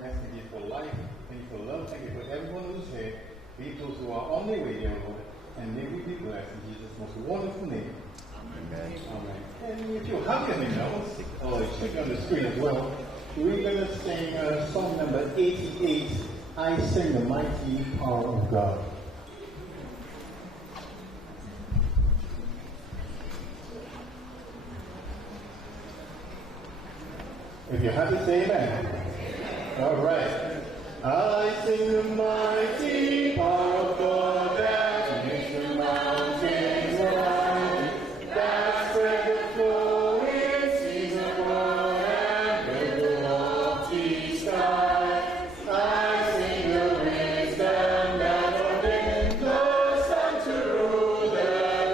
thank you for life, thank you for love, thank you for everyone who's here, be those who are on their way, dear Lord, and may we be blessed in Jesus' most wonderful name. Amen. Amen. And if you're happy now, it's should be on the screen as well. We're going to sing song number 88, I Sing the Mighty Power of God. If you're happy, say amen. All right. I sing the mighty power of God that makes the mountains rise, that spread the flowing seas abroad and build the lofty skies. I sing the wisdom that ordained the sun to rule the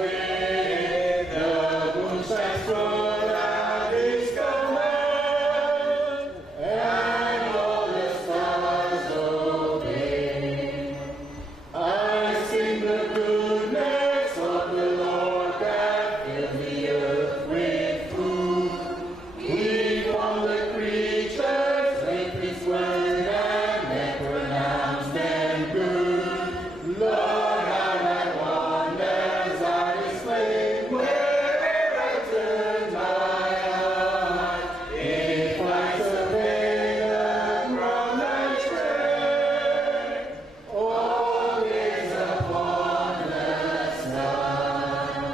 day. The moon shines full at His command, and all the stars obey. I sing the goodness of the Lord that fills the earth with food. He formed the creatures with His word and then pronounced them good. Lord, how Thy wonders are displayed wherever I turn my eye. If I survey the ground and tread, all is upon the sun.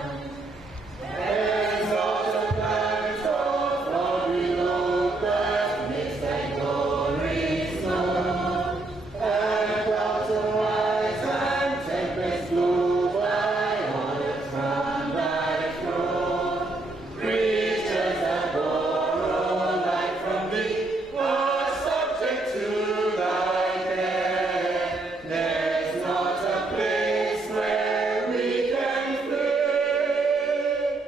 There's not a plant or flower below that makes Thy glory known. And clouds arise and tempests blow by order from Thy throne. Creatures that borrow light from Thee are subject to Thy care. There's not a place where we can flee,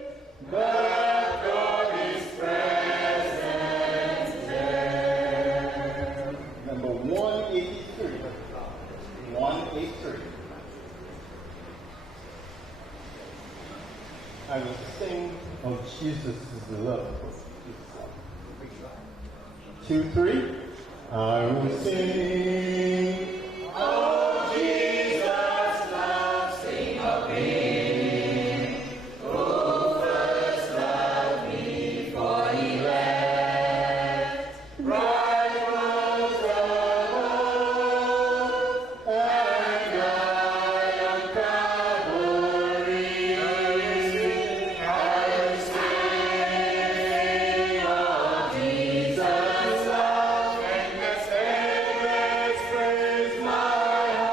but God is present there. Number 183. 183. I will sing of Jesus' love. 2, 3. I will sing of Jesus' love, sing of Him who first loved me before He left. Bright was the hope and died on Calvary. I will sing of Jesus' love, endless praise my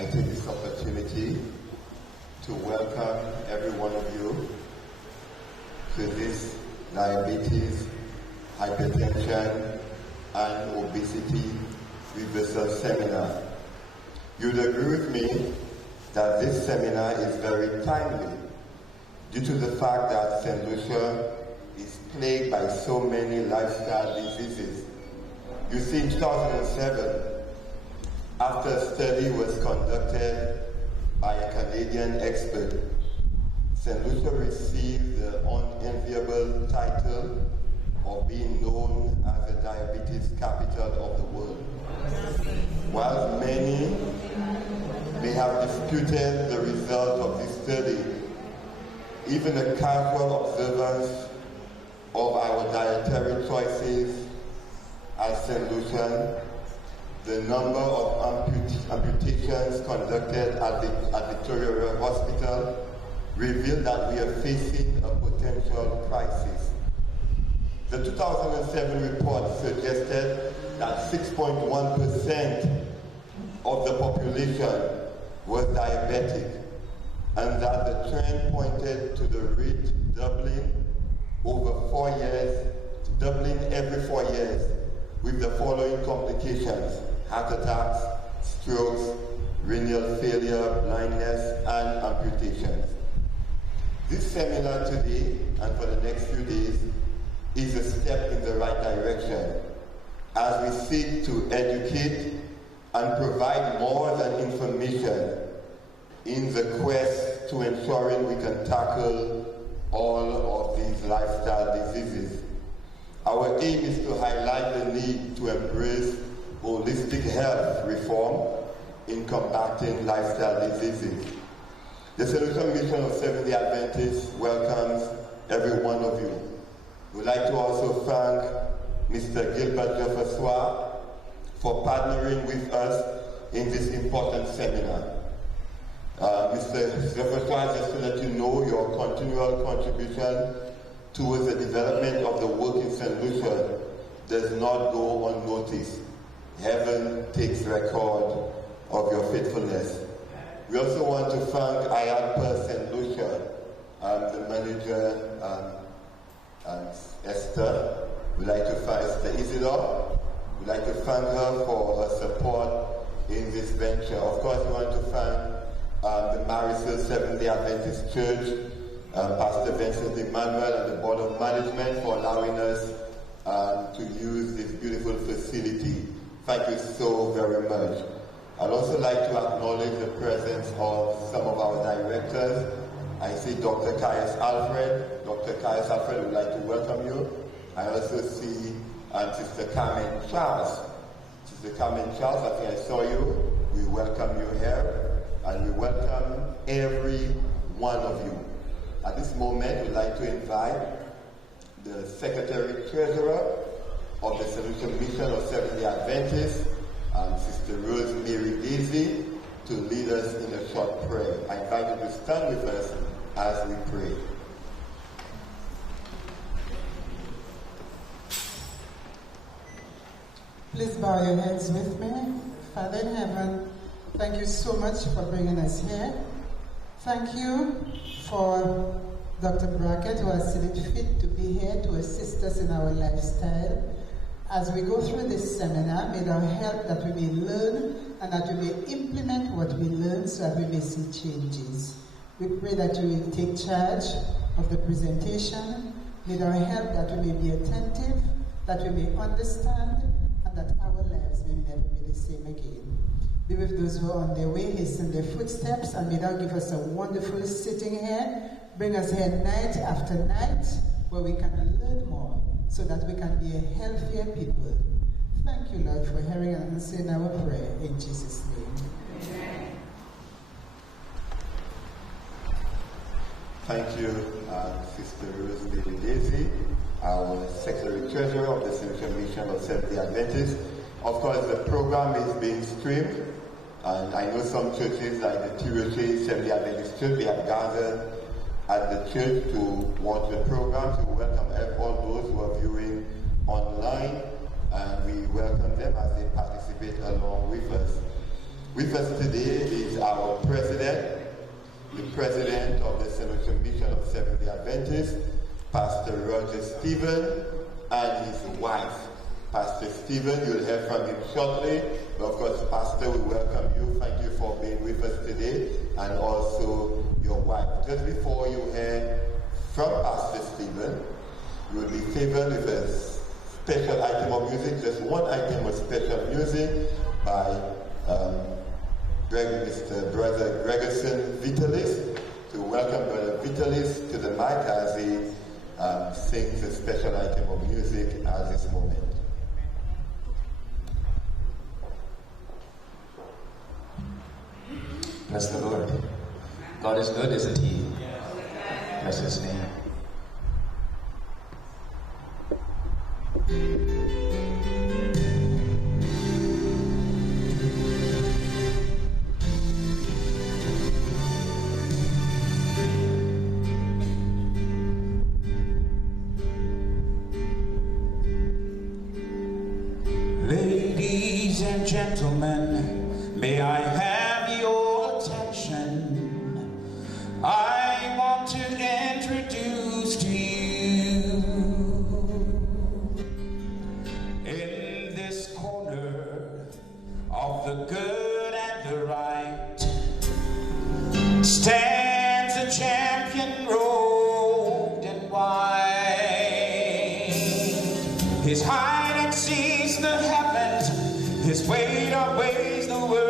I take this opportunity to welcome every one of you to this diabetes, hypertension, and obesity reversal seminar. You'd agree with me that this seminar is very timely due to the fact that St. Lucia is plagued by so many lifestyle diseases. You see, in 2007, after a study was conducted by a Canadian expert, St. Lucia received the unenviable title of being known as the diabetes capital of the world. While many may have disputed the result of this study, even a casual observance of our dietary choices at St. Lucian, the number of amputations conducted at Victoria Hospital revealed that we are facing a potential crisis. The 2007 report suggested that 6.1% of the population was diabetic, and that the trend pointed to the rate doubling over 4 years, doubling every 4 years, with the following complications: heart attacks, strokes, renal failure, blindness, and amputations. This seminar today and for the next few days is a step in the right direction as we seek to educate and provide more than information in the quest to ensuring we can tackle all of these lifestyle diseases. Our aim is to highlight the need to embrace holistic health reform in combating lifestyle diseases. The Solution Mission of Seventh-day Adventists welcomes every one of you. We'd like to also thank Mr. Gilbert Jeffersois for partnering with us in this important seminar. Mr. Jeffersois, just to let you know, your continual contribution towards the development of the work in St. Lucia does not go unnoticed. Heaven takes record of your faithfulness. We also want to thank IADPA St. Lucia, the manager, and Esther. We'd like to thank Esther Isidore. We'd like to thank her for her support in this venture. Of course, we want to thank the Marisol Seventh-day Adventist Church, Pastor Vincent Emmanuel and the Board of Management for allowing us to use this beautiful facility. Thank you so very much. I'd also like to acknowledge the presence of some of our directors. I see Dr. Caius Alfred. Dr. Caius Alfred would like to welcome you. I also see Sister Carmen Charles. Sister Carmen Charles, I think I saw you. We welcome you here, and we welcome every one of you. At this moment, we'd like to invite the Secretary-Treasurer of the Solution Mission of Seventh-day Adventists, Sister Rosemary Daisy, to lead us in a short prayer. I invite you to stand with us as we pray. Please bow your heads with me. Father in heaven, thank you so much for bringing us here. Thank you for Dr. Brackett, who has seen it fit to be here to assist us in our lifestyle. As we go through this seminar, may thou help that we may learn and that we may implement what we learn so that we may see changes. We pray that you will take charge of the presentation. May thou help that we may be attentive, that we may understand, and that our lives may never be the same again. Be with those who are on their way, hasten their footsteps, and may thou give us a wonderful sitting here. Bring us here night after night, where we can learn more, so that we can be a healthier people. Thank you, Lord, for hearing and answering our prayer. In Jesus' name. Amen. Thank you, Sister Rosemary Daisy, our Secretary-Treasurer of the Solution Mission of Seventh-day Adventists. Of course, the program is being streamed, and I know some churches like the Tiroche Seventh-day Adventist Church, they have gathered at the church to watch the program. So we welcome all those who are viewing online, and we welcome them as they participate along with us. With us today is our president, the president of the St. Lucia Mission of Seventh-day Adventists, Pastor Roger Stephen, and his wife. Pastor Stephen, you'll hear from him shortly. But of course, Pastor, we welcome you. Thank you for being with us today, and also your wife. Just before you hear from Pastor Stephen, you will be favored with a special item of music, just one item of special music by Mr. Brother Gregerson Vitalis, to welcome Brother Vitalis to the mic as he sings a special item of music at this moment. Bless the Lord. God is good, isn't He? Bless His name. Ladies and gentlemen, may I have your attention? I want to introduce to you, in this corner of the good and the right, stands a champion robed in white. His height exceeds the heavens, his weight outweighs the world.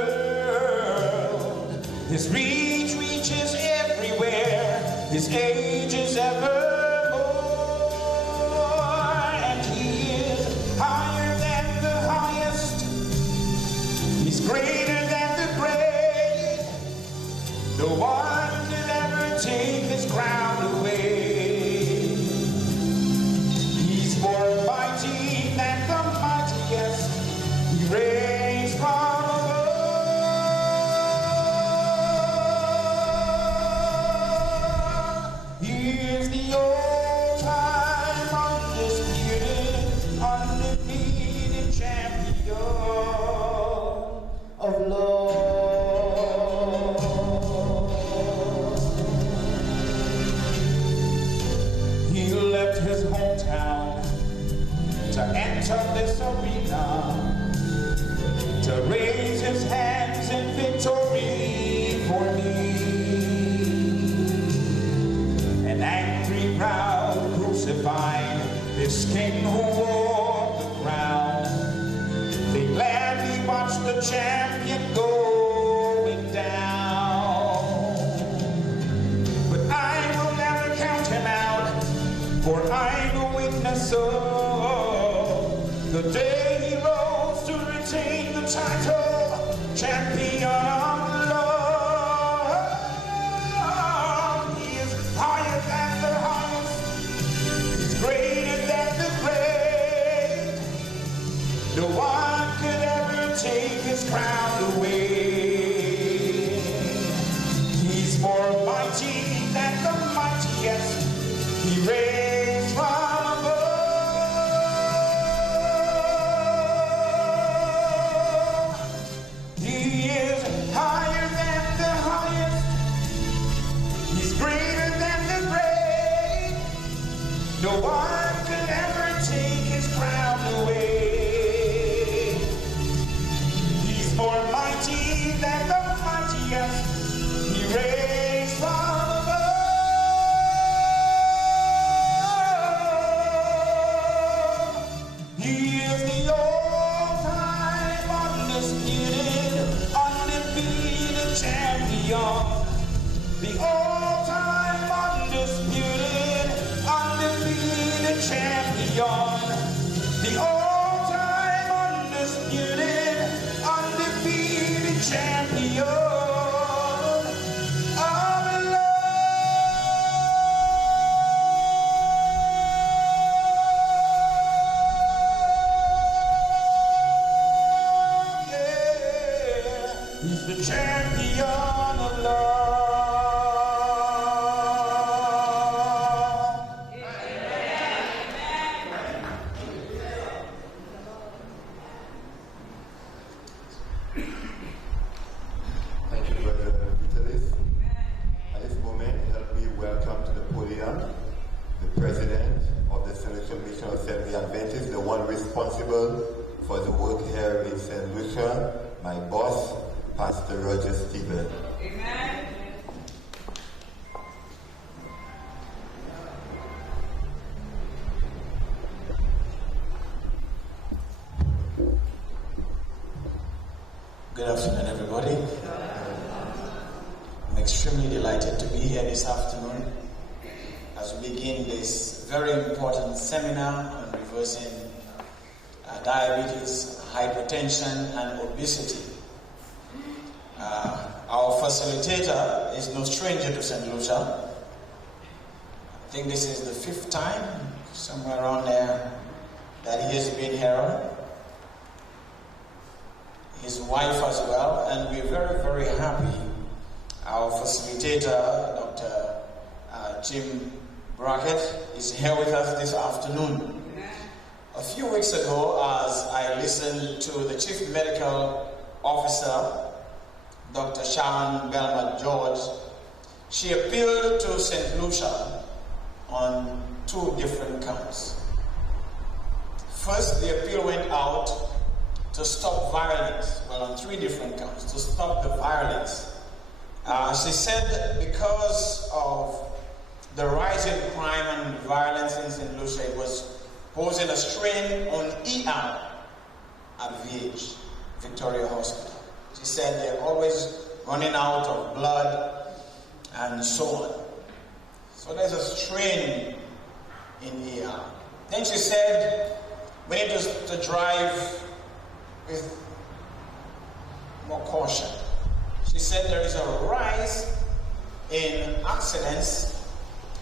His reach reaches everywhere, his age is evermore. And he is higher than the highest, he's greater than the great. No one can ever take his crown away. He's more mighty than the mightiest, he reigns from above. He is the all-time undisputed, undefeated champion of love. He left his hometown to enter this arena, to raise his hands in victory for me. An angry crowd crucified this king who wore the crown. They gladly watched the champion going down. But I will never count him out, for I'm a witness of the day he rose to retain the title, champion of love. He is higher than the highest, he's greater than the great. No one could ever take his crown away. He's more mighty than the mightiest, he reigns from above. He is higher than the highest, he's greater than the great. No one could ever take his crown away. He's more mighty than the mightiest, he reigns from above. He is the all-time undisputed, undefeated champion. The all-time undisputed, undefeated champion. The all-time undisputed, undefeated champion of love. Yeah, he's the champion of love. Pastor Roger Stephen. Amen. Good afternoon, everybody. I'm extremely delighted to be here this afternoon as we begin this very important seminar on reversing diabetes, hypertension, and obesity. Our facilitator is no stranger to St. Lucia. I think this is the 5th time, somewhere around there, that he has been here. His wife as well, and we're very, very happy. Our facilitator, Dr. Jim Brackett, is here with us this afternoon. A few weeks ago, as I listened to the Chief Medical Officer, Dr. Sharon Belmont George, she appealed to St. Lucia on 2 different counts. First, the appeal went out to stop violence, well, on 3 different counts, to stop the violence. She said because of the rise in crime and violence in St. Lucia, it was posing a strain on ER at VH, Victoria Hospital. She said they're always running out of blood and so on. So there's a strain in ER. Then she said we need to drive with more caution. She said there is a rise in accidents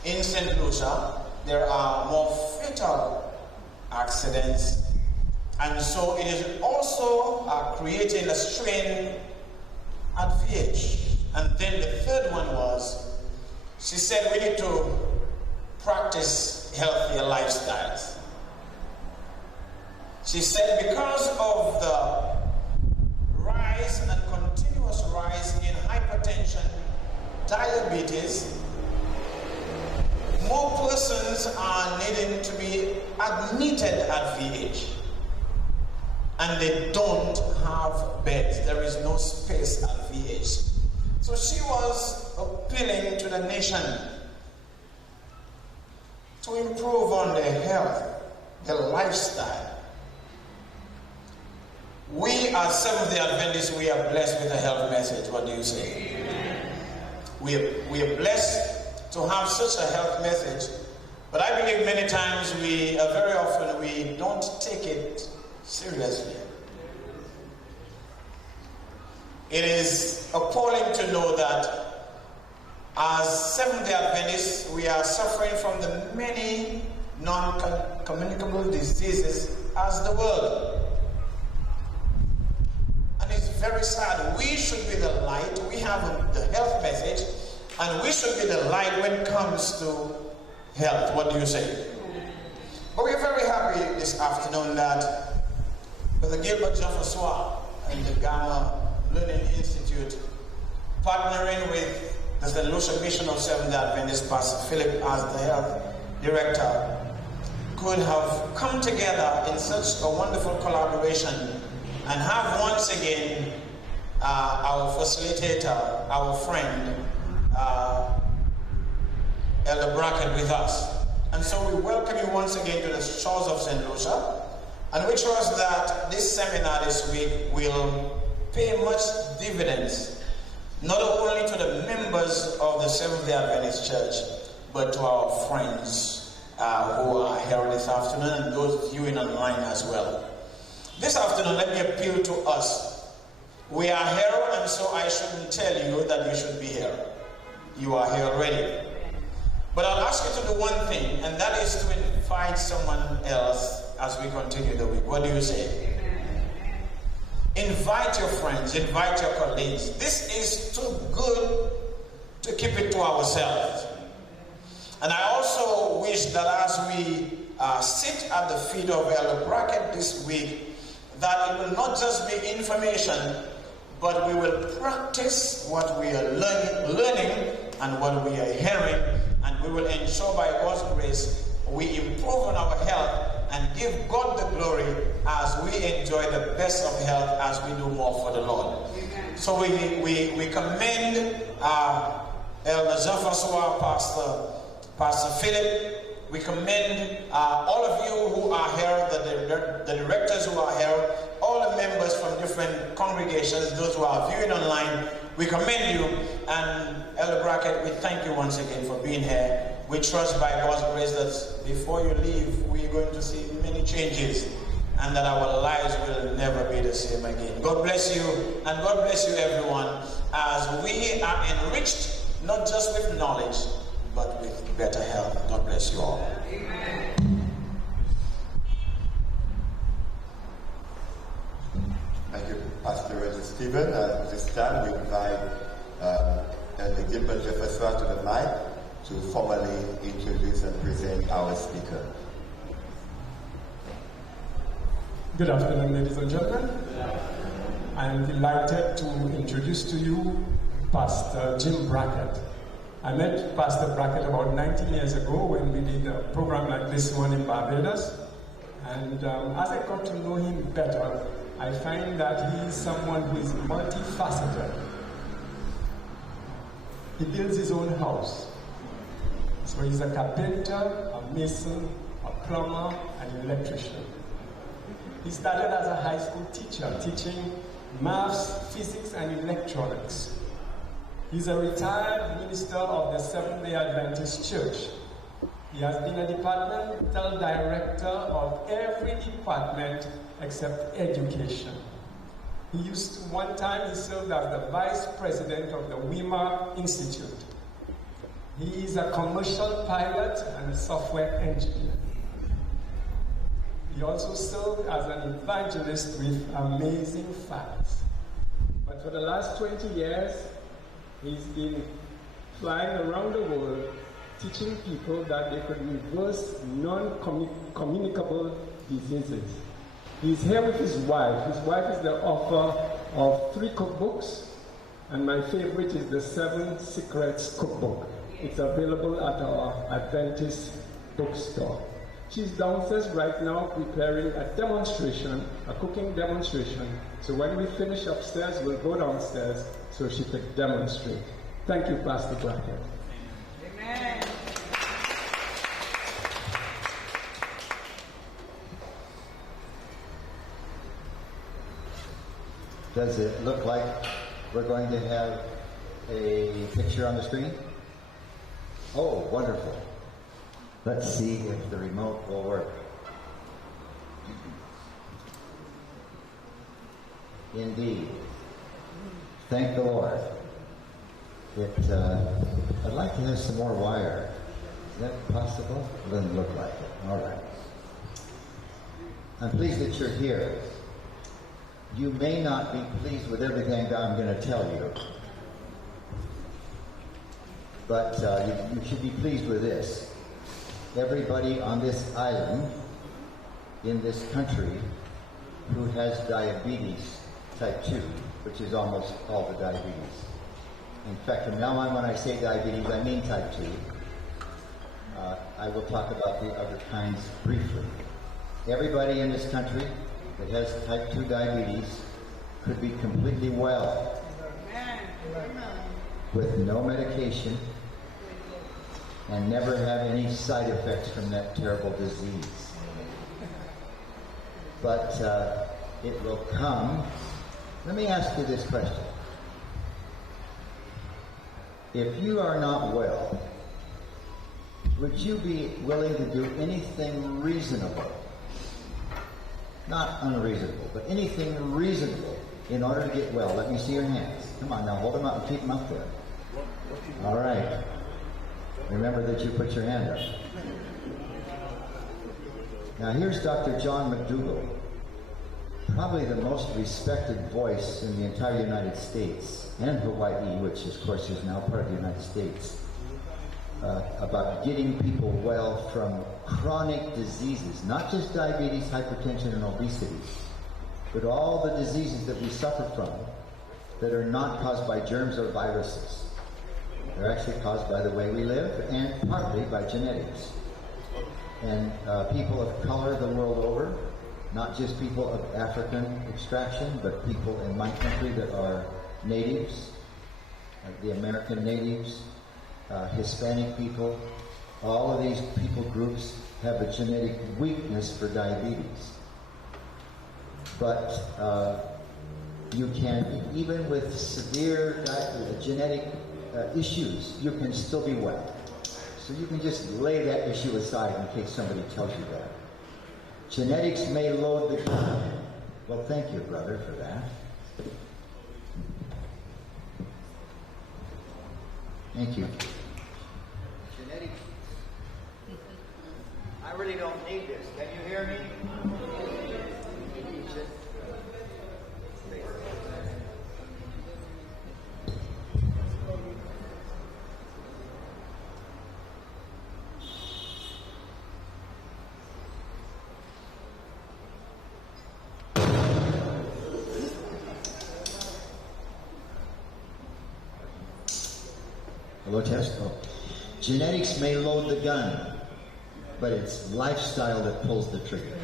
in St. Lucia. There are more fatal accidents, and so it is also creating a strain at VH. And then the third one was, she said we need to practice healthier lifestyles. She said because of the rise and continuous rise in hypertension, diabetes, more persons are needing to be admitted at VH. And they don't have beds. There is no space at VH. So she was appealing to the nation to improve on their health, their lifestyle. We as Seventh-day Adventists, we are blessed with a health message. What do you say? We are blessed to have such a health message, but I believe many times very often we don't take it seriously. It is appalling to know that as Seventh-day Adventists, we are suffering from the many non-communicable diseases as the world. And it's very sad. We should be the light. We have the health message, and we should be the light when it comes to health. What do you say? But we're very happy this afternoon that Brother Gilbert Jean-François and the Gamma Learning Institute, partnering with the St. Lucia Mission of Seventh-day Adventists, Pastor Philip as the health director, could have come together in such a wonderful collaboration and have once again our facilitator, our friend, Elder Brackett with us. And so we welcome you once again to the shores of St. Lucia, and we trust that this seminar this week will pay much dividends, not only to the members of the Seventh-day Adventist Church, but to our friends who are here this afternoon and those viewing online as well. This afternoon, let me appeal to us. We are here, and so I shouldn't tell you that you should be here. You are here already. But I'll ask you to do one thing, and that is to invite someone else as we continue the week. What do you say? Invite your friends, invite your colleagues. This is too good to keep it to ourselves. And I also wish that as we sit at the feet of Elder Brackett this week, that it will not just be information, but we will practice what we are learning and what we are hearing, and we will ensure by God's grace we improve on our health and give God the glory as we enjoy the best of health as we do more for the Lord. Amen. So we commend Elder Zafaswa, Pastor Philip. We commend all of you who are here, the directors who are here, all the members from different congregations, those who are viewing online. We commend you, and Elder Brackett, we thank you once again for being here. We trust by God's grace that before you leave, we're going to see many changes, and that our lives will never be the same again. God bless you, and God bless you everyone, as we are enriched, not just with knowledge, but with better health. God bless you all. Amen. Thank you, Pastor Reggie Stephen. At this time, we invite Elder Gilbert Jefferson to the mic to formally introduce and present our speaker. Good afternoon, ladies and gentlemen. I am delighted to introduce to you Pastor Jim Brackett. I met Pastor Brackett about 19 years ago when we did a program like this one in Barbados. And as I got to know him better, I find that he is someone who is multifaceted. He builds his own house. So he's a carpenter, a mason, a plumber, and an electrician. He started as a high school teacher, teaching maths, physics, and electronics. He's a retired minister of the Seventh-day Adventist Church. He has been a departmental director of every department except education. He used to, one time he served as the vice president of the Weimar Institute. He is a commercial pilot and software engineer. He also served as an evangelist with amazing facts. But for the last 20 years, he's been flying around the world teaching people that they could reverse non-communicable diseases. He's here with his wife. His wife is the author of 3 cookbooks, and my favorite is the 7 Secrets cookbook. It's available at our Adventist bookstore. She's downstairs right now preparing a demonstration, a cooking demonstration. So when we finish upstairs, we'll go downstairs so she can demonstrate. Thank you, Pastor Brackett. Amen. Does it look like we're going to have a picture on the screen? Oh, wonderful. Let's see if the remote will work. Indeed. Thank the Lord. I'd like to have some more wire. Is that possible? It doesn't look like it. All right. I'm pleased that you're here. You may not be pleased with everything that I'm going to tell you, but you should be pleased with this. Everybody on this island, in this country, who has diabetes type 2, which is almost all the diabetes. In fact, from now on, when I say diabetes, I mean type 2. I will talk about the other kinds briefly. Everybody in this country that has type 2 diabetes could be completely well with no medication and never have any side effects from that terrible disease. But it will come. Let me ask you this question. If you are not well, would you be willing to do anything reasonable? Not unreasonable, but anything reasonable in order to get well? Let me see your hands. Come on now, hold them up and keep them up there. All right. Remember that you put your hand up. Now here's Dr. John McDougall, probably the most respected voice in the entire United States and Hawaii, which of course is now part of the United States, about getting people well from chronic diseases, not just diabetes, hypertension, and obesity, but all the diseases that we suffer from that are not caused by germs or viruses. They're actually caused by the way we live and partly by genetics. And people of color the world over, not just people of African extraction, but people in my country that are natives, the American natives, Hispanic people, all of these people groups have a genetic weakness for diabetes. But you can, even with severe genetic issues, you can still be well. So you can just lay that issue aside in case somebody tells you that. Genetics may load the gun. Well, thank you, brother, for that. Thank you. Genetics. I really don't need this. Can you hear me? Hello, test. Oh. Genetics may load the gun, but it's lifestyle that pulls the trigger.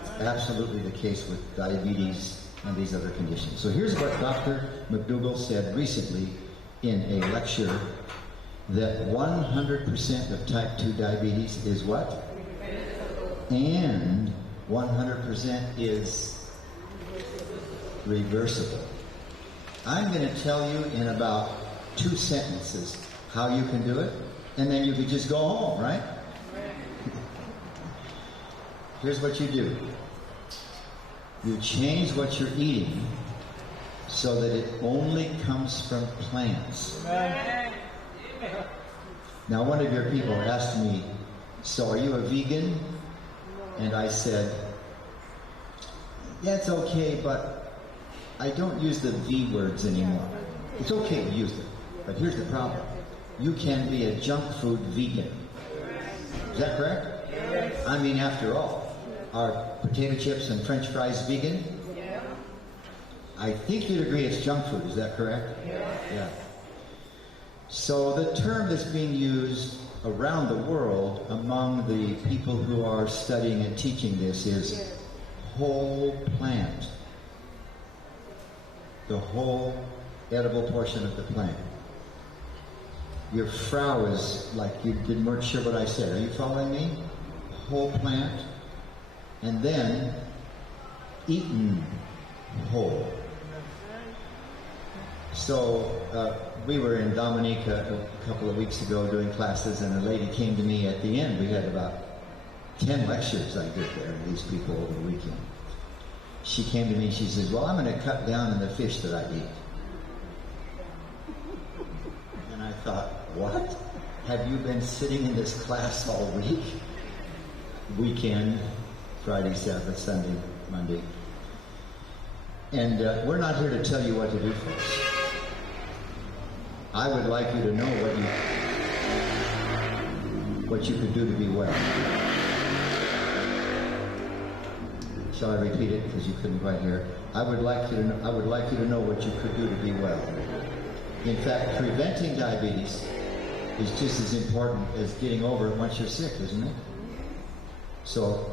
It's absolutely the case with diabetes and these other conditions. So here's what Dr. McDougall said recently in a lecture, that 100% of type 2 diabetes is what? And 100% is reversible. I'm going to tell you in about 2 sentences how you can do it, and then you could just go home, right? Here's what you do. You change what you're eating so that it only comes from plants. Now, one of your people asked me, so are you a vegan? And I said, yeah, it's okay, but I don't use the V words anymore. It's okay to use them, but here's the problem. You can be a junk food vegan. Is that correct? I mean, after all, are potato chips and French fries vegan? I think you'd agree it's junk food, is that correct? Yeah. So the term that's being used around the world among the people who are studying and teaching this is whole plant. The whole edible portion of the plant. Your Frau is like, you weren't sure what I said. Are you following me? Whole plant. And then eaten whole. So we were in Dominica a couple of weeks ago doing classes, and a lady came to me at the end. We had about 10 lectures I did there, these people over the weekend. She came to me and she says, well, I'm going to cut down on the fish that I eat. And I thought, what? Have you been sitting in this class all week? Weekend, Friday, Sabbath, Sunday, Monday. And we're not here to tell you what to do, folks. I would like you to know what you could do to be well. Shall I repeat it because you couldn't quite hear? I would like you to know what you could do to be well. In fact, preventing diabetes is just as important as getting over it once you're sick, isn't it? So,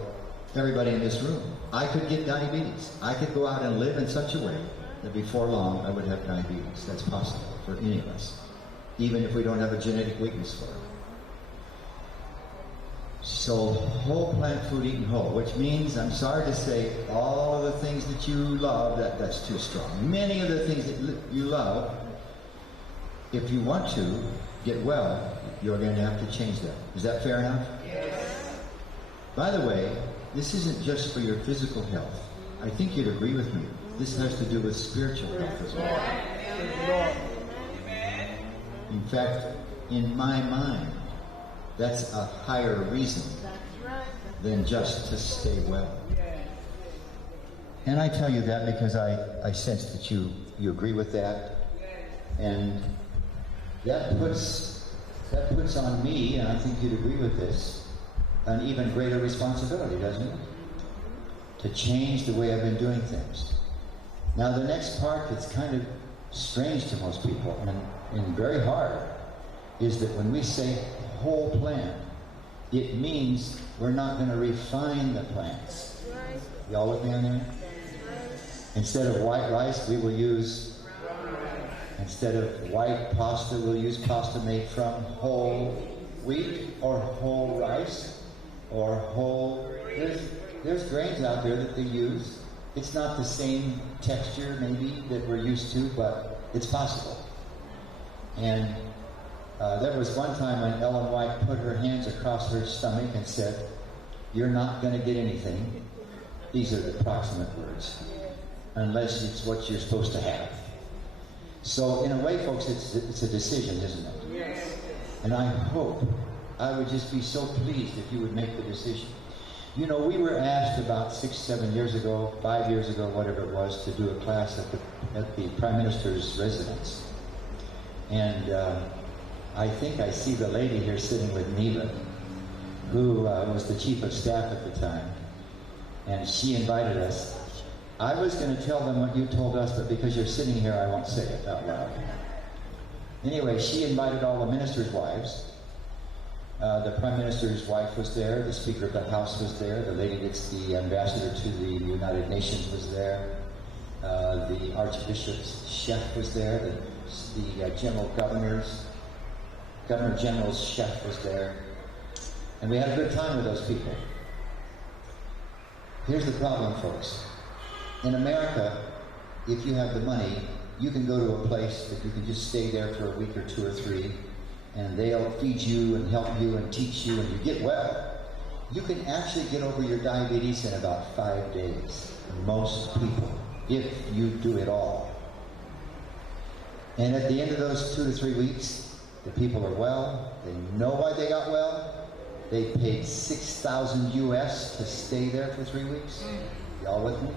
everybody in this room, I could get diabetes. I could go out and live in such a way that before long I would have diabetes. That's possible for any of us, even if we don't have a genetic weakness for it. So, whole plant food eaten whole, which means, I'm sorry to say, all of the things that you love, that's too strong. Many of the things that you love, if you want to get well, you're going to have to change that. Is that fair enough? Yes. By the way, this isn't just for your physical health. I think you'd agree with me. This has to do with spiritual health as well. In fact, in my mind, that's a higher reason than just to stay well. And I tell you that because I sense that you agree with that. And that puts on me, and I think you'd agree with this, an even greater responsibility, doesn't it? To change the way I've been doing things. Now the next part that's kind of strange to most people and very hard is that when we say whole plant, it means we're not going to refine the plants. Y'all with me on that? Instead of white rice, we will use instead of white pasta, we'll use pasta made from whole wheat or whole rice or whole, there's grains out there that they use. It's not the same texture maybe that we're used to, but it's possible. And there was one time when Ellen White put her hands across her stomach and said, "You're not going to get anything." These are the approximate words, unless it's what you're supposed to have. So in a way, folks, it's a decision, isn't it? Yes. And I would just be so pleased if you would make the decision. You know, we were asked about 6, 7 years ago, 5 years ago, whatever it was, to do a class at the Prime Minister's residence. And I think I see the lady here sitting with Neva, who was the chief of staff at the time. And she invited us. I was going to tell them what you told us, but because you're sitting here, I won't say it out loud. Anyway, she invited all the ministers' wives. The Prime Minister's wife was there, the Speaker of the House was there, the lady that's the ambassador to the United Nations was there, the Archbishop's chef was there, the Governor General's chef was there, and we had a good time with those people. Here's the problem, folks. In America, if you have the money, you can go to a place that you can just stay there for a week or 2 or 3, and they'll feed you and help you and teach you, and you get well. You can actually get over your diabetes in about 5 days. Most people, if you do it all. And at the end of those 2 to 3 weeks, the people are well. They know why they got well. They paid $6,000 US to stay there for 3 weeks. Y'all with me?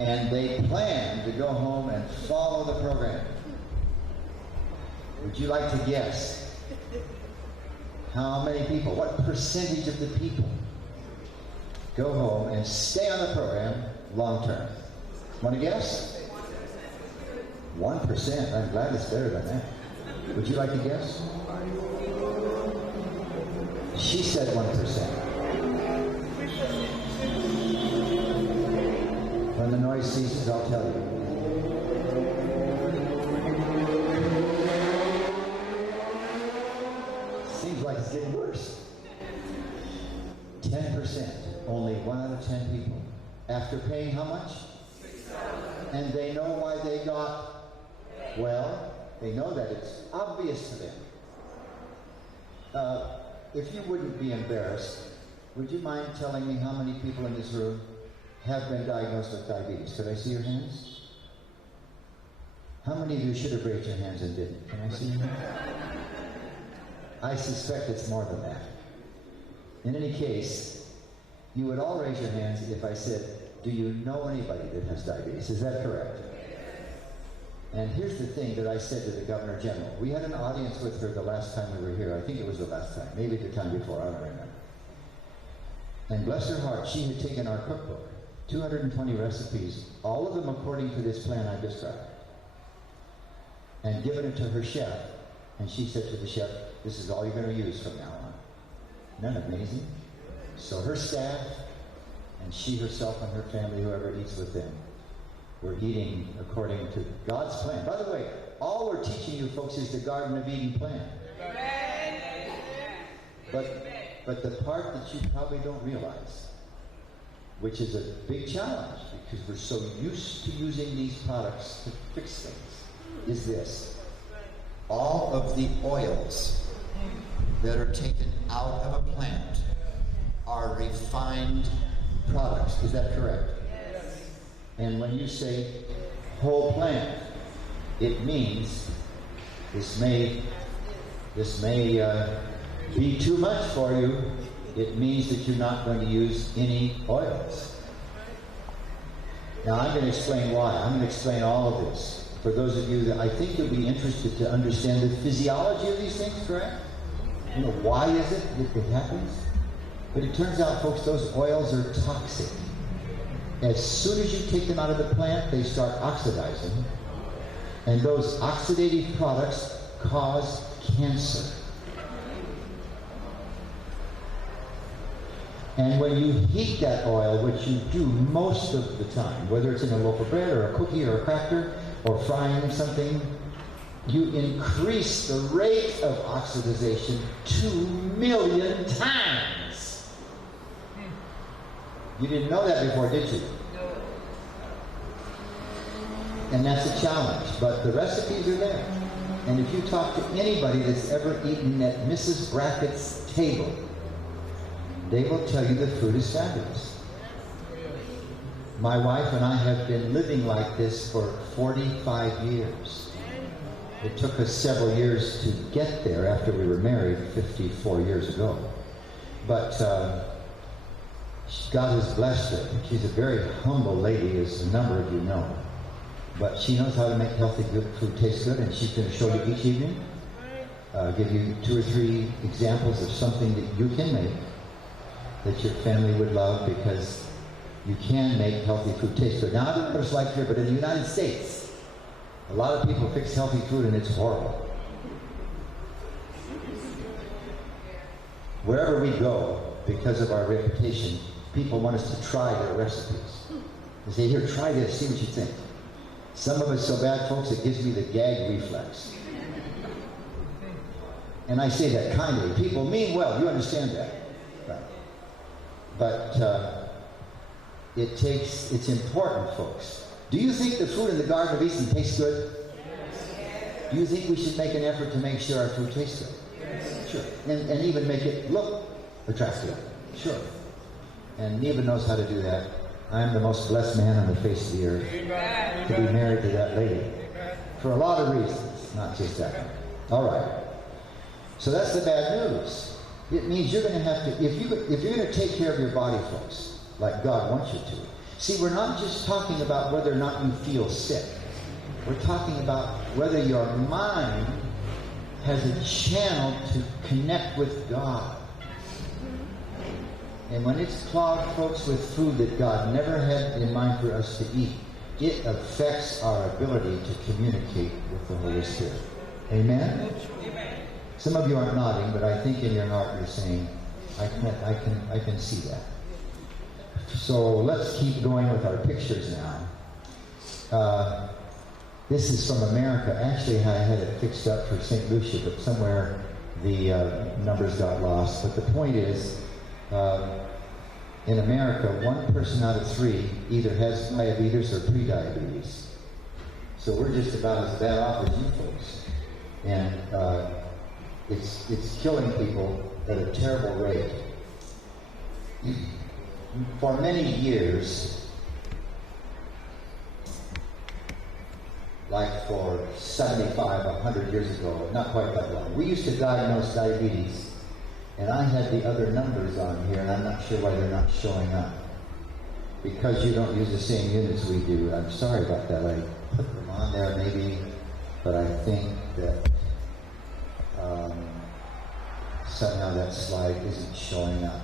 And they plan to go home and follow the program. Would you like to guess how many people, what percentage of the people go home and stay on the program long term? Want to guess? 1%. I'm glad it's better than that. Would you like to guess? She said 1%. When the noise ceases, I'll tell you. Seems like it's getting worse. 10%. Only 1 out of 10 people. After paying how much? And they know why they got well. They know that it's obvious to them. If you wouldn't be embarrassed, would you mind telling me how many people in this room have been diagnosed with diabetes? Could I see your hands? How many of you should have raised your hands and didn't? Can I see your hands? I suspect it's more than that. In any case, you would all raise your hands if I said, do you know anybody that has diabetes? Is that correct? And here's the thing that I said to the Governor General. We had an audience with her the last time we were here. I think it was the last time, maybe the time before, I don't remember. And bless her heart, she had taken our cookbook, 220 recipes, all of them according to this plan I described, and given it to her chef. And she said to the chef, this is all you're going to use from now on. Isn't that amazing? So her staff, and she herself and her family, whoever eats with them, we're eating according to God's plan. By the way, all we're teaching you folks is the Garden of Eden plan. But the part that you probably don't realize, which is a big challenge because we're so used to using these products to fix things, is this. All of the oils that are taken out of a plant are refined products. Is that correct? And when you say whole plant, it means this may be too much for you. It means that you're not going to use any oils. Now I'm going to explain why. I'm going to explain all of this. For those of you that I think you'll be interested to understand the physiology of these things, correct? You know, why is it that it happens? But it turns out, folks, those oils are toxic. As soon as you take them out of the plant, they start oxidizing. And those oxidative products cause cancer. And when you heat that oil, which you do most of the time, whether it's in a loaf of bread or a cookie or a cracker or frying something, you increase the rate of oxidization 2 million times. You didn't know that before, did you? No. And that's a challenge, but the recipes are there. And if you talk to anybody that's ever eaten at Mrs. Brackett's table, they will tell you the food is fabulous. My wife and I have been living like this for 45 years. It took us several years to get there after we were married 54 years ago. But God has blessed her. She's a very humble lady, as a number of you know. But she knows how to make healthy good food taste good, and she's going to show you each evening, give you 2 or 3 examples of something that you can make that your family would love, because you can make healthy food taste good. Now, I don't know what it's like here, but in the United States, a lot of people fix healthy food and it's horrible. Wherever we go, because of our reputation, people want us to try their recipes. They say, here, try this, see what you think. Some of it's so bad, folks, it gives me the gag reflex. And I say that kindly. People mean well, you understand that. Right. But it's important, folks. Do you think the food in the Garden of Eden tastes good? Yes. Do you think we should make an effort to make sure our food tastes good? Yes. Sure. And even make it look attractive? Sure. And Neva knows how to do that. I am the most blessed man on the face of the earth to be married to that lady. For a lot of reasons, not just that. All right. So that's the bad news. It means you're going to have to, if you're going to take care of your body, folks, like God wants you to. See, we're not just talking about whether or not you feel sick. We're talking about whether your mind has a channel to connect with God. And when it's clogged, folks, with food that God never had in mind for us to eat, it affects our ability to communicate with the Holy Spirit. Amen? Some of you aren't nodding, but I think in your heart you're saying, I can see that. So let's keep going with our pictures now. This is from America. Actually, I had it fixed up for St. Lucia, but somewhere the numbers got lost. But the point is, in America, 1 person out of 3 either has diabetes or prediabetes. So we're just about as bad off as you folks. And it's killing people at a terrible rate. For many years, like for 75, 100 years ago, not quite that long, we used to diagnose diabetes, and I had the other numbers on here, and I'm not sure why they're not showing up. Because you don't use the same units we do. I'm sorry about that. I put them on there maybe, but I think that somehow that slide isn't showing up.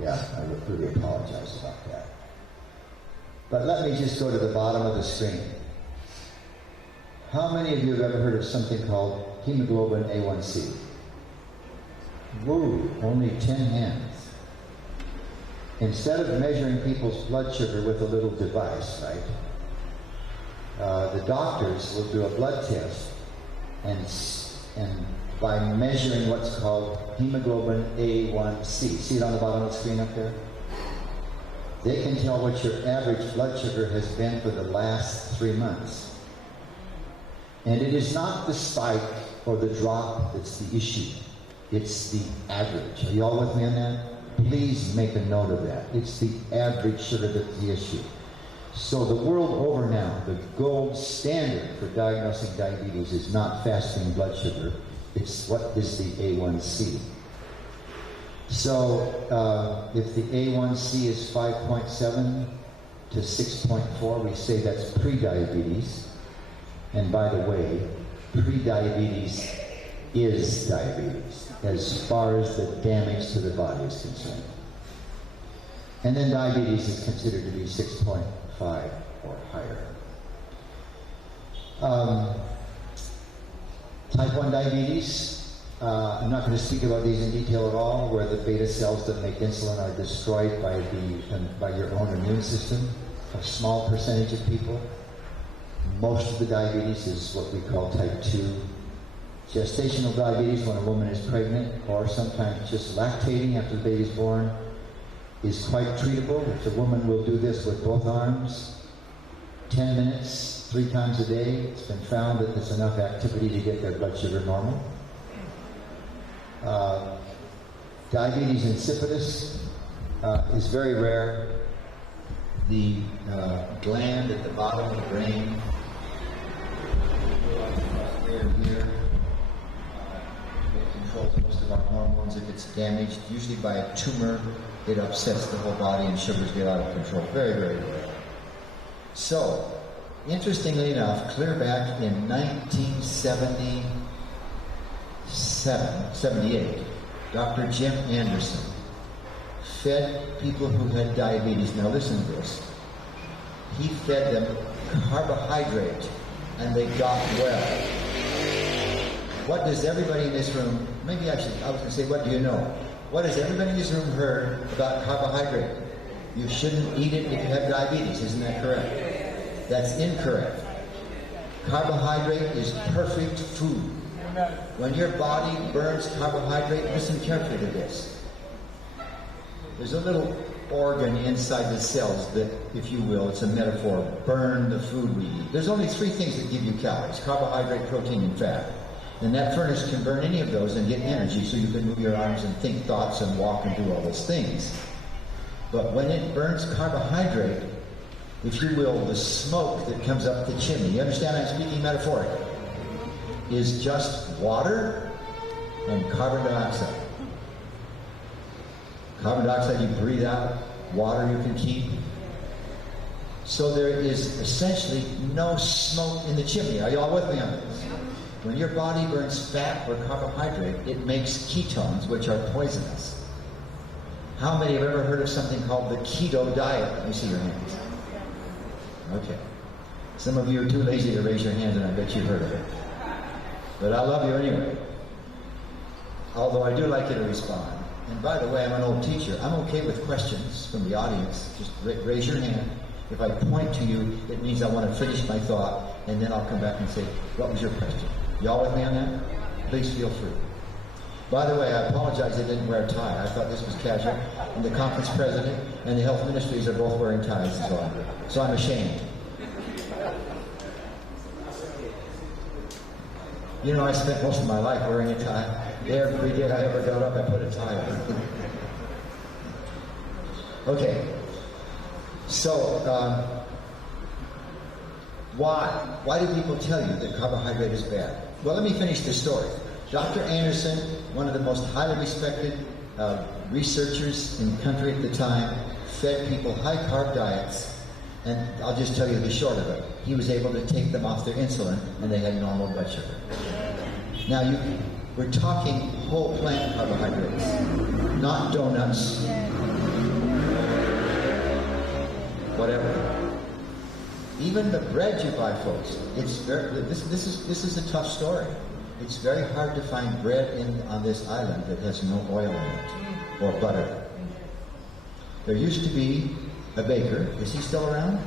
Yeah, I would really apologize about that. But let me just go to the bottom of the screen. How many of you have ever heard of something called hemoglobin A1C? Woo, only 10 hands. Instead of measuring people's blood sugar with a little device, right, the doctors will do a blood test, and by measuring what's called hemoglobin A1C. See it on the bottom of the screen up there? They can tell what your average blood sugar has been for the last 3 months. And it is not the spike or the drop that's the issue. It's the average. Are you all with me on that? Please make a note of that. It's the average sugar that's the issue. So the world over now, the gold standard for diagnosing diabetes is not fasting blood sugar. It's what is the A1C. So if the A1C is 5.7 to 6.4, we say that's pre-diabetes. And by the way, pre-diabetes is diabetes as far as the damage to the body is concerned. And then diabetes is considered to be 6.5 or higher. Type 1 diabetes, I'm not going to speak about these in detail at all, where the beta cells that make insulin are destroyed by your own immune system. A small percentage of people. Most of the diabetes is what we call type 2. Gestational diabetes, when a woman is pregnant, or sometimes just lactating after the baby's born, is quite treatable. If the woman will do this with both arms, 10 minutes, 3 times a day, it's been found that there's enough activity to get their blood sugar normal. Diabetes insipidus is very rare. The gland at the bottom of the brain, here, it controls most of our hormones. If it's damaged, usually by a tumor, it upsets the whole body and sugars get out of control. Very, very rare. So, interestingly enough, clear back in 1978, Dr. Jim Anderson fed people who had diabetes. Now listen to this. He fed them carbohydrate and they got well. What does everybody in this room, maybe actually I was going to say, what do you know? What has everybody in this room heard about carbohydrate? You shouldn't eat it if you have diabetes, isn't that correct? That's incorrect. Carbohydrate is perfect food. When your body burns carbohydrate, listen carefully to this. There's a little organ inside the cells that, if you will, it's a metaphor, burn the food we eat. There's only 3 things that give you calories: carbohydrate, protein, and fat. And that furnace can burn any of those and get energy so you can move your arms and think thoughts and walk and do all those things. But when it burns carbohydrate, if you will, the smoke that comes up the chimney, you understand I'm speaking metaphorically, is just water and carbon dioxide. Carbon dioxide you breathe out, water you can keep. So there is essentially no smoke in the chimney. Are you all with me on this? When your body burns fat or carbohydrate, it makes ketones, which are poisonous. How many have ever heard of something called the keto diet? Let me see your hands. Okay. Some of you are too lazy to raise your hand, and I bet you've heard of it. But I love you anyway. Although I do like you to respond. And by the way, I'm an old teacher. I'm okay with questions from the audience. Just raise your hand. If I point to you, it means I want to finish my thought, and then I'll come back and say, what was your question? Y'all with me on that? Please feel free. By the way, I apologize I didn't wear a tie. I thought this was casual. And the conference president and the health ministries are both wearing ties, so I'm ashamed. You know, I spent most of my life wearing a tie. Every day I ever got up, I put a tie on. Okay. So, why do people tell you that carbohydrate is bad? Well, let me finish this story. Dr. Anderson, one of the most highly respected researchers in the country at the time, fed people high-carb diets, and I'll just tell you the short of it. He was able to take them off their insulin, and they had normal blood sugar. Now, we're talking whole plant carbohydrates, not donuts, whatever. Even the bread you buy, folks, it's this is a tough story. It's very hard to find bread on this island that has no oil in it, or butter. There used to be a baker. Is he still around?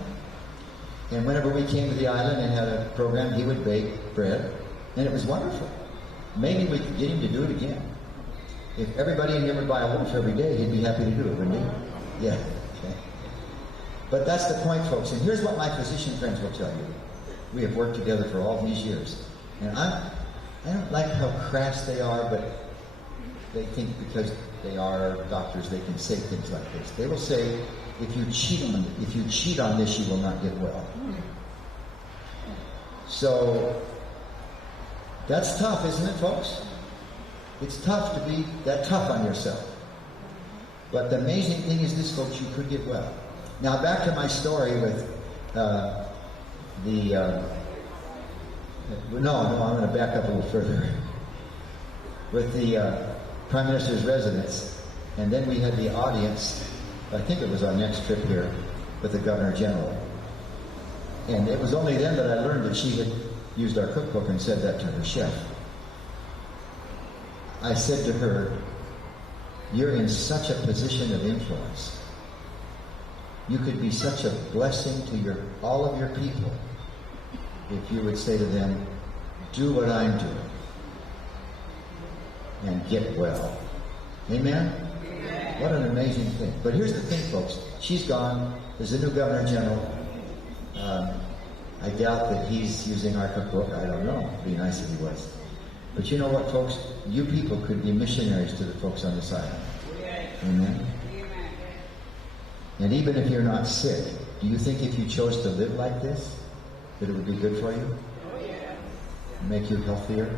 And whenever we came to the island and had a program, he would bake bread, and it was wonderful. Maybe we could get him to do it again. If everybody in here would buy a loaf every day, he'd be happy to do it, wouldn't he? Yeah. Okay. But that's the point, folks. And here's what my physician friends will tell you. We have worked together for all these years. And I don't like how crass they are, but they think because they are doctors, they can say things like this. They will say, if you cheat on this, you will not get well. So that's tough, isn't it, folks? It's tough to be that tough on yourself. But the amazing thing is this, folks, you could get well. Now back to my story with I'm going to back up a little further. With the Prime Minister's residence, and then we had the audience, I think it was our next trip here, with the Governor General. And it was only then that I learned that she had used our cookbook and said that to her chef. I said to her, you're in such a position of influence. You could be such a blessing to all of your people if you would say to them, do what I'm doing and get well. Amen? What an amazing thing. But here's the thing, folks. She's gone. There's a new Governor General. I doubt that he's using our cookbook. I don't know. It'd be nice if he was. But you know what, folks? You people could be missionaries to the folks on this island. Amen? And even if you're not sick, do you think if you chose to live like this, that it would be good for you? Make you healthier?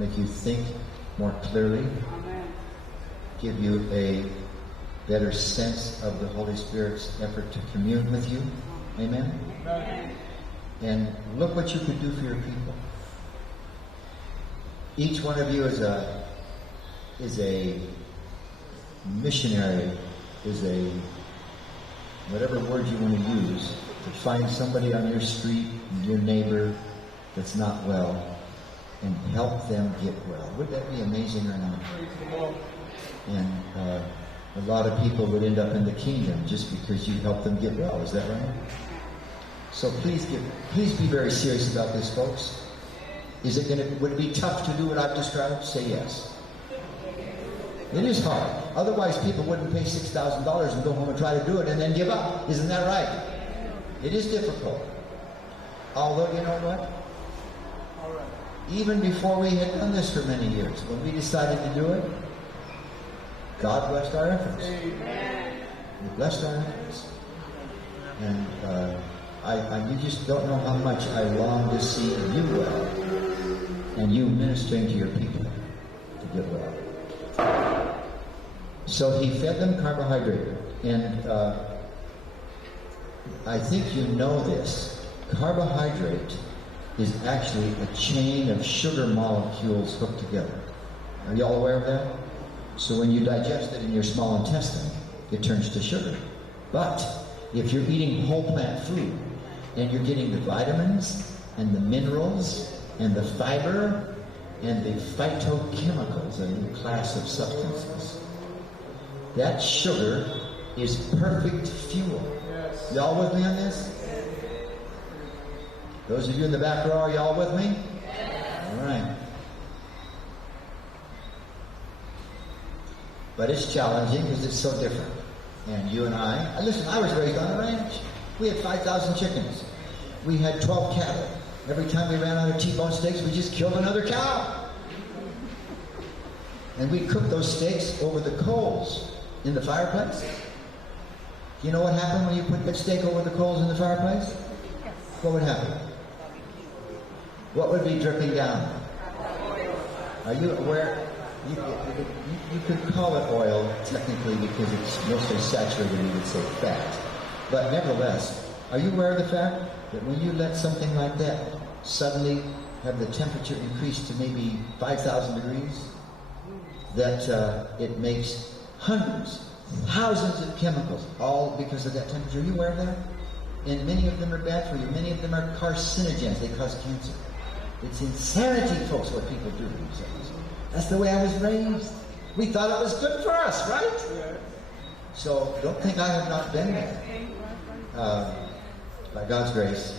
Make you think more clearly? Give you a better sense of the Holy Spirit's effort to commune with you? Amen? And look what you could do for your people. Each one of you is a missionary, is a whatever word you want to use, to find somebody on your street, your neighbor that's not well, and help them get well. Would that be amazing or not? And a lot of people would end up in the kingdom just because you help them get well. Is that right? So please be very serious about this, folks. Would it be tough to do what I've described? Say yes. It is hard. Otherwise, people wouldn't pay $6,000 and go home and try to do it and then give up. Isn't that right? It is difficult. Although, you know what? Even before we had done this for many years, when we decided to do it, God blessed our efforts. He blessed our efforts. And you just don't know how much I long to see you well and you ministering to your people to get well. So he fed them carbohydrate. And I think you know this. Carbohydrate is actually a chain of sugar molecules hooked together. Are you all aware of that? So when you digest it in your small intestine, it turns to sugar. But if you're eating whole plant food and you're getting the vitamins and the minerals and the fiber and the phytochemicals, a new class of substances, that sugar is perfect fuel. Y'all with me on this? Those of you in the back row, are y'all with me? All right. But it's challenging because it's so different. And you and I listen, I was raised on a ranch. We had 5,000 chickens. We had 12 cattle. Every time we ran out of T-bone steaks, we just killed another cow. And we cooked those steaks over the coals in the fireplace. You know what happened when you put that steak over the coals in the fireplace? What would happen? What would be dripping down? Are you aware? You could call it oil, technically, because it's mostly saturated, you would say fat. But nevertheless, are you aware of the fact that when you let something like that suddenly have the temperature increase to maybe 5,000 degrees, that it makes hundreds, thousands of chemicals, all because of that temperature? Are you aware of that? And many of them are bad for you. Many of them are carcinogens. They cause cancer. It's insanity, folks, what people do to themselves. That's the way I was raised. We thought it was good for us, right? So don't think I have not been there. By God's grace,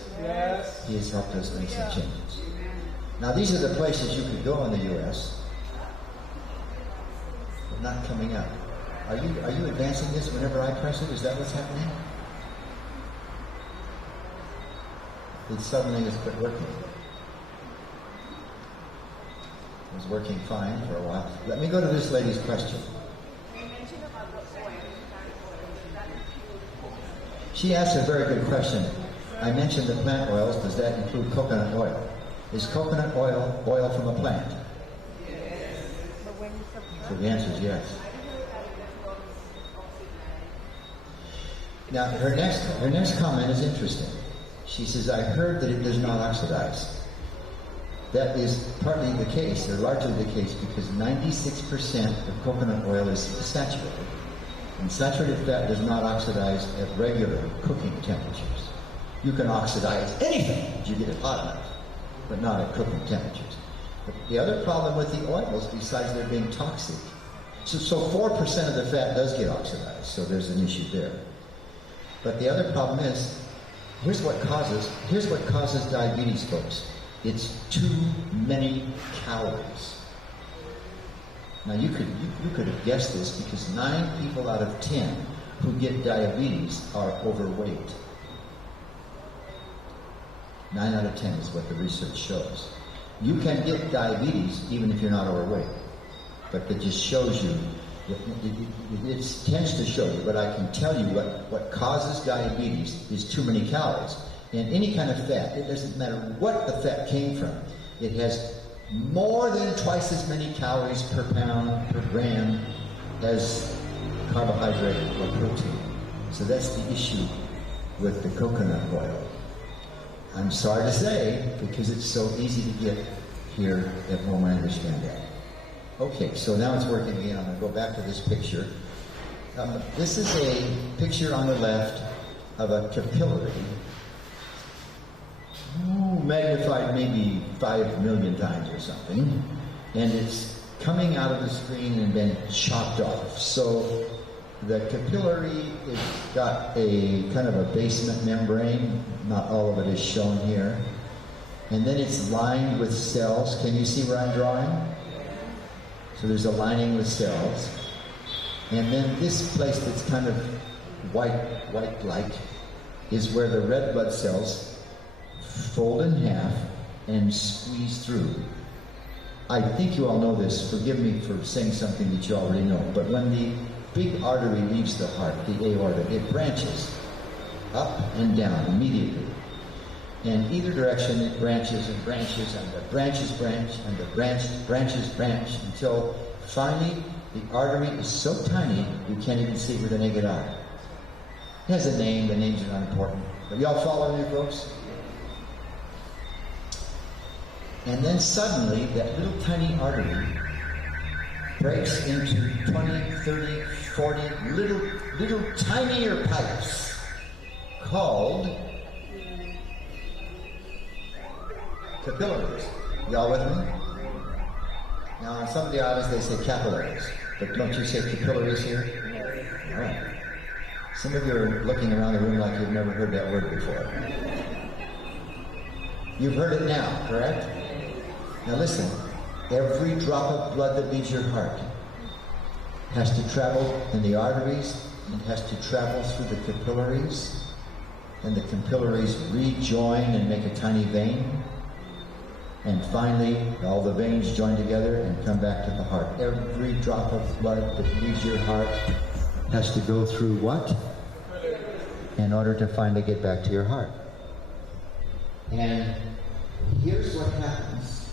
He has helped us make some changes. Now, these are the places you could go in the U.S., but not coming up. Are you advancing this whenever I press it? Is that what's happening? It suddenly has quit working. It was working fine for a while. Let me go to this lady's question. She asked a very good question. I mentioned the plant oils. Does that include coconut oil? Is coconut oil from a plant? So the answer is yes. Now, her next comment is interesting. She says, I heard that it does not oxidize. That is partly the case, or largely the case, because 96% of coconut oil is saturated. And saturated fat does not oxidize at regular cooking temperatures. You can oxidize anything if you get it hot enough, but not at cooking temperatures. But the other problem with the oils, besides there being toxic, so 4% of the fat does get oxidized, so there's an issue there. But the other problem is, here's what causes diabetes, folks. It's too many calories. Now you could have guessed this, because 9 people out of 10 who get diabetes are overweight. 9 out of 10 is what the research shows. You can get diabetes even if you're not overweight. But that just shows you, it tends to show you, but I can tell you what causes diabetes is too many calories. And any kind of fat, it doesn't matter what the fat came from, it has more than twice as many calories per pound, per gram, as carbohydrate or protein. So that's the issue with the coconut oil. I'm sorry to say, because it's so easy to get here, that won't understand that. Okay, so now it's working again. I'm going to go back to this picture. This is a picture on the left of a capillary, magnified maybe 5 million times or something, and it's coming out of the screen and been chopped off. So the capillary has got a kind of a basement membrane. Not all of it is shown here. And then it's lined with cells. Can you see where I'm drawing? So there's a lining with cells. And then this place that's kind of white-like is where the red blood cells fold in half and squeeze through. I think you all know this. Forgive me for saying something that you already know. But when the big artery leaves the heart, the aorta, it branches up and down immediately. In either direction, it branches and branches, and the branches branch, and the branches branch, until finally the artery is so tiny you can't even see it with the naked eye. It has a name. The names are not important. But y'all follow me, folks? And then suddenly, that little tiny artery breaks into 20, 30, 40 little tinier pipes called capillaries. Y'all with me? Now, in some of the islands they say capillaries, but don't you say capillaries here? All right. Some of you are looking around the room like you've never heard that word before. You've heard it now, correct? Now listen, every drop of blood that leaves your heart has to travel in the arteries, and has to travel through the capillaries, and the capillaries rejoin and make a tiny vein. And finally, all the veins join together and come back to the heart. Every drop of blood that leaves your heart has to go through what? In order to finally get back to your heart. And here's what happens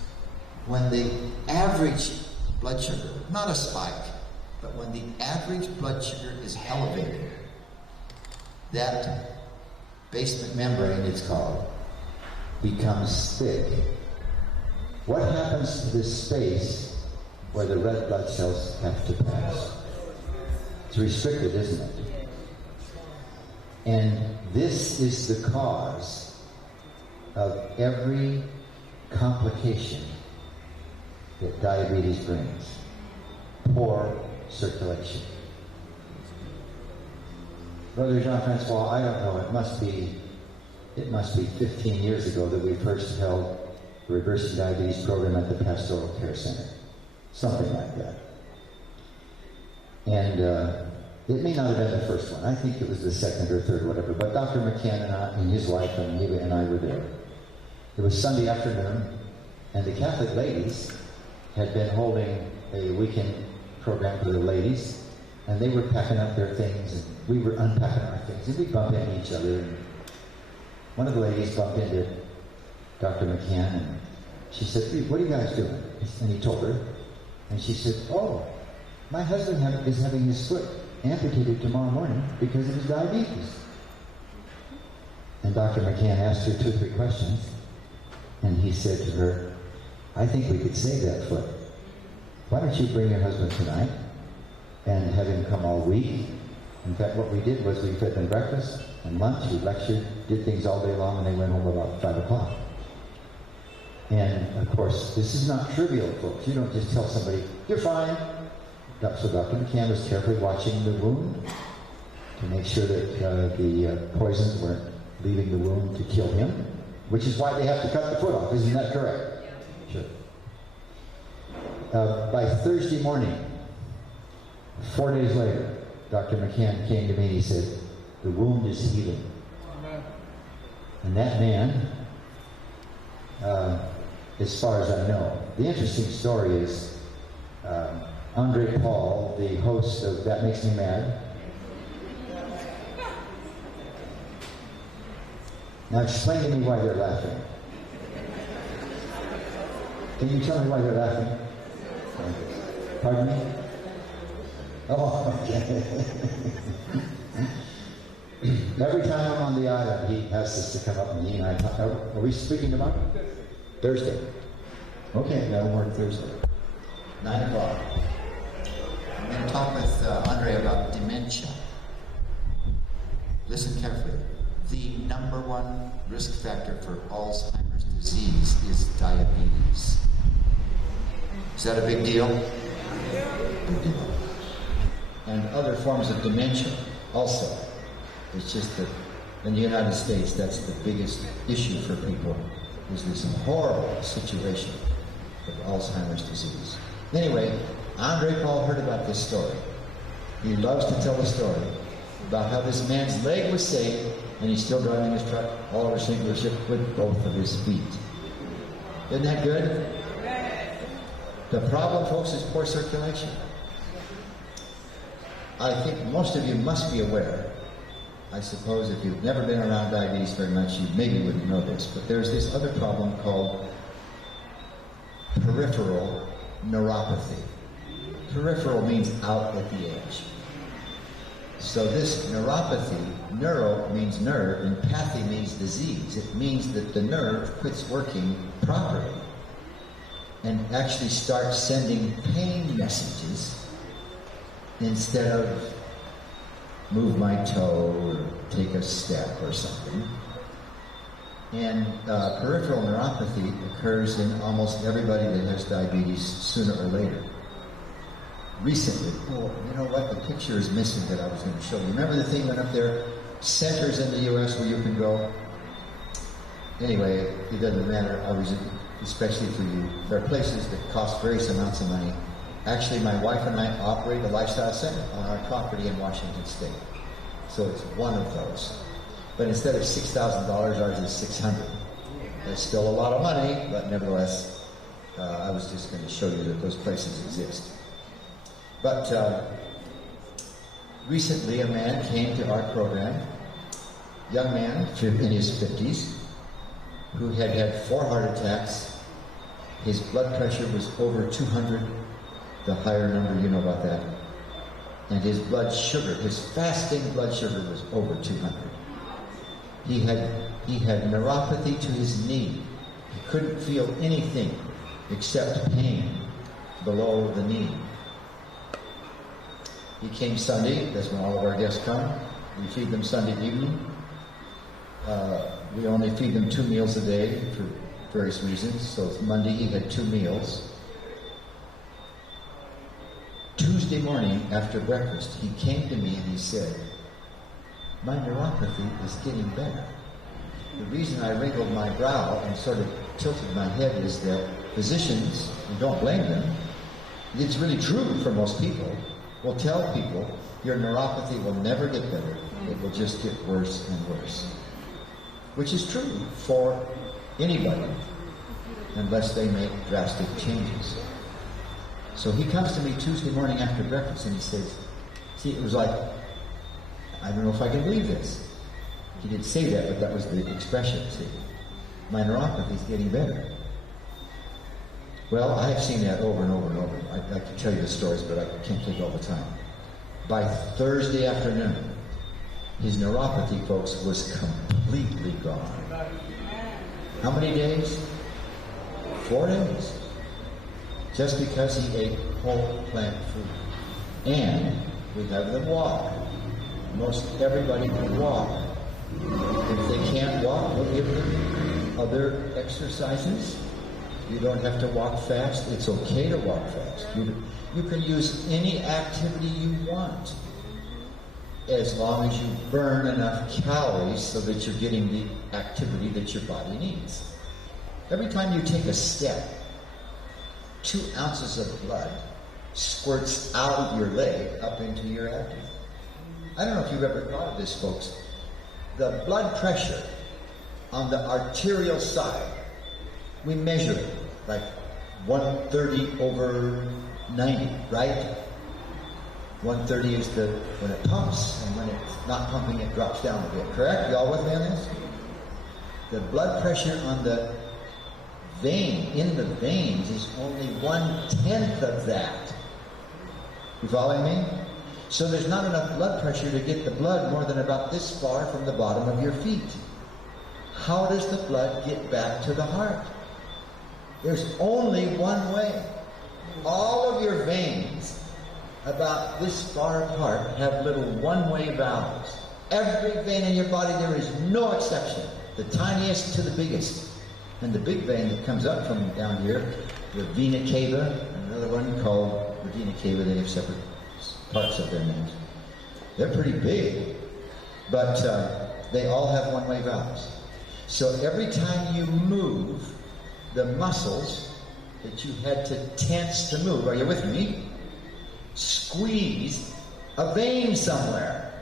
when the average blood sugar, not a spike, but when the average blood sugar is elevated, that basement membrane, it's called, becomes thick. What happens to this space where the red blood cells have to pass? It's restricted, isn't it? And this is the cause of every complication that diabetes brings. Poor circulation. Brother Jean-Francois, I don't know, it must be 15 years ago that we first held the Reversing Diabetes program at the Pastoral Care Center. Something like that. And it may not have been the first one. I think it was the second or third, whatever. But Dr. McCann and his wife and Eva and I were there. It was Sunday afternoon, and the Catholic ladies had been holding a weekend program for the ladies, and they were packing up their things, and we were unpacking our things, and we bumped into each other. And one of the ladies bumped into Dr. McCann, and she said, "What are you guys doing?" And he told her, and she said, "Oh, my husband is having his foot amputated tomorrow morning because of his diabetes." And Dr. McCann asked her 2 or 3 questions, and he said to her, "I think we could save that foot. Why don't you bring your husband tonight and have him come all week?" In fact, what we did was we fed them breakfast and lunch, we lectured, did things all day long, and they went home about 5 o'clock. And of course, this is not trivial, folks. You don't just tell somebody, you're fine. So Dr. McCann was carefully watching the wound to make sure that the poisons weren't leaving the wound to kill him, which is why they have to cut the foot off. Isn't that correct? Sure. By Thursday morning, 4 days later, Dr. McCann came to me and he said, the wound is healing. And that man, as far as I know, the interesting story is Andre Paul, the host of That Makes Me Mad. Now explain to me why they're laughing. Can you tell me why they're laughing? Pardon me? Oh, okay. Every time I'm on the island, he asks us to come up and he and I talk. Are we speaking about Thursday? Okay, that'll work Thursday. 9 o'clock. I'm going to talk with Andre about dementia. Listen carefully. The number one risk factor for Alzheimer's disease is diabetes. Is that a big deal? Big deal. And other forms of dementia also. It's just that in the United States, that's the biggest issue for people, is this horrible situation of Alzheimer's disease. Anyway, Andre Paul heard about this story. He loves to tell the story about how this man's leg was saved and he's still driving his truck all over St. Lucia with both of his feet. Isn't that good? The problem, folks, is poor circulation. I think most of you must be aware, I suppose if you've never been around diabetes very much, you maybe wouldn't know this, but there's this other problem called peripheral neuropathy. Peripheral means out at the edge. So this neuropathy, neuro means nerve, and pathy means disease. It means that the nerve quits working properly and actually starts sending pain messages instead of move my toe or take a step or something. And peripheral neuropathy occurs in almost everybody that has diabetes sooner or later. Recently, oh, you know what? The picture is missing that I was going to show you. Remember the thing went up there? Centers in the U.S. where you can go. Anyway, it doesn't matter. Especially for you. There are places that cost various amounts of money. Actually, my wife and I operate a lifestyle center on our property in Washington State. So it's one of those. But instead of $6,000, ours is $600. It's still a lot of money, but nevertheless, I was just going to show you that those places exist. But recently a man came to our program, young man in his 50s, who had had 4 heart attacks. His blood pressure was over 200, the higher number, you know about that. And his blood sugar, his fasting blood sugar was over 200. He had neuropathy to his knee. He couldn't feel anything except pain below the knee. He came Sunday. That's when all of our guests come. We feed them Sunday evening. We only feed them 2 meals a day for various reasons. So Monday he had 2 meals. Tuesday morning after breakfast, he came to me and he said, my neuropathy is getting better. The reason I wrinkled my brow and sort of tilted my head is that physicians, and don't blame them, it's really true for most people, will tell people your neuropathy will never get better. It will just get worse and worse. Which is true for anybody, unless they make drastic changes. So he comes to me Tuesday morning after breakfast and he says, see, it was like, I don't know if I can believe this. He didn't say that, but that was the expression, see. My neuropathy is getting better. Well, I have seen that over and over and over. I can tell you the stories, but I can't take all the time. By Thursday afternoon, his neuropathy, folks, was completely gone. How many days? 4 days. Just because he ate whole plant food. And we have them walk. Most everybody can walk. If they can't walk, we'll give them other exercises. You don't have to walk fast. It's okay to walk fast. You can use any activity you want as long as you burn enough calories so that you're getting the activity that your body needs. Every time you take a step, 2 ounces of blood squirts out of your leg up into your abdomen. I don't know if you've ever thought of this, folks. The blood pressure on the arterial side, we measure it like 130/90, right? 130 is when it pumps, and when it's not pumping, it drops down a bit. Correct? You all with me on this? The blood pressure on the vein, in the veins, is only 1/10 of that. You following me? So there's not enough blood pressure to get the blood more than about this far from the bottom of your feet. How does the blood get back to the heart? There's only one way. All of your veins about this far apart have little one-way valves. Every vein in your body, there is no exception. The tiniest to the biggest. And the big vein that comes up from down here, the vena cava, another one called the vena cava, they have separate parts of their names. They're pretty big, but they all have one-way valves. So every time you move, the muscles that you had to tense to move, are you with me? Squeeze a vein somewhere.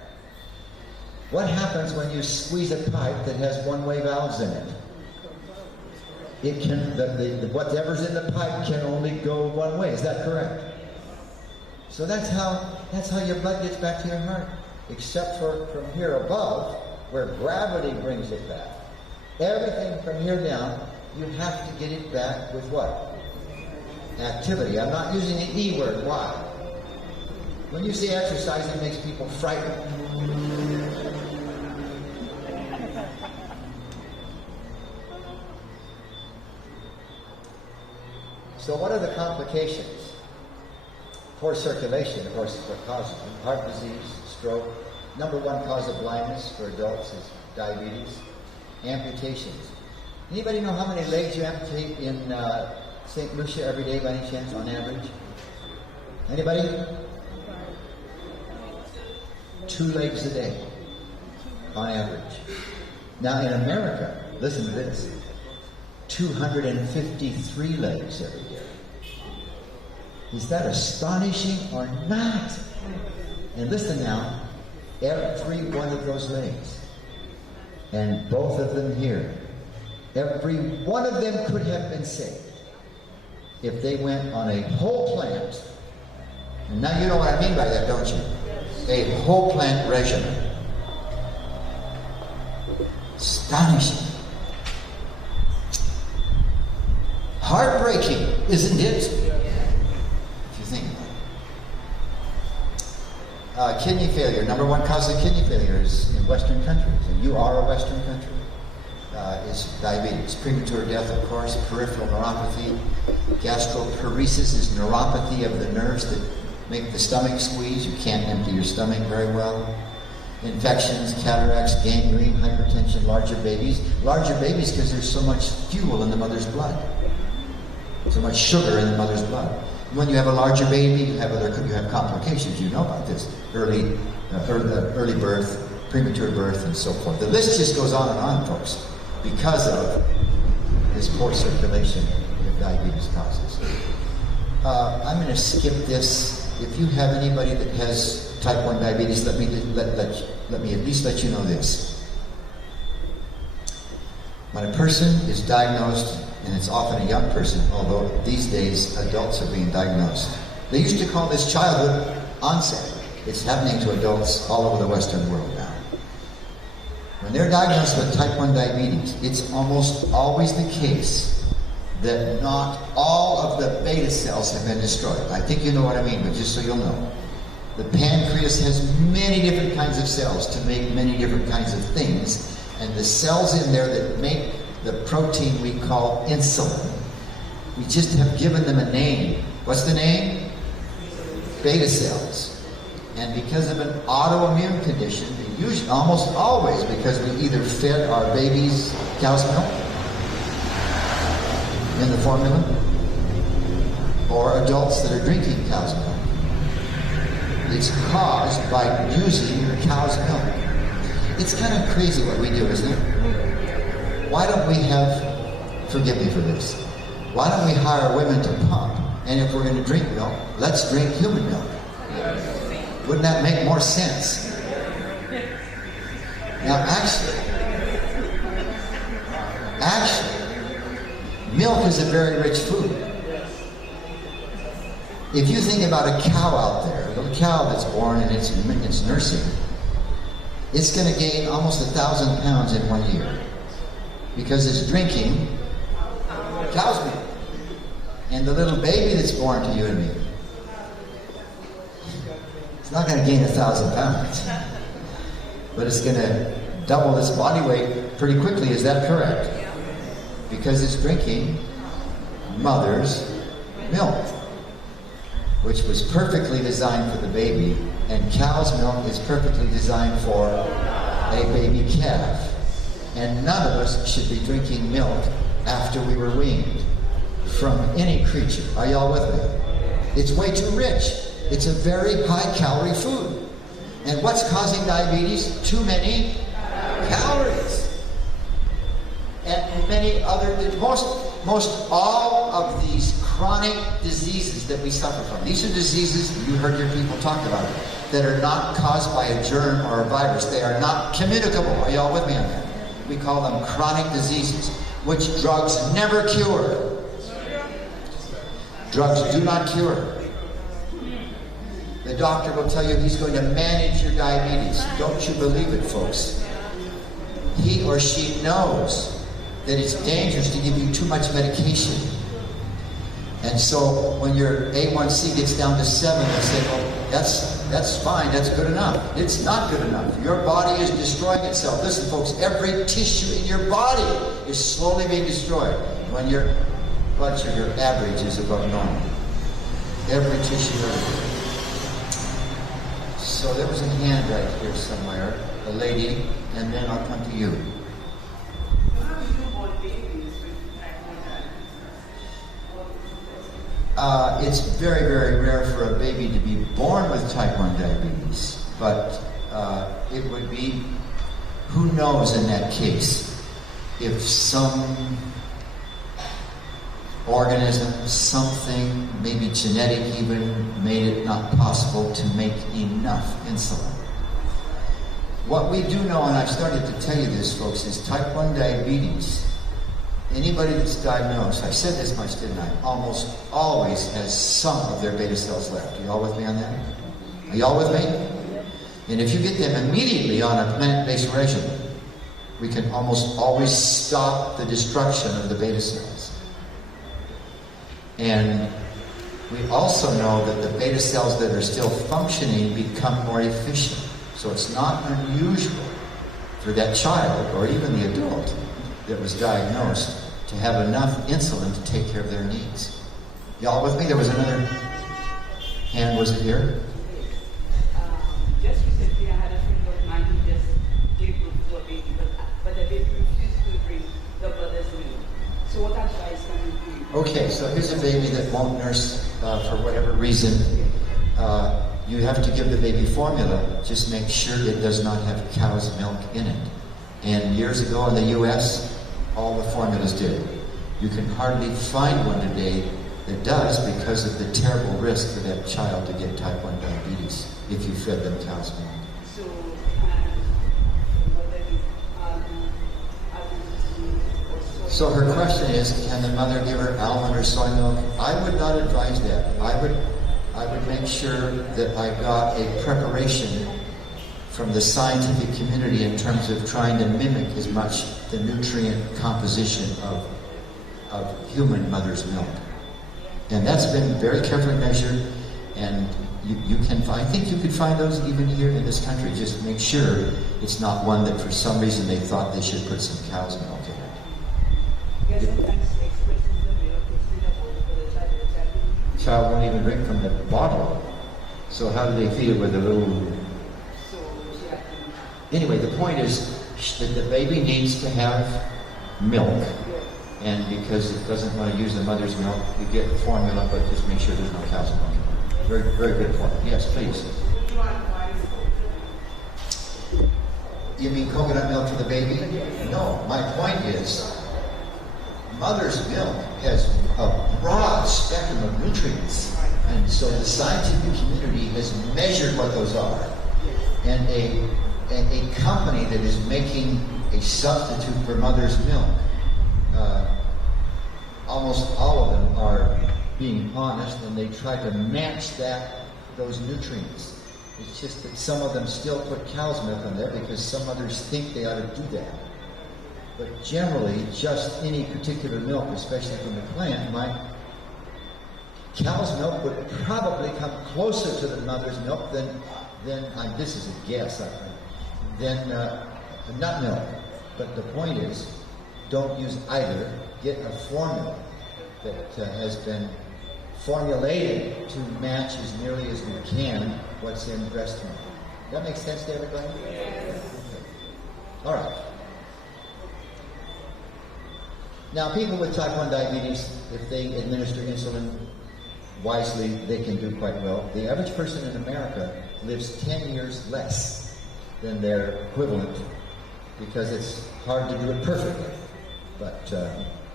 What happens when you squeeze a pipe that has one-way valves in it? It can, whatever's in the pipe can only go one way. Is that correct? So that's how your blood gets back to your heart. Except for from here above, where gravity brings it back. Everything from here down, you have to get it back with what? Activity. I'm not using the E word. Why? When you say exercise, it makes people frightened. So what are the complications? Poor circulation, of course, is what causes them. Heart disease, stroke. Number 1 cause of blindness for adults is diabetes. Amputations. Anybody know how many legs you amputate in St. Lucia every day by any chance, on average? Anybody? 2 legs a day, on average. Now in America, listen to this, 253 legs every year. Is that astonishing or not? And listen now, every one of those legs, and both of them here, every one of them could have been saved if they went on a whole plant. And now you know what I mean by that, don't you? A whole plant regimen. Astonishing. Heartbreaking, isn't it? If you think about it. Kidney failure. Number 1 cause of kidney failure is in Western countries, and you are a Western country. Is diabetes. Premature death, of course. Peripheral neuropathy. Gastroparesis is neuropathy of the nerves that make the stomach squeeze. You can't empty your stomach very well. Infections, cataracts, gangrene, hypertension, larger babies. Larger babies because there's so much fuel in the mother's blood. So much sugar in the mother's blood. When you have a larger baby, you have complications. You know about this. Early birth, premature birth, and so forth. The list just goes on, folks, because of this poor circulation that diabetes causes. I'm going to skip this. If you have anybody that has type 1 diabetes, let me at least let you know this. When a person is diagnosed, and it's often a young person, although these days adults are being diagnosed. They used to call this childhood onset. It's happening to adults all over the Western world now. When they're diagnosed with type 1 diabetes, it's almost always the case that not all of the beta cells have been destroyed. I think you know what I mean, but just so you'll know. The pancreas has many different kinds of cells to make many different kinds of things, and the cells in there that make the protein we call insulin, we just have given them a name. What's the name? Beta cells. And because of an autoimmune condition, usually, almost always because we either fed our babies cow's milk, in the formula, or adults that are drinking cow's milk. It's caused by using cow's milk. It's kind of crazy what we do, isn't it? Why don't we have, forgive me for this, why don't we hire women to pump, and if we're going to drink milk, let's drink human milk. Wouldn't that make more sense? Now actually, milk is a very rich food. If you think about a cow out there, a little cow that's born and it's nursing, it's going to gain almost 1,000 pounds in 1 year because it's drinking cow's milk. And the little baby that's born to you and me, it's not going to gain 1,000 pounds, but it's going to double its body weight pretty quickly. Is that correct? Because it's drinking mother's milk, which was perfectly designed for the baby, and cow's milk is perfectly designed for a baby calf. And none of us should be drinking milk after we were weaned from any creature. Are y'all with me? It's way too rich. It's a very high-calorie food. And what's causing diabetes? Too many calories. And many other, most all of these chronic diseases that we suffer from. These are diseases, you heard your people talk about it, that are not caused by a germ or a virus. They are not communicable. Are y'all with me on that? We call them chronic diseases, which drugs never cure. Drugs do not cure. The doctor will tell you he's going to manage your diabetes. Don't you believe it, folks? He or she knows that it's dangerous to give you too much medication. And so when your A1C gets down to 7, they say, well, that's fine, that's good enough. It's not good enough. Your body is destroying itself. Listen, folks, every tissue in your body is slowly being destroyed when your blood sugar average is above normal. Every tissue, everywhere. So there was a hand right here somewhere, a lady, and then I'll come to you. It's very, very rare for a baby to be born with type 1 diabetes, but it would be, who knows in that case, if some organism, something, maybe genetic even, made it not possible to make enough insulin. What we do know, and I've started to tell you this, folks, is type 1 diabetes. Anybody that's diagnosed, I said this much, didn't I? Almost always has some of their beta cells left. Are y'all with me on that? Are y'all with me? And if you get them immediately on a plant-based regimen, we can almost always stop the destruction of the beta cells. And we also know that the beta cells that are still functioning become more efficient. So it's not unusual for that child, or even the adult, that was diagnosed to have enough insulin to take care of their needs. Y'all with me? There was another hand, was it here? Just recently I had a friend of mine who just gave birth to a baby, but the baby refused to drink the mother's milk. So what advice can you give? Okay, so here's a baby that won't nurse for whatever reason. You have to give the baby formula. Just make sure it does not have cow's milk in it. And years ago in the U.S., all the formulas did. You can hardly find one today that does because of the terrible risk for that child to get type 1 diabetes if you fed them cow's milk. So her question is, can the mother give her almond or soy milk? I would not advise that. I would make sure that I got a preparation from the scientific community in terms of trying to mimic as much the nutrient composition of human mother's milk. And that's been very carefully measured, and you can find, I think you could find those even here in this country. Just make sure it's not one that for some reason they thought they should put some cow's milk in it. The child won't even drink from the bottle. So how do they feed it with a little... Anyway, the point is that the baby needs to have milk And because it doesn't want to use the mother's milk, you get formula, but just make sure there's no cow's milk. Very, very good formula. Yes, please. You mean coconut milk for the baby? No, my point is, mother's milk has a broad spectrum of nutrients. And so the scientific community has measured what those are. And a company that is making a substitute for mother's milk, almost all of them are being honest, and they try to match those nutrients. It's just that some of them still put cow's milk on there because some others think they ought to do that. But generally, just any particular milk, especially from the plant, cow's milk would probably come closer to the mother's milk than this is a guess, than nut milk. But the point is, don't use either. Get a formula that has been formulated to match as nearly as we can what's in breast milk. That makes sense to everybody? Yes. Okay. All right. Now, people with type 1 diabetes, if they administer insulin wisely, they can do quite well. The average person in America lives 10 years less than their equivalent because it's hard to do it perfectly. But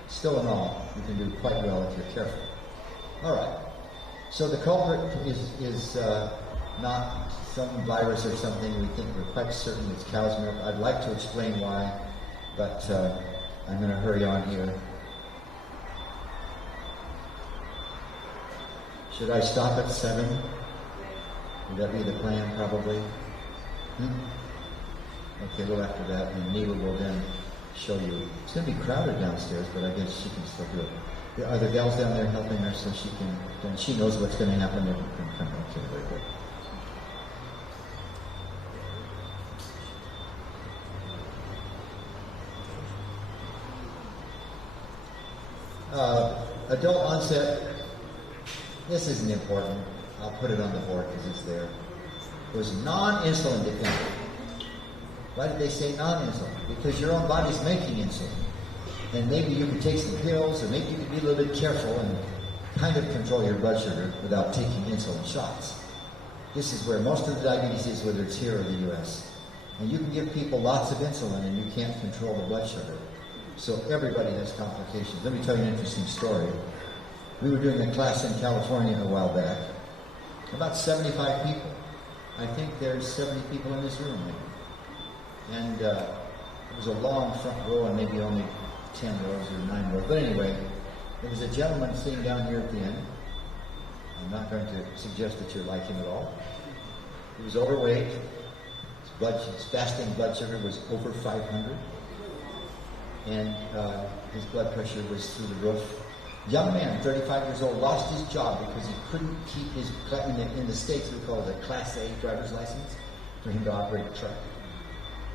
still in all, you can do quite well if you're careful. All right. So the culprit is not some virus or something. We think we're quite certain it's cow's milk. I'd like to explain why, but I'm going to hurry on here. Should I stop at 7? Would that be the plan, probably? Okay, a little after that, and Neva will then show you. It's going to be crowded downstairs, but I guess she can still do it. Are the gals down there helping her so she can, then she knows what's going to happen? Okay, very good. Adult onset, this isn't important. I'll put it on the board because it's there. It was non-insulin dependent. Why did they say non-insulin? Because your own body's making insulin. And maybe you can take some pills, or maybe you can be a little bit careful and kind of control your blood sugar without taking insulin shots. This is where most of the diabetes is, whether it's here or the US. And you can give people lots of insulin and you can't control the blood sugar. So everybody has complications. Let me tell you an interesting story. We were doing a class in California a while back. About 75 people. I think there's 70 people in this room maybe. And it was a long front row and maybe only 10 rows or 9 rows. But anyway, there was a gentleman sitting down here at the end. I'm not going to suggest that you're like him at all. He was overweight. His fasting blood sugar was over 500. And his blood pressure was through the roof. Young man, 35 years old, lost his job because he couldn't keep his, in the States we call it a Class A driver's license for him to operate a truck.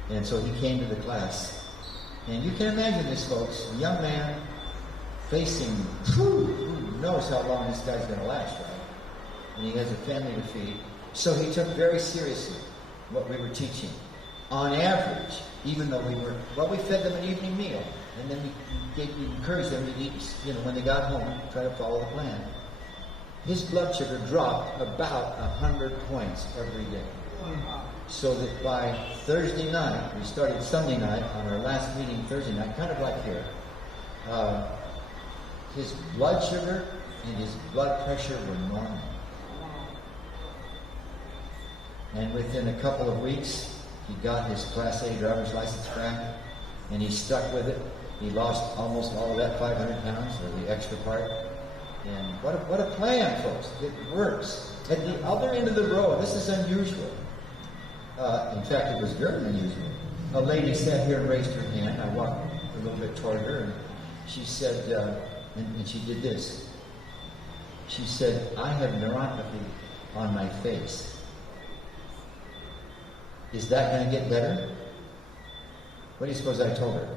And so he came to the class. And you can imagine this, folks, a young man facing, who knows how long this guy's going to last, right? And he has a family to feed. So he took very seriously what we were teaching. On average, even though we fed them an evening meal, and then we encouraged them to eat, when they got home, try to follow the plan. His blood sugar dropped about 100 points every day. So that by Thursday night, we started Sunday night on our last meeting Thursday night, kind of like here. His blood sugar and his blood pressure were normal. And within a couple of weeks, he got his Class A driver's license back, and he stuck with it. He lost almost all of that 500 pounds, or the extra part. And what a plan, folks. It works. At the other end of the row, this is unusual. In fact, it was very unusual. A lady sat here and raised her hand. I walked a little bit toward her, and she said, and she did this. She said, I have neuropathy on my face. Is that going to get better? What do you suppose I told her?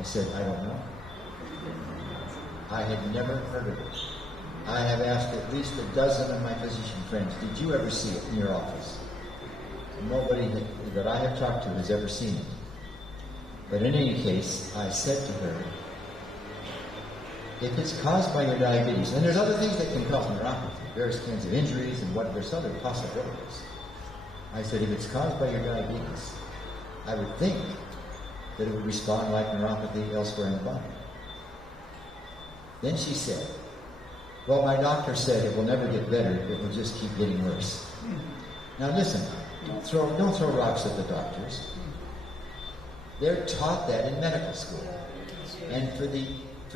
I said, I don't know. I had never heard of it. I have asked at least a dozen of my physician friends, did you ever see it in your office? Nobody that I have talked to has ever seen it. But in any case, I said to her, if it's caused by your diabetes, and there's other things that can cause neuropathy, various kinds of injuries and there's other possibilities. I said, if it's caused by your diabetes, I would think that it would respond like neuropathy elsewhere in the body. Then she said, well, my doctor said it will never get better, it will just keep getting worse. Now listen, don't throw rocks at the doctors. They're taught that in medical school. And for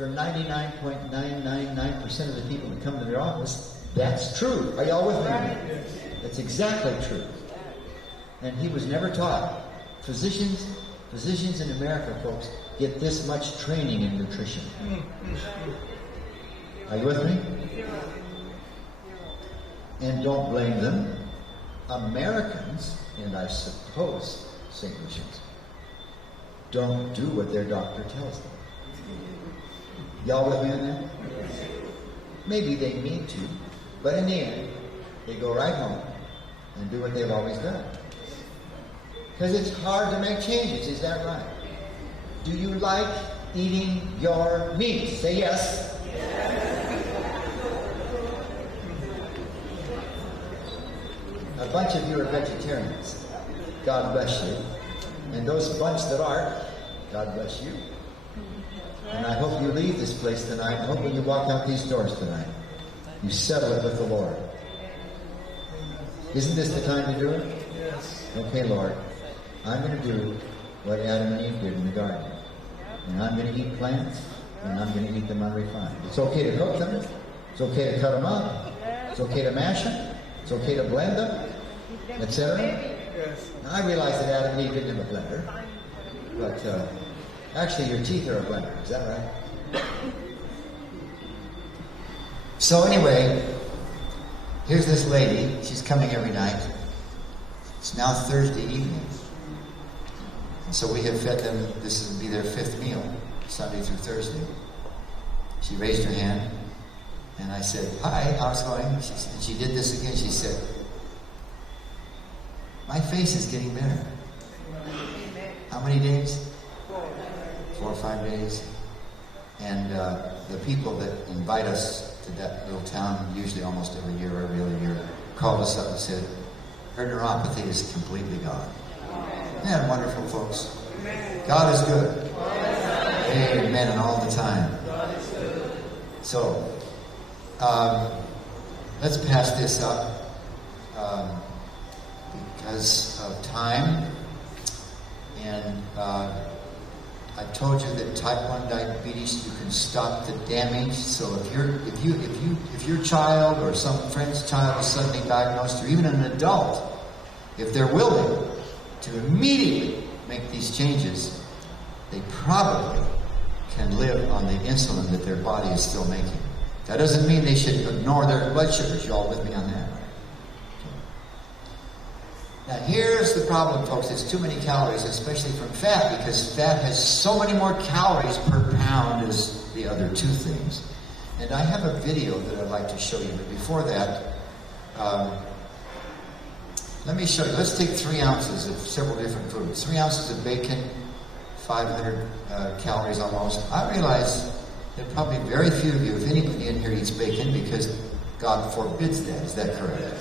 99.999% of the people that come to their office, that's true. Are y'all with me? That's exactly true. And he was never taught. Physicians in America, folks, get this much training in nutrition. Are you with me? And don't blame them. Americans, and I suppose St. Lucians, don't do what their doctor tells them. Y'all with me on that? Maybe they mean to, but in the end, they go right home and do what they've always done. Because it's hard to make changes, is that right? Do you like eating your meat? Say yes. A bunch of you are vegetarians. God bless you. And those bunch that aren't, God bless you. And I hope you leave this place tonight. I hope when you walk out these doors tonight, you settle it with the Lord. Isn't this the time to do it? Yes. Okay, Lord, I'm going to do what Adam and Eve did in the garden. And I'm going to eat plants, and I'm going to eat them unrefined. It's okay to cook them. It's okay to cut them up. It's okay to mash them. It's okay to blend them, etc. I realize that Adam and Eve didn't have a blender, but actually your teeth are a blender. Is that right? So anyway, here's this lady. She's coming every night. It's now Thursday evening. And so we have fed them, this will be their 5th meal, Sunday through Thursday. She raised her hand, and I said, hi, how's it going? And she did this again. She said, my face is getting better. How many days? 4 or 5 days. And the people that invite us to that little town, usually almost every year or every other year, called us up and said, her neuropathy is completely gone. Isn't that wonderful, folks? God is good. Amen, and all the time. So, let's pass this up because of time. And I've told you that type 1 diabetes, you can stop the damage. So if your child or some friend's child is suddenly diagnosed, or even an adult, if they're willing to immediately make these changes, they probably can live on the insulin that their body is still making. That doesn't mean they should ignore their blood sugars. You all with me on that? Now here's the problem, folks. It's too many calories, especially from fat, because fat has so many more calories per pound as the other two things. And I have a video that I'd like to show you, but before that, let me show you. Let's take 3 ounces of several different foods. 3 ounces of bacon, 500 calories almost. I realize that probably very few of you, if anybody in here eats bacon, because God forbids that. Is that correct?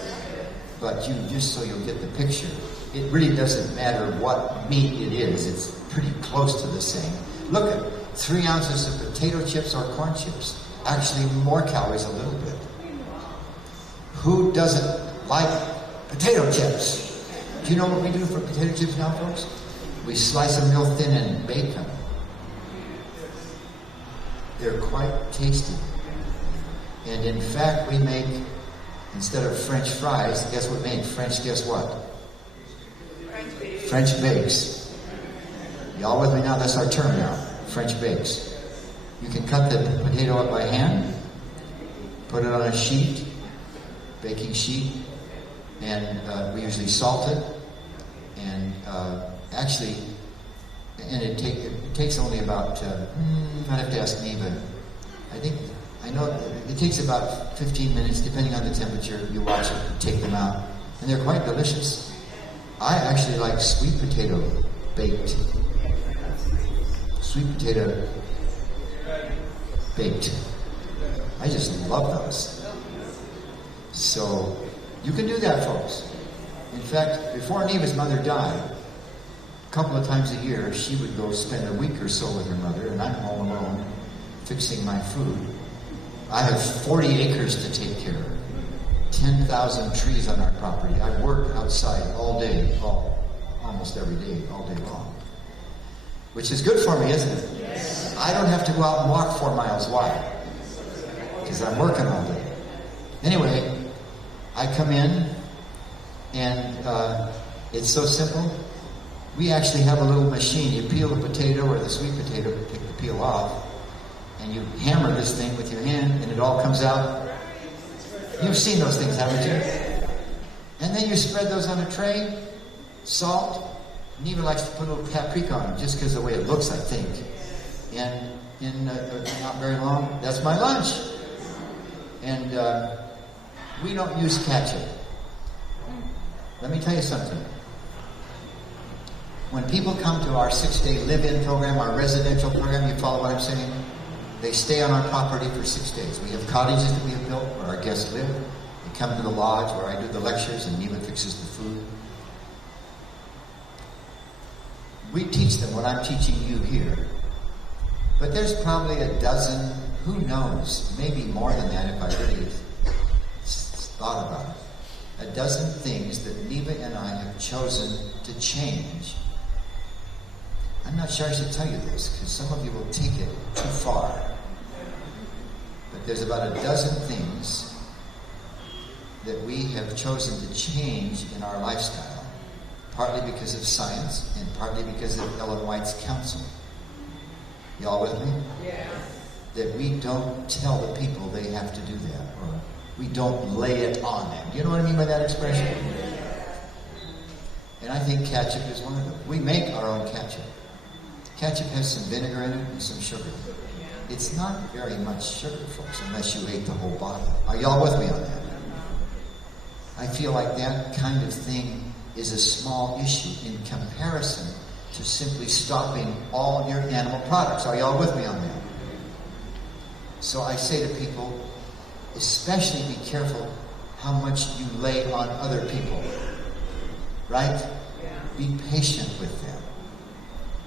But just so you'll get the picture, it really doesn't matter what meat it is. It's pretty close to the same. Look at 3 ounces of potato chips or corn chips. Actually, more calories a little bit. Who doesn't like potato chips? Do you know what we do for potato chips now, folks? We slice them real thin and bake them. They're quite tasty. And in fact, we make, instead of French fries, guess what made French, guess what? French bakes. Y'all with me now? That's our term now. French bakes. You can cut the potato up by hand, put it on a sheet, baking sheet, and we usually salt it, and it takes only about, I'd have to ask me, but I know it takes about 15 minutes, depending on the temperature. You watch it, take them out, and they're quite delicious. I actually like sweet potato baked. sweet potato baked. I just love those. So you can do that, folks. In fact, before Neva's mother died, a couple of times a year, she would go spend a week or so with her mother, and I'm home alone, fixing my food. I have 40 acres to take care of, 10,000 trees on our property. I work outside all day, almost every day, all day long. Which is good for me, isn't it? Yes. I don't have to go out and walk 4 miles. Why? Because I'm working all day. Anyway, I come in, and it's so simple. We actually have a little machine. You peel the potato or the sweet potato, take the peel off, and you hammer this thing with your hand, and it all comes out. You've seen those things, haven't you? And then you spread those on a tray, salt. Neva likes to put a little paprika on them, just because of the way it looks, I think. And in not very long, that's my lunch. And we don't use ketchup. Let me tell you something. When people come to our 6-day live-in program, our residential program, you follow what I'm saying? They stay on our property for 6 days. We have cottages that we have built where our guests live. They come to the lodge where I do the lectures and Neva fixes the food. We teach them what I'm teaching you here. But there's probably a dozen, who knows, maybe more than that if I really thought about it. A dozen things that Neva and I have chosen to change. I'm not sure I should tell you this, because some of you will take it too far. But there's about a dozen things that we have chosen to change in our lifestyle, partly because of science and partly because of Ellen White's counsel. Y'all with me? Yeah. That we don't tell the people they have to do that, or we don't lay it on them. You know what I mean by that expression? And I think ketchup is one of them. We make our own ketchup. Ketchup has some vinegar in it and some sugar. It's not very much sugar, folks, unless you ate the whole bottle. Are y'all with me on that? I feel like that kind of thing is a small issue in comparison to simply stopping all your animal products. Are y'all with me on that? So I say to people, especially be careful how much you lay on other people. Right? Yeah. Be patient with them.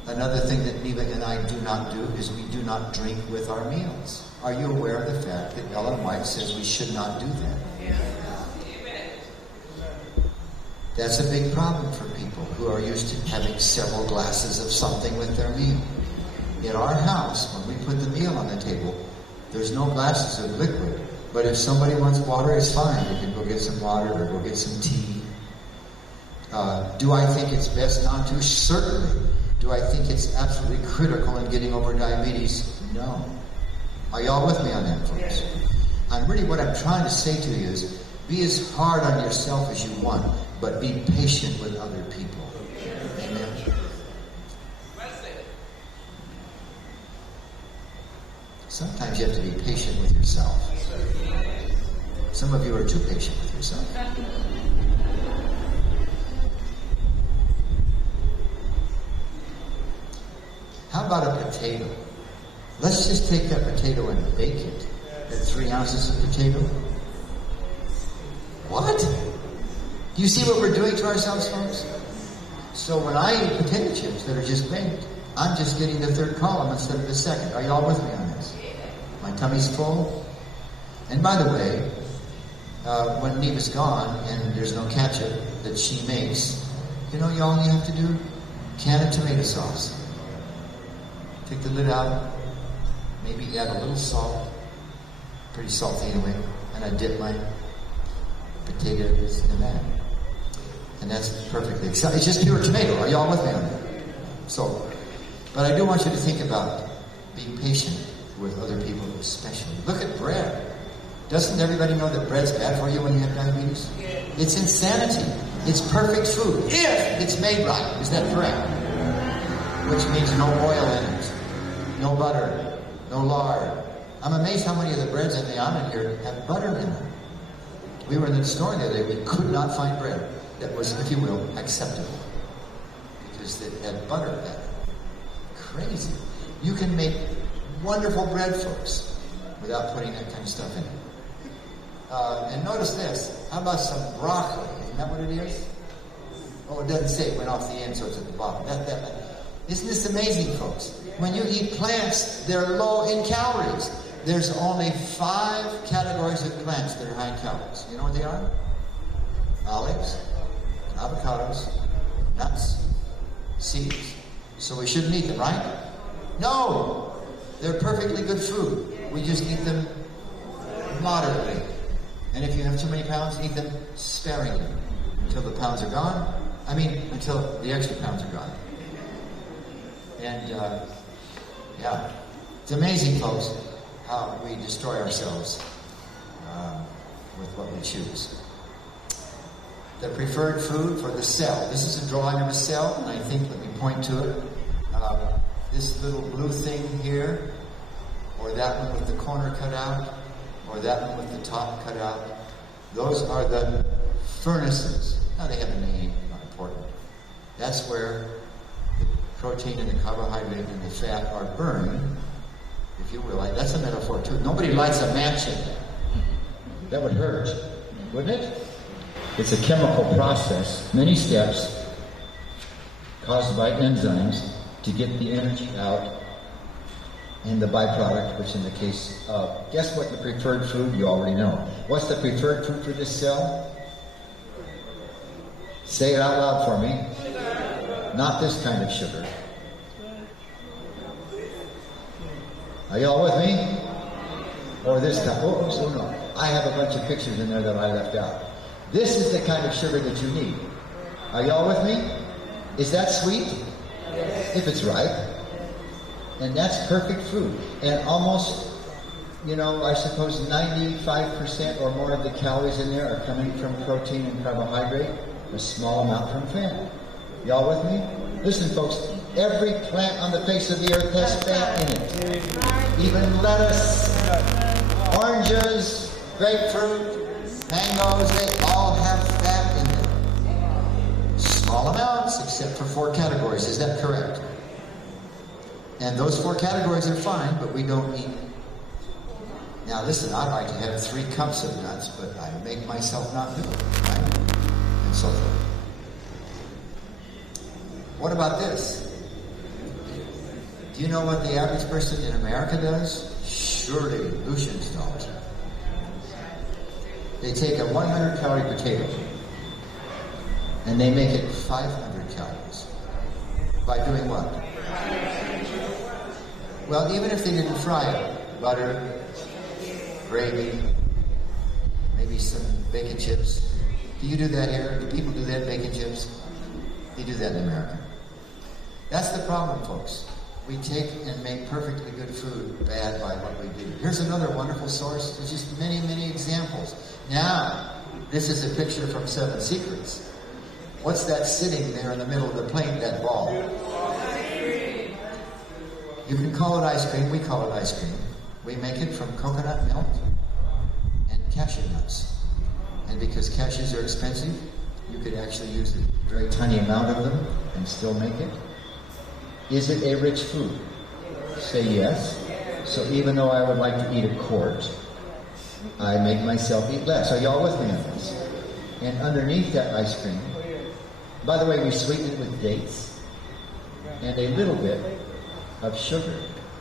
Another thing that Neva and I do not do is we do not drink with our meals. Are you aware of the fact that Ellen White says we should not do that? Yeah. That's a big problem for people who are used to having several glasses of something with their meal. In our house, when we put the meal on the table, there's no glasses of liquid. But if somebody wants water, it's fine. You can go get some water or go get some tea. Do I think it's best not to? Certainly. Do I think it's absolutely critical in getting over diabetes? No. Are y'all with me on that, folks? What I'm trying to say to you is, be as hard on yourself as you want, but be patient with other people. Amen. Sometimes you have to be patient with yourself. Some of you are too patient with yourself. How about a potato? Let's just take that potato and bake it. That's 3 ounces of potato. What? Do you see what we're doing to ourselves, folks? So when I eat potato chips that are just baked, I'm just getting the third column instead of the second. Are y'all with me on this? My tummy's full. And by the way, when Neva's gone and there's no ketchup that she makes, you know all you have to do? Can of tomato sauce. Take the lid out, maybe add a little salt, pretty salty anyway, and I dip my potatoes in that. And that's perfectly acceptable. It's just pure tomato. Are y'all with me on that? So, but I do want you to think about being patient with other people especially. Look at bread. Doesn't everybody know that bread's bad for you when you have diabetes? It's insanity. It's perfect food if it's made right. Is that correct? Which means no oil in it, no butter, no lard. I'm amazed how many of the breads in the oven here have butter in them. We were in the store the other day, we could not find bread that was, if you will, acceptable. Because it had butter in it. Crazy. You can make wonderful bread, folks, without putting that kind of stuff in it. And notice this. How about some broccoli? Isn't that what it is? Oh, it doesn't say. It went off the end, so it's at the bottom. Isn't this amazing, folks? When you eat plants, they're low in calories. There's only 5 categories of plants that are high in calories. You know what they are? Olives, avocados, nuts, seeds. So we shouldn't eat them, right? No! They're perfectly good food. We just eat them moderately. And if you have too many pounds, eat them sparingly until the pounds are gone. Until the extra pounds are gone. And, yeah, it's amazing, folks, how we destroy ourselves with what we choose. The preferred food for the cell. This is a drawing of a cell, and I think, let me point to it. This little blue thing here, or that one with the corner cut out, or that one with the top cut out. Those are the furnaces. Now they have a name, not important. That's where the protein and the carbohydrate and the fat are burned, if you will. That's a metaphor too. Nobody lights a match in there. That would hurt, wouldn't it? It's a chemical process, many steps, caused by enzymes to get the energy out, and the byproduct, which in the case of, guess what the preferred food? You already know. What's the preferred food for this cell? Say it out loud for me. Not this kind of sugar. Are y'all with me? Or this kind? Oh, no. I have a bunch of pictures in there that I left out. This is the kind of sugar that you need. Are y'all with me? Is that sweet? Yes. If it's right. And that's perfect food. And almost, I suppose 95% or more of the calories in there are coming from protein and carbohydrate, a small amount from fat. Y'all with me? Listen, folks, every plant on the face of the earth has fat in it. Even lettuce, oranges, grapefruit, mangoes, they all have fat in them. Small amounts, except for 4 categories. Is that correct? And those 4 categories are fine, but we don't eat. Now listen, I like to have 3 cups of nuts, but I make myself not do it, right? And so forth. What about this? Do you know what the average person in America does? Surely Lucians don't. They take a 100-calorie potato and they make it 500 calories. By doing what? Well, even if they didn't fry it, butter, gravy, maybe some bacon chips. Do you do that here? Do people do that, bacon chips? They do that in America. That's the problem, folks. We take and make perfectly good food bad by what we do. Here's another wonderful source. There's just many, many examples. Now, this is a picture from 7 Secrets. What's that sitting there in the middle of the plate, that ball? You can call it ice cream. We call it ice cream. We make it from coconut milk and cashew nuts. And because cashews are expensive, you could actually use a very tiny amount of them and still make it. Is it a rich food? Say yes. So even though I would like to eat a quart, I make myself eat less. Are y'all with me on this? And underneath that ice cream, by the way, we sweeten it with dates and a little bit of sugar.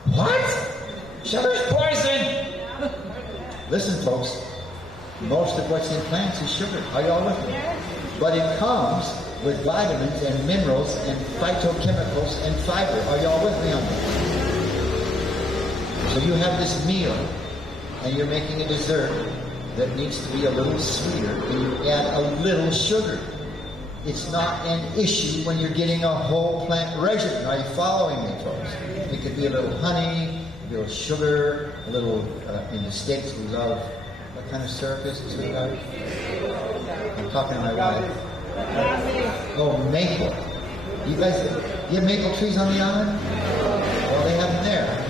What? Sugar's poison! Listen, folks, most of what's in plants is sugar. Are y'all with me? But it comes with vitamins and minerals and phytochemicals and fiber. Are y'all with me on this? So you have this meal and you're making a dessert that needs to be a little sweeter and you add a little sugar. It's not an issue when you're getting a whole plant regimen. Are you following me, folks? It could be a little honey, a little sugar, a little, in the States we love, what kind of syrup is it, sweetheart? I'm talking to my wife. Oh, maple. You have maple trees on the island? Well, they have them there.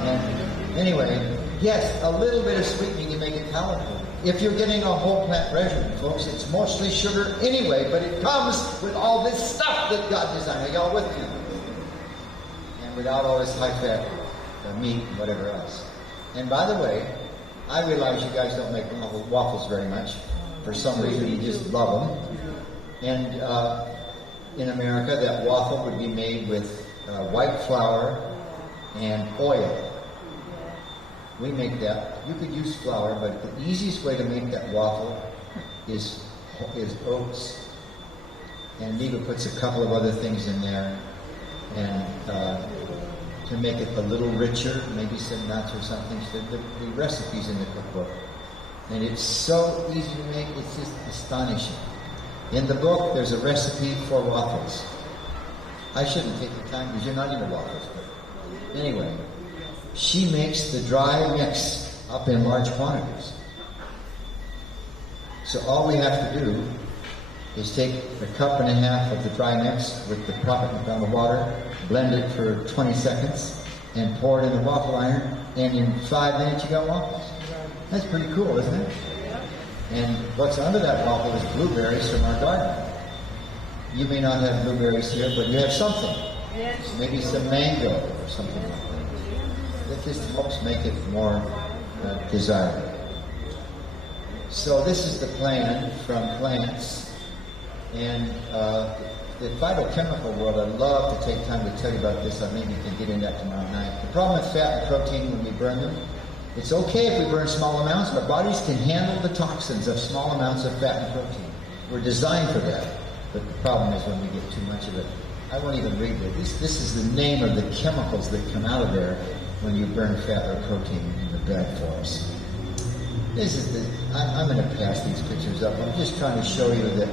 And anyway, yes, a little bit of sweetening to make it palatable. If you're getting a whole plant regimen, folks, it's mostly sugar anyway, but it comes with all this stuff that God designed. Are y'all with me? And without all this high-fat meat and whatever else. And by the way, I realize you guys don't make waffles very much. For some reason, you just love them. And in America, that waffle would be made with white flour and oil. We make that. You could use flour, but the easiest way to make that waffle is oats. And Neva puts a couple of other things in there, and to make it a little richer, maybe some nuts or something. So the recipe's in the cookbook. And it's so easy to make, it's just astonishing. In the book, there's a recipe for waffles. I shouldn't take the time because you're not into waffles, but anyway. She makes the dry mix up in large quantities. So all we have to do is take a cup and a half of the dry mix with the proper amount of water, blend it for 20 seconds, and pour it in the waffle iron, and in 5 minutes you got waffles. That's pretty cool, isn't it? And what's under that waffle is blueberries from our garden. You may not have blueberries here, but you have something. Maybe some mango or something like that. It just helps make it more desirable. So this is the plan from plants. And the phytochemical world, I'd love to take time to tell you about this. I maybe can get into that tomorrow night. The problem with fat and protein when we burn them, it's okay if we burn small amounts. Our bodies can handle the toxins of small amounts of fat and protein. We're designed for that. But the problem is when we get too much of it. I won't even read it. This is the name of the chemicals that come out of there when you burn fat or protein in the bad for us. This is I'm going to pass these pictures up. I'm just trying to show you that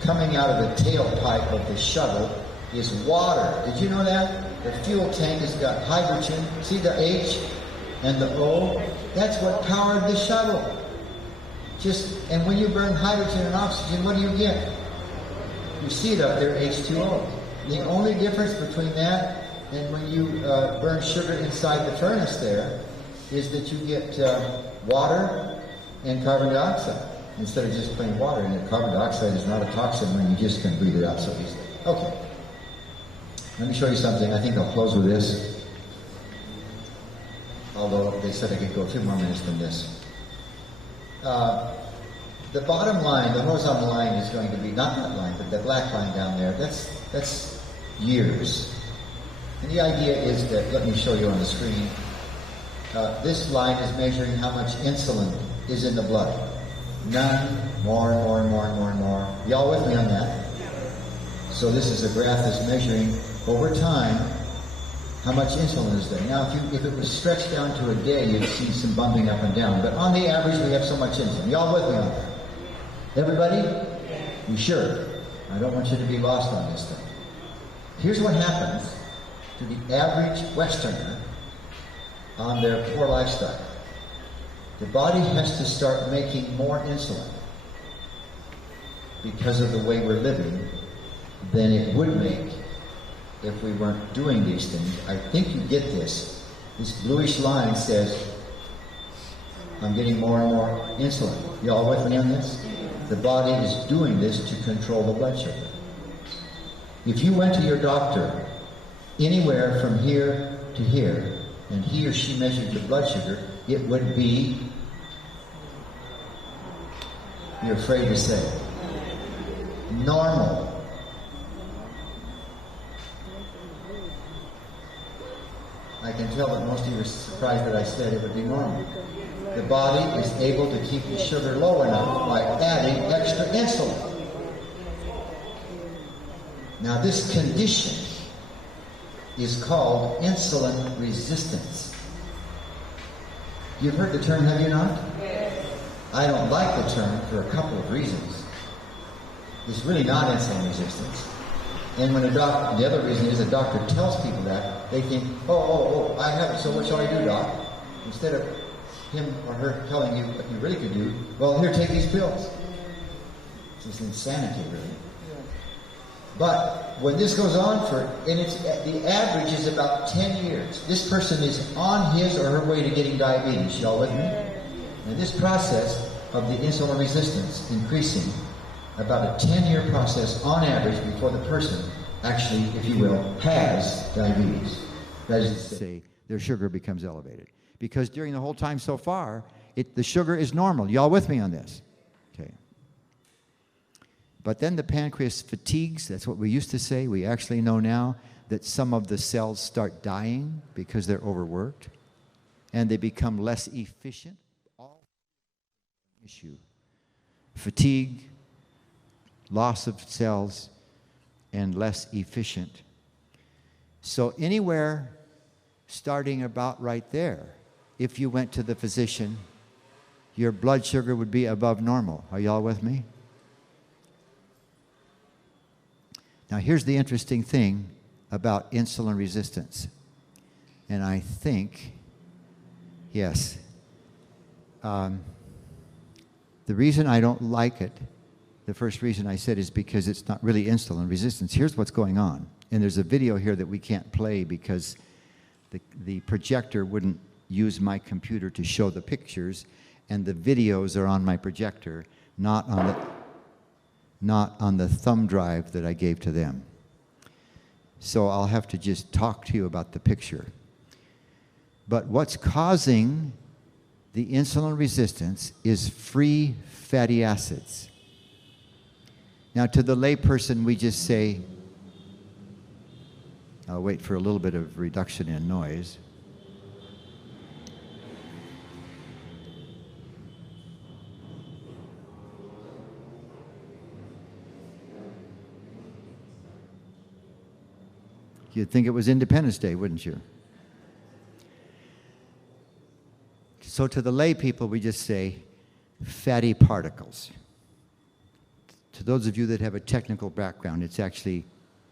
coming out of the tailpipe of the shuttle is water. Did you know that? The fuel tank has got hydrogen. See the H and the O? That's what powered the shuttle. And when you burn hydrogen and oxygen, what do you get? You see it up there, H2O. The only difference between that and when you burn sugar inside the furnace there is that you get water and carbon dioxide instead of just plain water. And the carbon dioxide is not a toxin when you just can breathe it out so easily. Okay. Let me show you something. I think I'll close with this. Although they said I could go a few more minutes than this. The bottom line, the horizontal line is going to be, not that line, but that black line down there, that's years. And the idea is that, let me show you on the screen, this line is measuring how much insulin is in the blood. None, more and more and more and more and more. Y'all with me on that? So this is a graph that's measuring over time how much insulin is there. Now, if it was stretched down to a day, you'd see some bumping up and down. But on the average, we have so much insulin. Y'all with me on that? Everybody? You sure? I don't want you to be lost on this thing. Here's what happens to the average Westerner on their poor lifestyle. The body has to start making more insulin because of the way we're living than it would make if we weren't doing these things. I think you get this. This bluish line says, I'm getting more and more insulin. Y'all with me on this? The body is doing this to control the blood sugar. If you went to your doctor anywhere from here to here, and he or she measured your blood sugar, it would be, you're afraid to say, normal. I can tell that most of you are surprised that I said it would be normal. The body is able to keep the sugar low enough by adding extra insulin. Now this condition is called insulin resistance. You've heard the term, have you not? Yes. I don't like the term for a couple of reasons. It's really not insulin resistance. And when the other reason is a doctor tells people that, they think, oh, I have it, so what shall I do, doc? Instead of him or her telling you what you really could do, well, here, take these pills. It's insanity, really. But when this goes on the average is about 10 years. This person is on his or her way to getting diabetes. Y'all with me? And this process of the insulin resistance increasing, about a 10-year process on average before the person actually, if you will, has diabetes. That is to say their sugar becomes elevated. Because during the whole time so far, the sugar is normal. Y'all with me on this? Okay. But then the pancreas fatigues. That's what we used to say. We actually know now that some of the cells start dying because they're overworked, and they become less efficient. All issue. Fatigue, loss of cells, and less efficient. So anywhere starting about right there, if you went to the physician, your blood sugar would be above normal. Are y'all with me? Now here's the interesting thing about insulin resistance. And I think, yes, the reason I don't like it, the first reason I said is because it's not really insulin resistance. Here's what's going on. And there's a video here that we can't play because the projector wouldn't use my computer to show the pictures, and the videos are on my projector, not on the thumb drive that I gave to them. So I'll have to just talk to you about the picture. But what's causing the insulin resistance is free fatty acids. Now, to the layperson, we just say, I'll wait for a little bit of reduction in noise. You'd think it was Independence Day, wouldn't you? So to the lay people, we just say fatty particles. To those of you that have a technical background, it's actually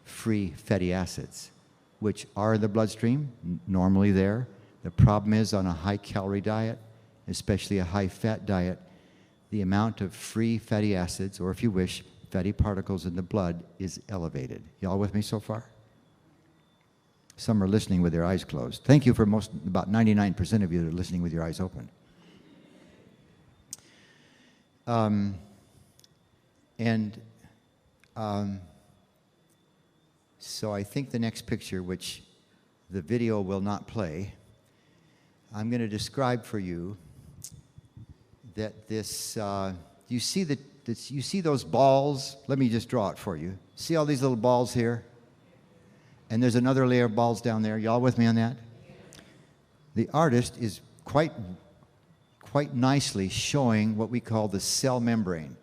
free fatty acids, which are in the bloodstream, normally there. The problem is on a high-calorie diet, especially a high-fat diet, the amount of free fatty acids, or if you wish, fatty particles in the blood is elevated. Y'all with me so far? Some are listening with their eyes closed. Thank you for about 99% of you that are listening with your eyes open. So I think the next picture, which the video will not play, I'm going to describe for you that this, you see those balls? Let me just draw it for you. See all these little balls here? And there's another layer of balls down there. Y'all with me on that? The artist is quite nicely showing what we call the cell membrane.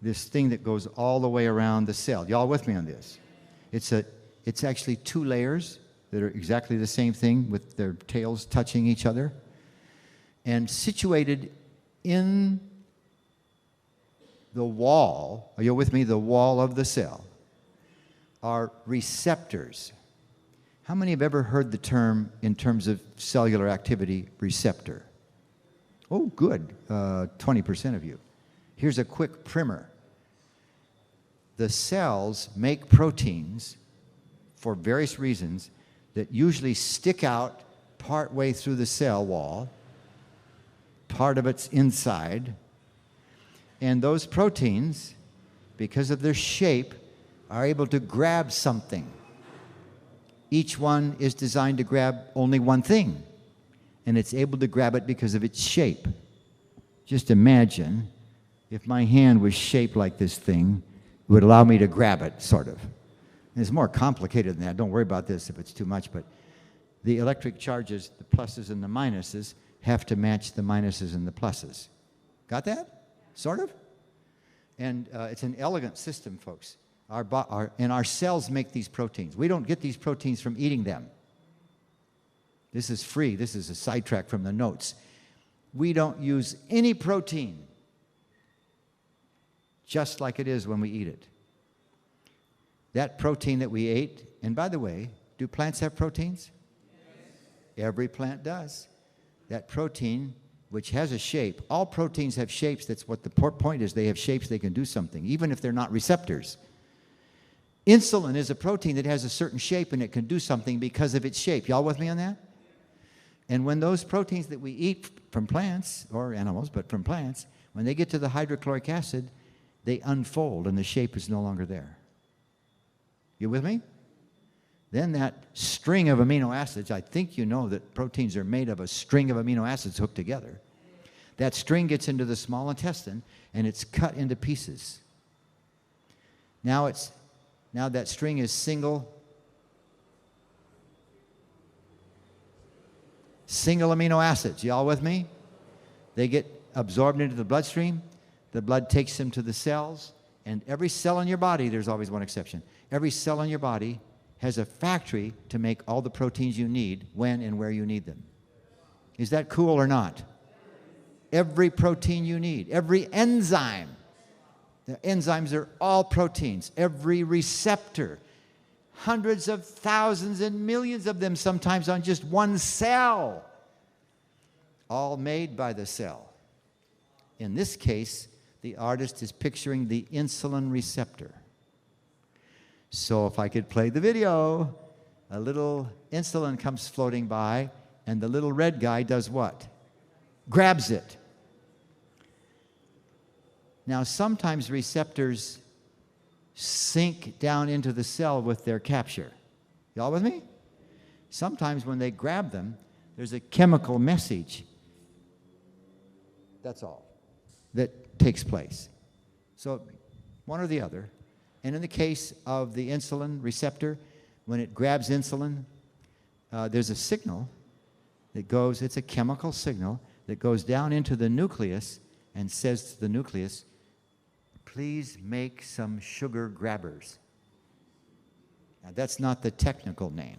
This thing that goes all the way around the cell. Y'all with me on this? It's actually two layers that are exactly the same thing with their tails touching each other. And situated in the wall, are you with me? The wall of the cell are receptors. How many have ever heard the term, in terms of cellular activity, receptor? Oh, good, 20% of you. Here's a quick primer. The cells make proteins for various reasons that usually stick out part way through the cell wall, part of it's inside, and those proteins, because of their shape, are able to grab something. Each one is designed to grab only one thing, and it's able to grab it because of its shape. Just imagine if my hand was shaped like this thing, it would allow me to grab it, sort of. And it's more complicated than that. Don't worry about this if it's too much, but the electric charges, the pluses and the minuses, have to match the minuses and the pluses. Got that? Sort of? And it's an elegant system, folks. And our cells make these proteins. We don't get these proteins from eating them. This is free. This is a sidetrack from the notes. We don't use any protein, just like it is when we eat it. That protein that we ate, and by the way, do plants have proteins? Yes. Every plant does. That protein, which has a shape, all proteins have shapes. That's what the point is. They have shapes, they can do something, even if they're not receptors. Insulin is a protein that has a certain shape and it can do something because of its shape. Y'all with me on that? And when those proteins that we eat from plants, or animals, but from plants, when they get to the hydrochloric acid, they unfold and the shape is no longer there. You with me? then that string of amino acids, I think you know that proteins are made of a string of amino acids hooked together. That string gets into the small intestine and it's cut into pieces. Now that string is single amino acids. Y'all with me? They get absorbed into the bloodstream. The blood takes them to the cells. And every cell in your body, there's always one exception, every cell in your body has a factory to make all the proteins you need when and where you need them. Is that cool or not? Every protein you need, every enzyme. The enzymes are all proteins. Every receptor, hundreds of thousands and millions of them sometimes on just one cell, all made by the cell. In this case, the artist is picturing the insulin receptor. So if I could play the video, a little insulin comes floating by, and the little red guy does what? Grabs it. Now, sometimes receptors sink down into the cell with their capture. Y'all with me? Sometimes when they grab them, there's a chemical message. That's all that takes place. So one or the other. And in the case of the insulin receptor, when it grabs insulin, there's a signal that goes, it's a chemical signal that goes down into the nucleus and says to the nucleus, please make some sugar grabbers. Now, that's not the technical name.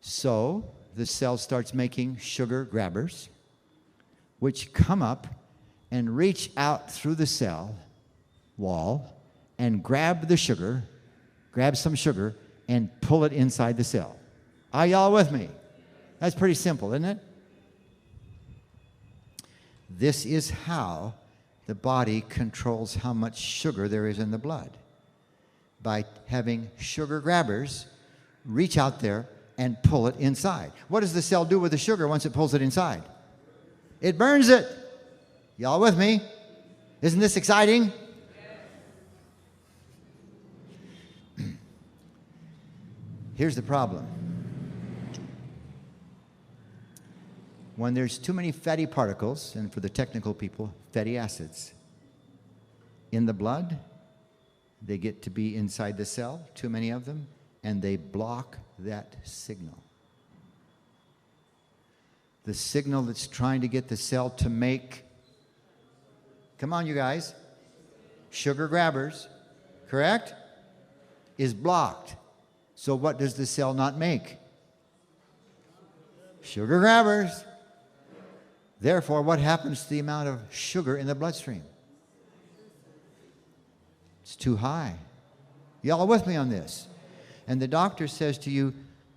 So the cell starts making sugar grabbers, which come up and reach out through the cell wall and grab the sugar, grab some sugar, and pull it inside the cell. Are y'all with me? That's pretty simple, isn't it? This is how the body controls how much sugar there is in the blood, by having sugar grabbers reach out there and pull it inside. What does the cell do with the sugar once it pulls it inside? It burns it. Y'all with me? Isn't this exciting? Here's the problem. When there's too many fatty particles, and for the technical people, fatty acids, in the blood, they get to be inside the cell, too many of them, and they block that signal. The signal that's trying to get the cell to make, come on you guys, sugar grabbers, correct? Is blocked. So what does the cell not make? Sugar grabbers. Therefore, what happens to the amount of sugar in the bloodstream? It's too high. Y'all are with me on this? And the doctor says to you,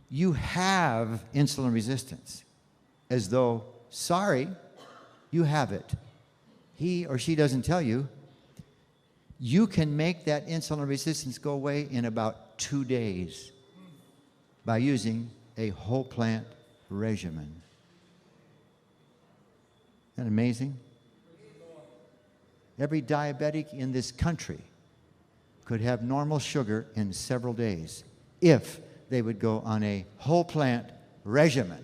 you have insulin resistance. As though, sorry, you have it. He or she doesn't tell you. You can make that insulin resistance go away in about 2 days by using a whole plant regimen. Isn't that amazing? Every diabetic in this country could have normal sugar in several days if they would go on a whole plant regimen.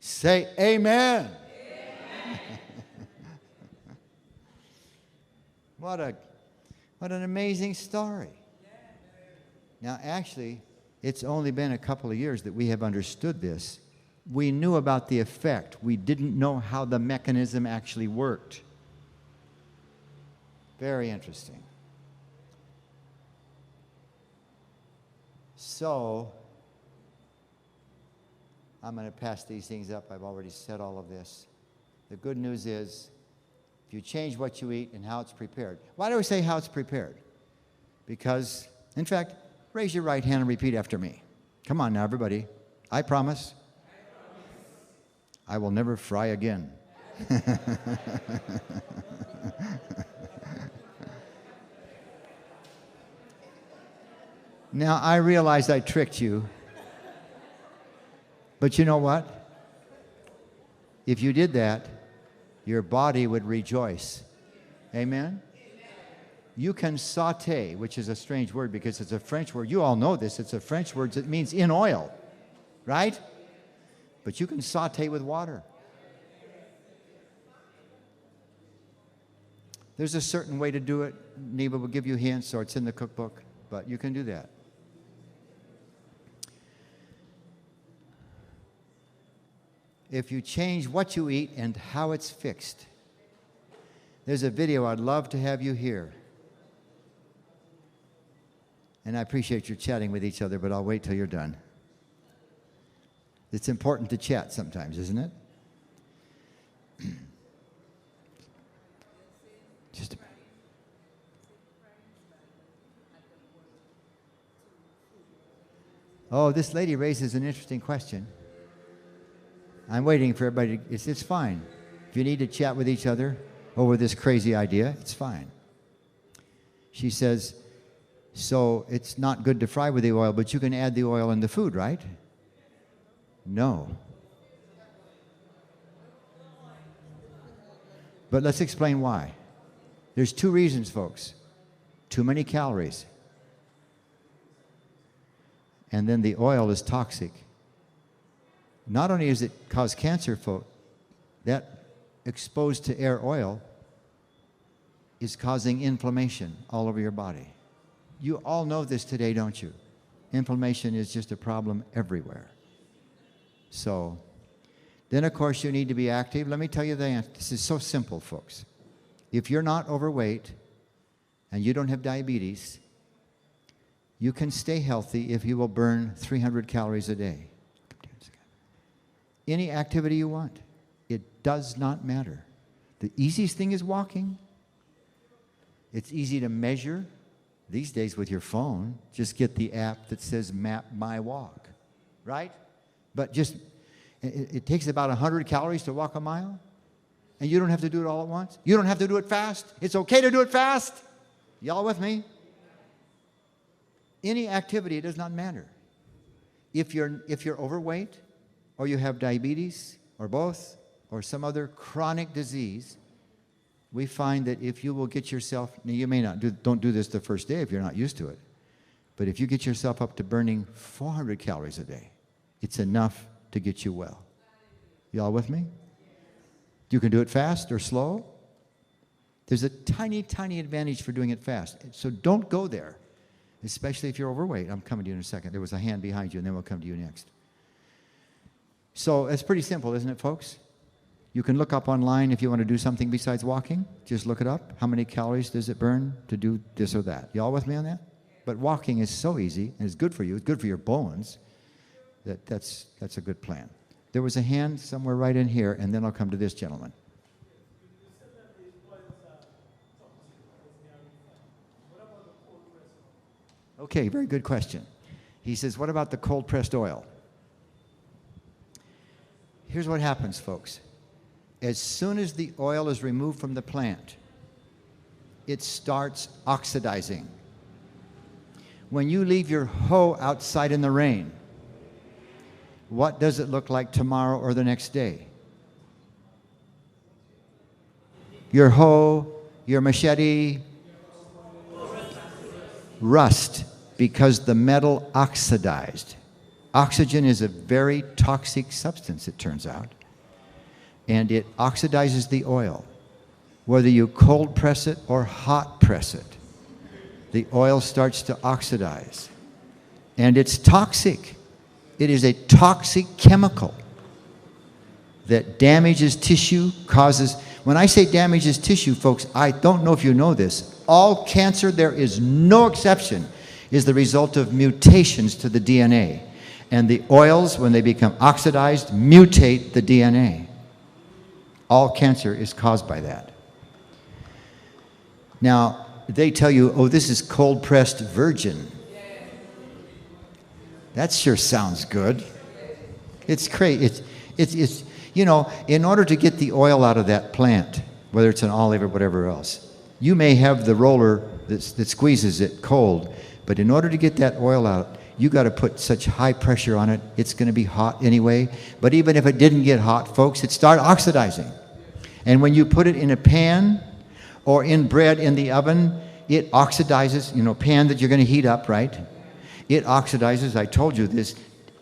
Say amen. Amen. What an amazing story. Now, actually, it's only been a couple of years that we have understood this. We knew about the effect. We didn't know how the mechanism actually worked. Very interesting. So, I'm going to pass these things up. I've already said all of this. The good news is, if you change what you eat and how it's prepared. Why do we say how it's prepared? Because, in fact, raise your right hand and repeat after me. Come on now, everybody. I promise. I will never fry again. Now, I realize I tricked you. But you know what? If you did that, your body would rejoice. Amen? You can saute, which is a strange word because it's a French word. You all know this. It's a French word that means in oil, right? But you can saute with water. There's a certain way to do it. Neva will give you hints, or it's in the cookbook, but you can do that. If you change what you eat and how it's fixed. There's a video I'd love to have you hear. And I appreciate your chatting with each other, but I'll wait till you're done. It's important to chat sometimes, isn't it? Just a minute. Oh, this lady raises an interesting question. I'm waiting for everybody to, it's fine. If you need to chat with each other over this crazy idea, it's fine. She says, so it's not good to fry with the oil, but you can add the oil in the food, right? No. But let's explain why. There's two reasons, folks. Too many calories. And then the oil is toxic. Not only does it cause cancer, folks, that exposed to air oil is causing inflammation all over your body. You all know this today, don't you? Inflammation is just a problem everywhere. So, then of course you need to be active. Let me tell you the answer. This is so simple, folks. If you're not overweight and you don't have diabetes, you can stay healthy if you will burn 300 calories a day. Any activity you want. It does not matter. The easiest thing is walking. It's easy to measure. These days with your phone, just get the app that says Map My Walk, right? But just, it takes about 100 calories to walk a mile, and you don't have to do it all at once. You don't have to do it fast. It's okay to do it fast. Y'all with me? Any activity, it does not matter. If you're overweight, or you have diabetes, or both, or some other chronic disease, we find that if you will get yourself, now you may not don't do this the first day if you're not used to it, but if you get yourself up to burning 400 calories a day, it's enough to get you well. Y'all with me? You can do it fast or slow. There's a tiny, tiny advantage for doing it fast. So don't go there, especially if you're overweight. I'm coming to you in a second. There was a hand behind you, and then we'll come to you next. So it's pretty simple, isn't it, folks? You can look up online if you want to do something besides walking. Just look it up. How many calories does it burn to do this or that? You all with me on that? But walking is so easy, and it's good for you. It's good for your bones. That's a good plan. There was a hand somewhere right in here, and then I'll come to this gentleman. Okay, very good question. He says, what about the cold-pressed oil? Here's what happens, folks. As soon as the oil is removed from the plant, it starts oxidizing. When you leave your hoe outside in the rain, what does it look like tomorrow or the next day? Your hoe, your machete, rust, because the metal oxidized. Oxygen is a very toxic substance, it turns out. And it oxidizes the oil. Whether you cold press it or hot press it, the oil starts to oxidize. And it's toxic. It is a toxic chemical that damages tissue, causes... When I say damages tissue, folks, I don't know if you know this. All cancer, there is no exception, is the result of mutations to the DNA. And the oils, when they become oxidized, mutate the DNA. All cancer is caused by that. Now, they tell you, oh, this is cold-pressed virgin. That sure sounds good. It's crazy. It's you know, in order to get the oil out of that plant, whether it's an olive or whatever else, you may have the roller that squeezes it cold, but in order to get that oil out, you got to put such high pressure on it, it's going to be hot anyway. But even if it didn't get hot, folks, it started oxidizing. And when you put it in a pan or in bread in the oven, it oxidizes, pan that you're going to heat up, right? It oxidizes, I told you this,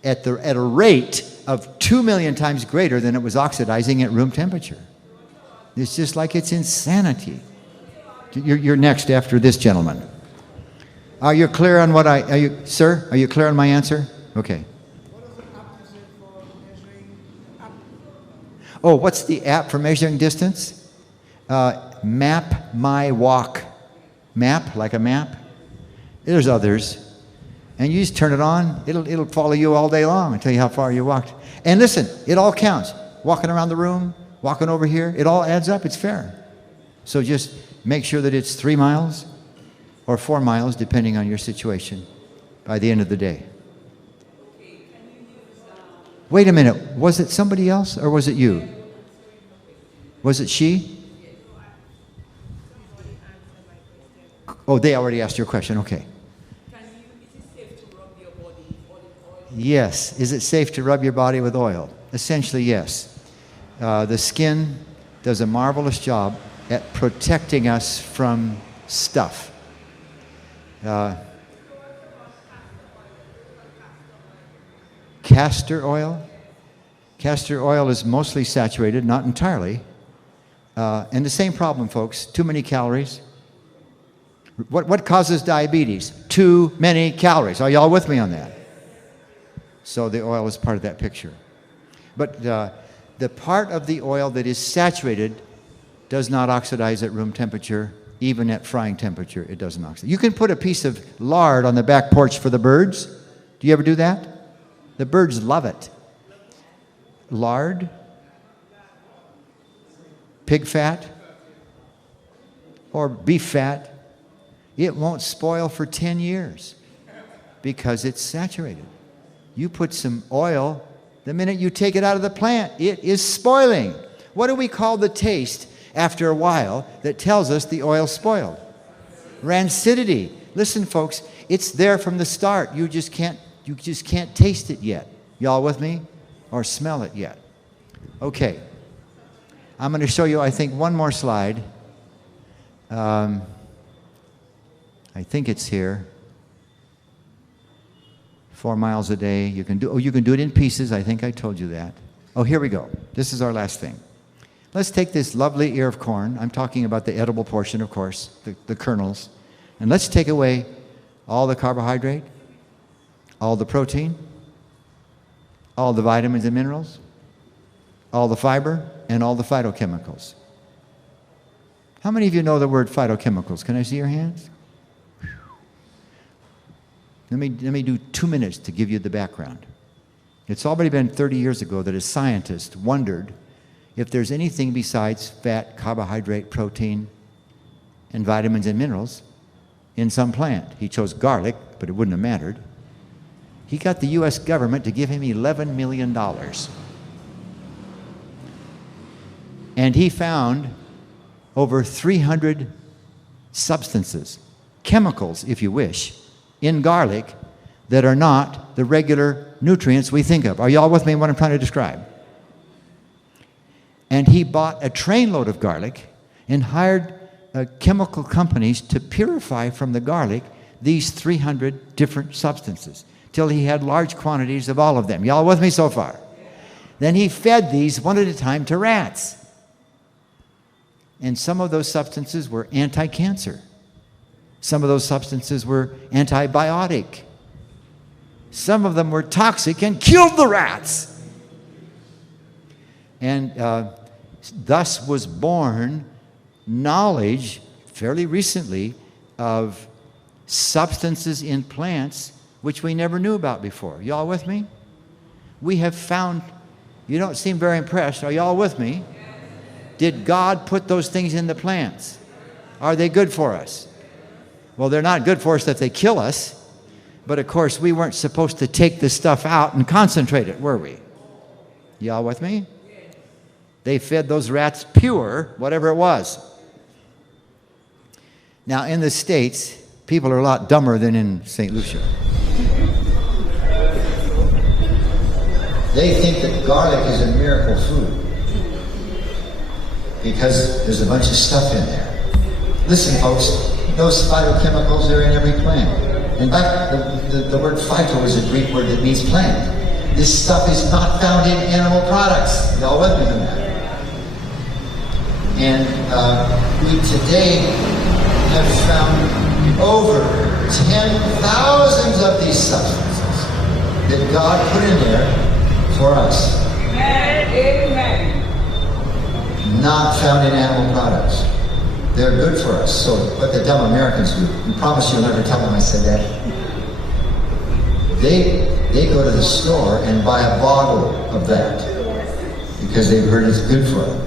at a rate of 2 million times greater than it was oxidizing at room temperature. It's just like it's insanity. You're next after this gentleman. Are you clear on sir, are you clear on my answer? Okay. Oh, what's the app for measuring distance? Map My Walk. Map, like a map. There's others. And you just turn it on, it'll follow you all day long and tell you how far you walked. And listen, it all counts. Walking around the room, walking over here, it all adds up, it's fair. So just make sure that it's 3 miles or 4 miles, depending on your situation, by the end of the day. Wait a minute, was it somebody else or was it you? Was it she? Oh, they already asked your question, okay. Yes. Is it safe to rub your body with oil? Essentially, yes. The skin does a marvelous job at protecting us from stuff. Castor oil? Castor oil is mostly saturated, not entirely. And the same problem, folks. Too many calories. What causes diabetes? Too many calories. Are y'all with me on that? So the oil is part of that picture. But the part of the oil that is saturated does not oxidize at room temperature. Even at frying temperature, it doesn't oxidize. You can put a piece of lard on the back porch for the birds. Do you ever do that? The birds love it. Lard, pig fat, or beef fat, it won't spoil for 10 years because it's saturated. You put some oil, the minute you take it out of the plant, it is spoiling. What do we call the taste after a while that tells us the oil's spoiled? Rancidity. Listen, folks, it's there from the start. You just can't taste it yet. Y'all with me? Or smell it yet. Okay. I'm going to show you, I think, one more slide. I think it's here. 4 miles a day. You can do it in pieces. I think I told you that. Oh, here we go. This is our last thing. Let's take this lovely ear of corn. I'm talking about the edible portion, of course, the kernels. And let's take away all the carbohydrate, all the protein, all the vitamins and minerals, all the fiber, and all the phytochemicals. How many of you know the word phytochemicals? Can I see your hands? Let me do 2 minutes to give you the background. It's already been 30 years ago that a scientist wondered if there's anything besides fat, carbohydrate, protein, and vitamins and minerals in some plant. He chose garlic, but it wouldn't have mattered. He got the U.S. government to give him $11 million. And he found over 300 substances, chemicals, if you wish, in garlic that are not the regular nutrients we think of. Are y'all with me in what I'm trying to describe? And he bought a trainload of garlic and hired chemical companies to purify from the garlic these 300 different substances till he had large quantities of all of them. Y'all with me so far? Then he fed these one at a time to rats. And some of those substances were anti-cancer. Some of those substances were antibiotic. Some of them were toxic and killed the rats. And thus was born knowledge, fairly recently, of substances in plants which we never knew about before. Y'all with me? We have found, you don't seem very impressed. Are y'all with me? Did God put those things in the plants? Are they good for us? Well, they're not good for us that they kill us. But of course, we weren't supposed to take this stuff out and concentrate it, were we? Y'all with me? They fed those rats pure, whatever it was. Now, in the States, people are a lot dumber than in St. Lucia. They think that garlic is a miracle food because there's a bunch of stuff in there. Listen, folks, those phytochemicals are in every plant. In fact, the word phyto is a Greek word that means plant. This stuff is not found in animal products. Y'all with me on that? And we today have found over 10,000 of these substances that God put in there for us. Amen. Not found in animal products. They're good for us. So what the dumb Americans do, we promise you'll never tell them I said that. They go to the store and buy a bottle of that because they've heard it's good for them.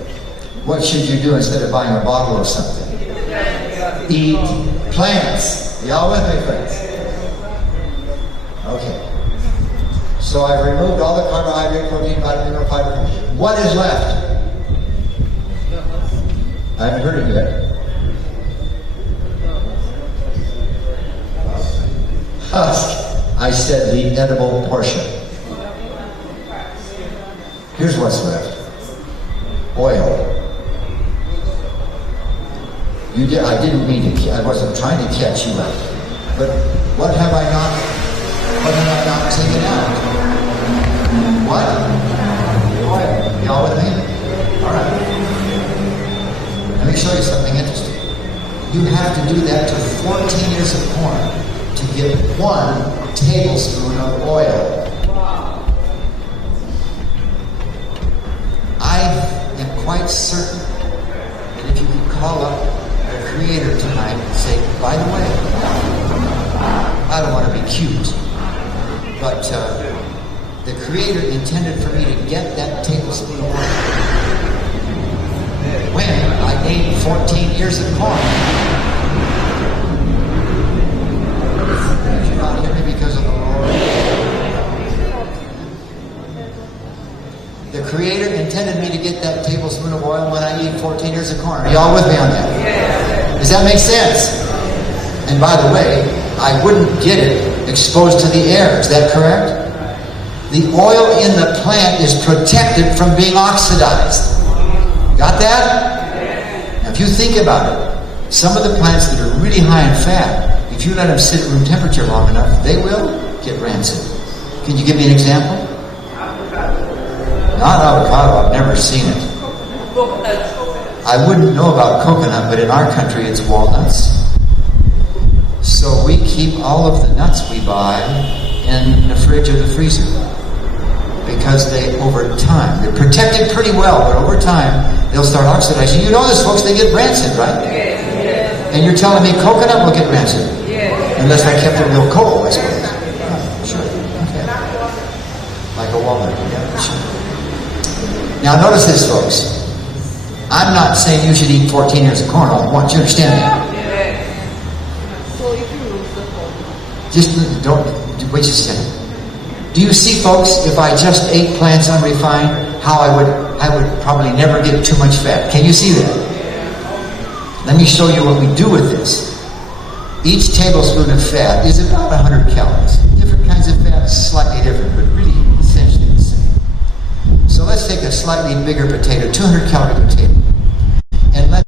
What should you do instead of buying a bottle of something? Eat plants. Y'all with me, friends? Okay. So I've removed all the carbohydrate, protein, vitamin, mineral, fiber. What is left? I haven't heard it yet. Husk. I said the edible portion. Here's what's left. Oil. I didn't mean to, I wasn't trying to catch you out. But what have I not taken out? What? Oil. Y'all with me? All right. Let me show you something interesting. You have to do that to 14 ears of corn to get 1 tablespoon of oil. I am quite certain that if you could call up the Creator tonight and say, by the way, I don't want to be cute, but the Creator intended for me to get that tablespoon of oil when I ate 14 ears of corn. Did you not hear me because of the Lord? The Creator intended me to get that tablespoon of oil when I eat 14 ears of corn. Are y'all with me on that? Does that make sense? And by the way, I wouldn't get it exposed to the air. Is that correct? The oil in the plant is protected from being oxidized. Got that? Now, if you think about it, some of the plants that are really high in fat, if you let them sit at room temperature long enough, they will get rancid. Can you give me an example? Not avocado. I've never seen it. I wouldn't know about coconut, but in our country it's walnuts. So we keep all of the nuts we buy in the fridge or the freezer. Because they, over time, they're protected pretty well, but over time, they'll start oxidizing. You know this, folks, they get rancid, right? And you're telling me coconut will get rancid? Unless I kept it real cold, I suppose. Sure. Okay. Like a walnut. Yeah, sure. Now notice this, folks. I'm not saying you should eat 14 ears of corn. I want you to understand that. Just don't, wait just a second. Do you see, folks, if I just ate plants unrefined, how I would probably never get too much fat? Can you see that? Let me show you what we do with this. Each tablespoon of fat is about 100 calories. Different kinds of fat, slightly different, but really essentially the same. So let's take a slightly bigger potato, 200 calorie potato, and let's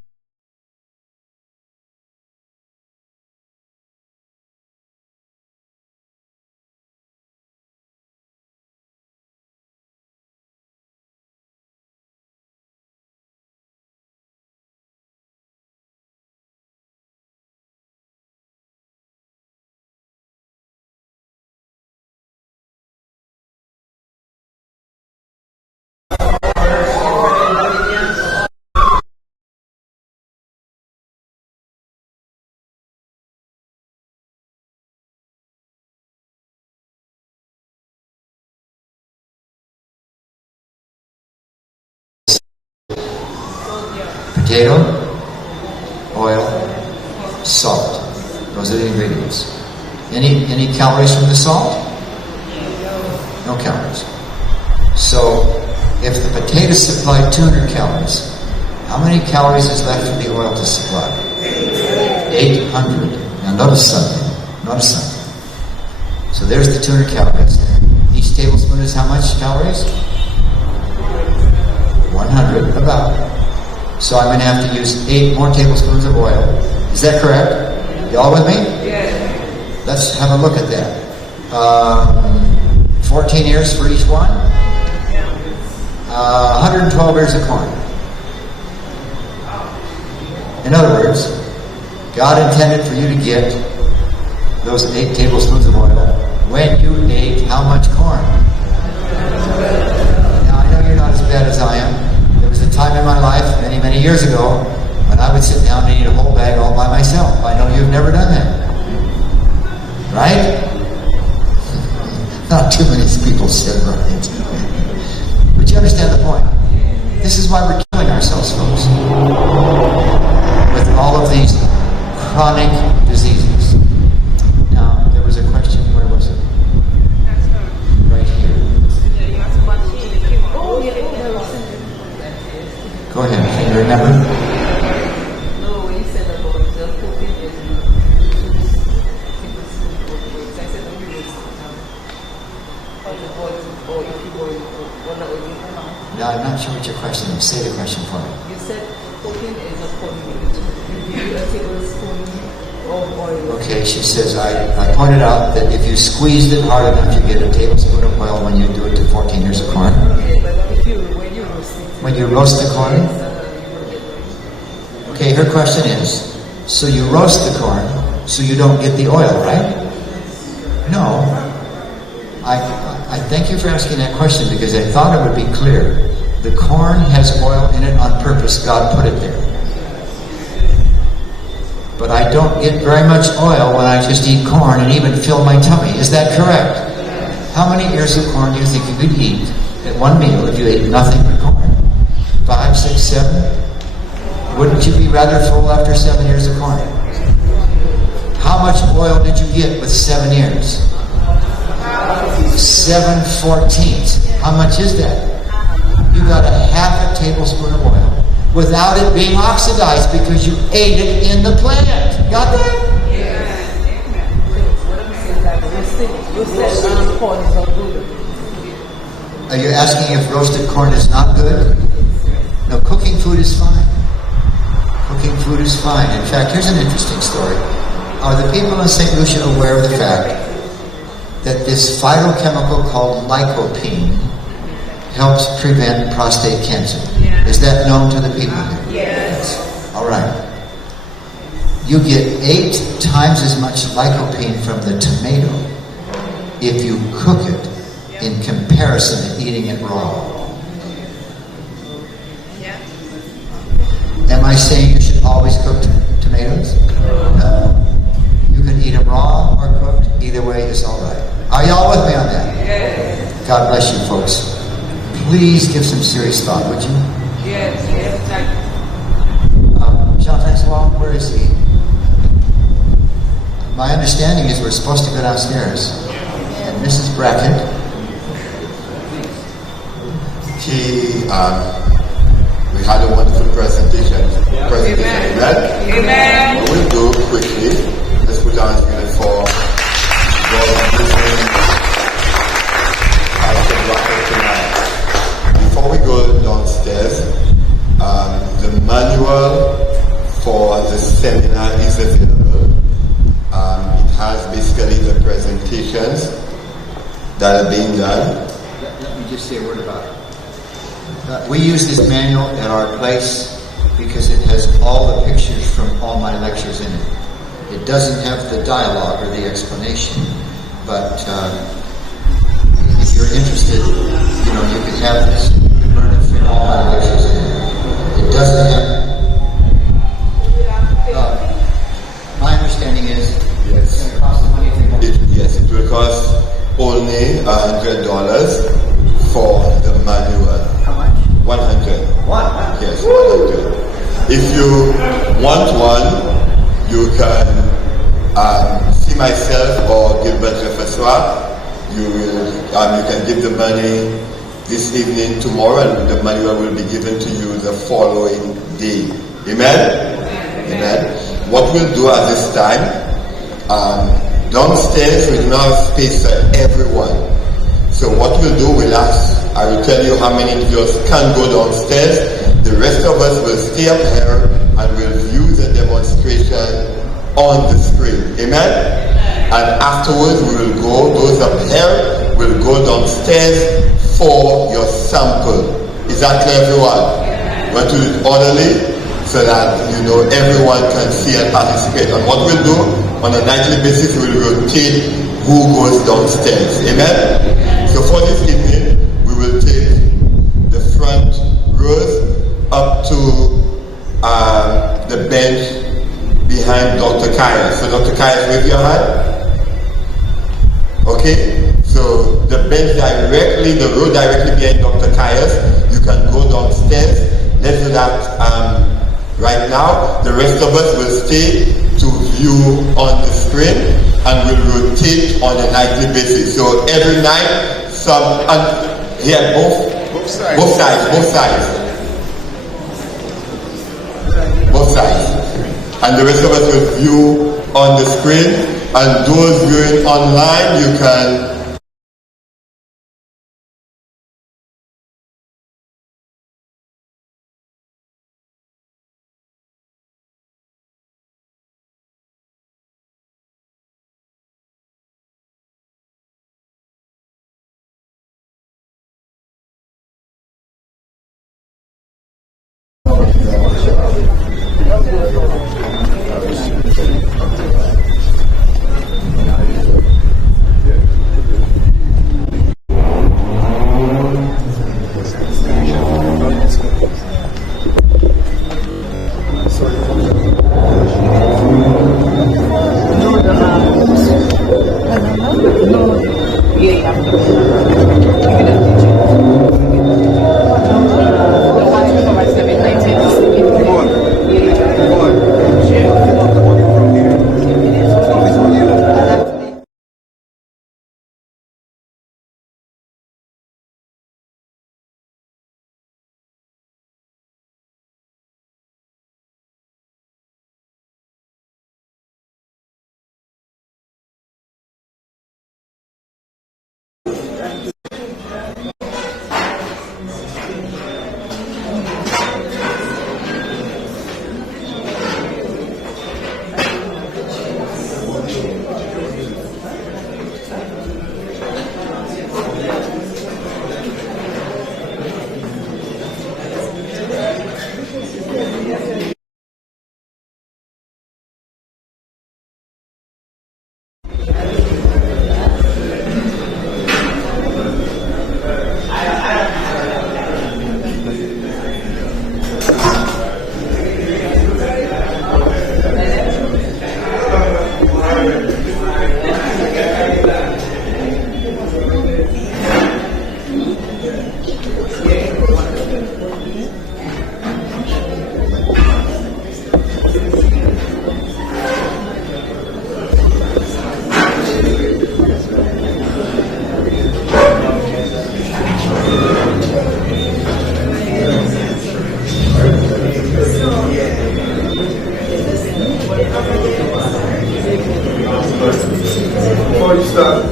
potato, oil, salt. Those are the ingredients. Any calories from the salt? No calories. So, if the potato supplied 200 calories, how many calories is left for the oil to supply? 800. Now notice something. So there's the 200 calories. Each tablespoon is how much calories? 100, about. So I'm going to have to use 8 more tablespoons of oil. Is that correct? Y'all with me? Yes. Let's have a look at that. 14 ears for each one. 112 ears of corn. In other words, God intended for you to get those 8 tablespoons of oil when you ate how much corn? Now, I know you're not as bad as I am. There was a time in my life, many, many years ago, when I would sit down and eat a whole bag all by myself. I know you've never done that. Right? Not too many people said right. But you understand the point. This is why we're killing ourselves, folks. With all of these chronic diseases. Now, there was a question, where was it? Right here. Go ahead, can you remember? No, I'm not sure what your question is. Say the question for me. You said cooking is a tablespoon of oil. Okay, she says, I pointed out that if you squeezed it hard enough, you get a tablespoon of oil when you do it to 14 ears of corn. Okay, but when you roast it. When you roast the corn? Okay, her question is, so you roast the corn so you don't get the oil, right? No. I thank you for asking that question because I thought it would be clear. The corn has oil in it on purpose. God put it there. But I don't get very much oil when I just eat corn and even fill my tummy. Is that correct? How many ears of corn do you think you could eat at one meal if you ate nothing but corn? 5, 6, 7? Wouldn't you be rather full after 7 ears of corn? How much oil did you get with 7 ears? 7/14. How much is that? You got a half a tablespoon of oil without it being oxidized because you ate it in the plant. Got that? Are you asking if roasted corn is not good? No, cooking food is fine. Cooking food is fine. In fact, here's an interesting story. Are the people in St. Lucia aware of the fact that this phytochemical called lycopene helps prevent prostate cancer? Is that known to the people here? Yes. All right. You get 8 times as much lycopene from the tomato if you cook it in comparison to eating it raw. Am I saying you should always cook tomatoes? No. You can eat them raw or cooked. Either way is all right. Are y'all with me on that? Yes. God bless you, folks. Please give some serious thought, would you? Yes. Jean-Francois, where is he? My understanding is we're supposed to go downstairs. And Mrs. Brackett. We had a wonderful presentation. Amen. Amen. What we'll do quickly, let's put our hands for God listening Pastor Brackett tonight. Before we go downstairs, the manual for the seminar is available. It has basically the presentations that are being done. Let me just say a word about it. We use this manual at our place because it has all the pictures from all my lectures in it. It doesn't have the dialogue or the explanation, but if you're interested, you can have this. You can learn it from all my lectures in it. It doesn't have... my understanding is it's going to cost the money if you want it. Yes, it will cost only $100 for the manual. How much? 100. One? Yes, 100. If you want one, you can see myself or Gilbert Refessoir. You can give the money this evening, tomorrow, and the manual will be given to you the following day. Amen? Amen. What we'll do at this time, downstairs we do not have space for everyone. So what we'll do, I will tell you how many of us can go downstairs. The rest of us will stay up here and we'll view the demonstration on the screen. Amen? And afterwards we will go, those up here will go downstairs for your sample. Is that clear, everyone? We want to do it orderly so that everyone can see and participate. And what we'll do on a nightly basis, we'll rotate who goes downstairs. Amen? So for this evening, we will take the front rows up to the bench behind Dr. Kaya. So Dr. Kaya, wave your hand. Okay? So the bench directly, the row directly behind Dr. Kaya's, you can go downstairs. Let's do that right now. The rest of us will stay to view on the screen and will rotate on a nightly basis. So every night, both sides. And the rest of us will view on the screen. And those viewing online, you can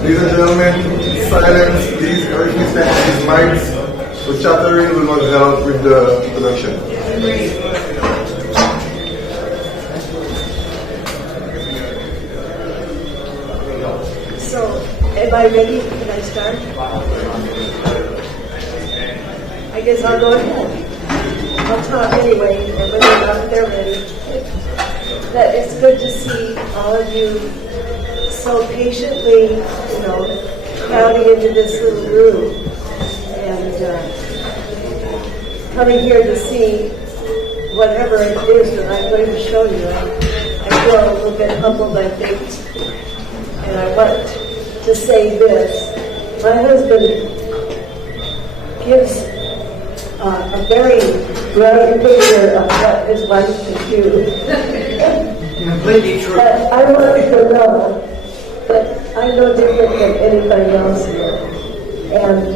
Ladies and gentlemen, silence, please. Everything standing, these mics with chattering will not help with the production. So, am I ready? Can I start? I guess I'll go ahead. I'll talk anyway, and when they're ready. That it's good to see all of you so patiently, crowding into this little room and coming here to see whatever it is that I'm going to show you. I feel a little bit humbled, I think, and I want to say this. My husband gives a very grand picture of what his wife can do. Completely true. But I want you to know that I'm no different than anybody else here. And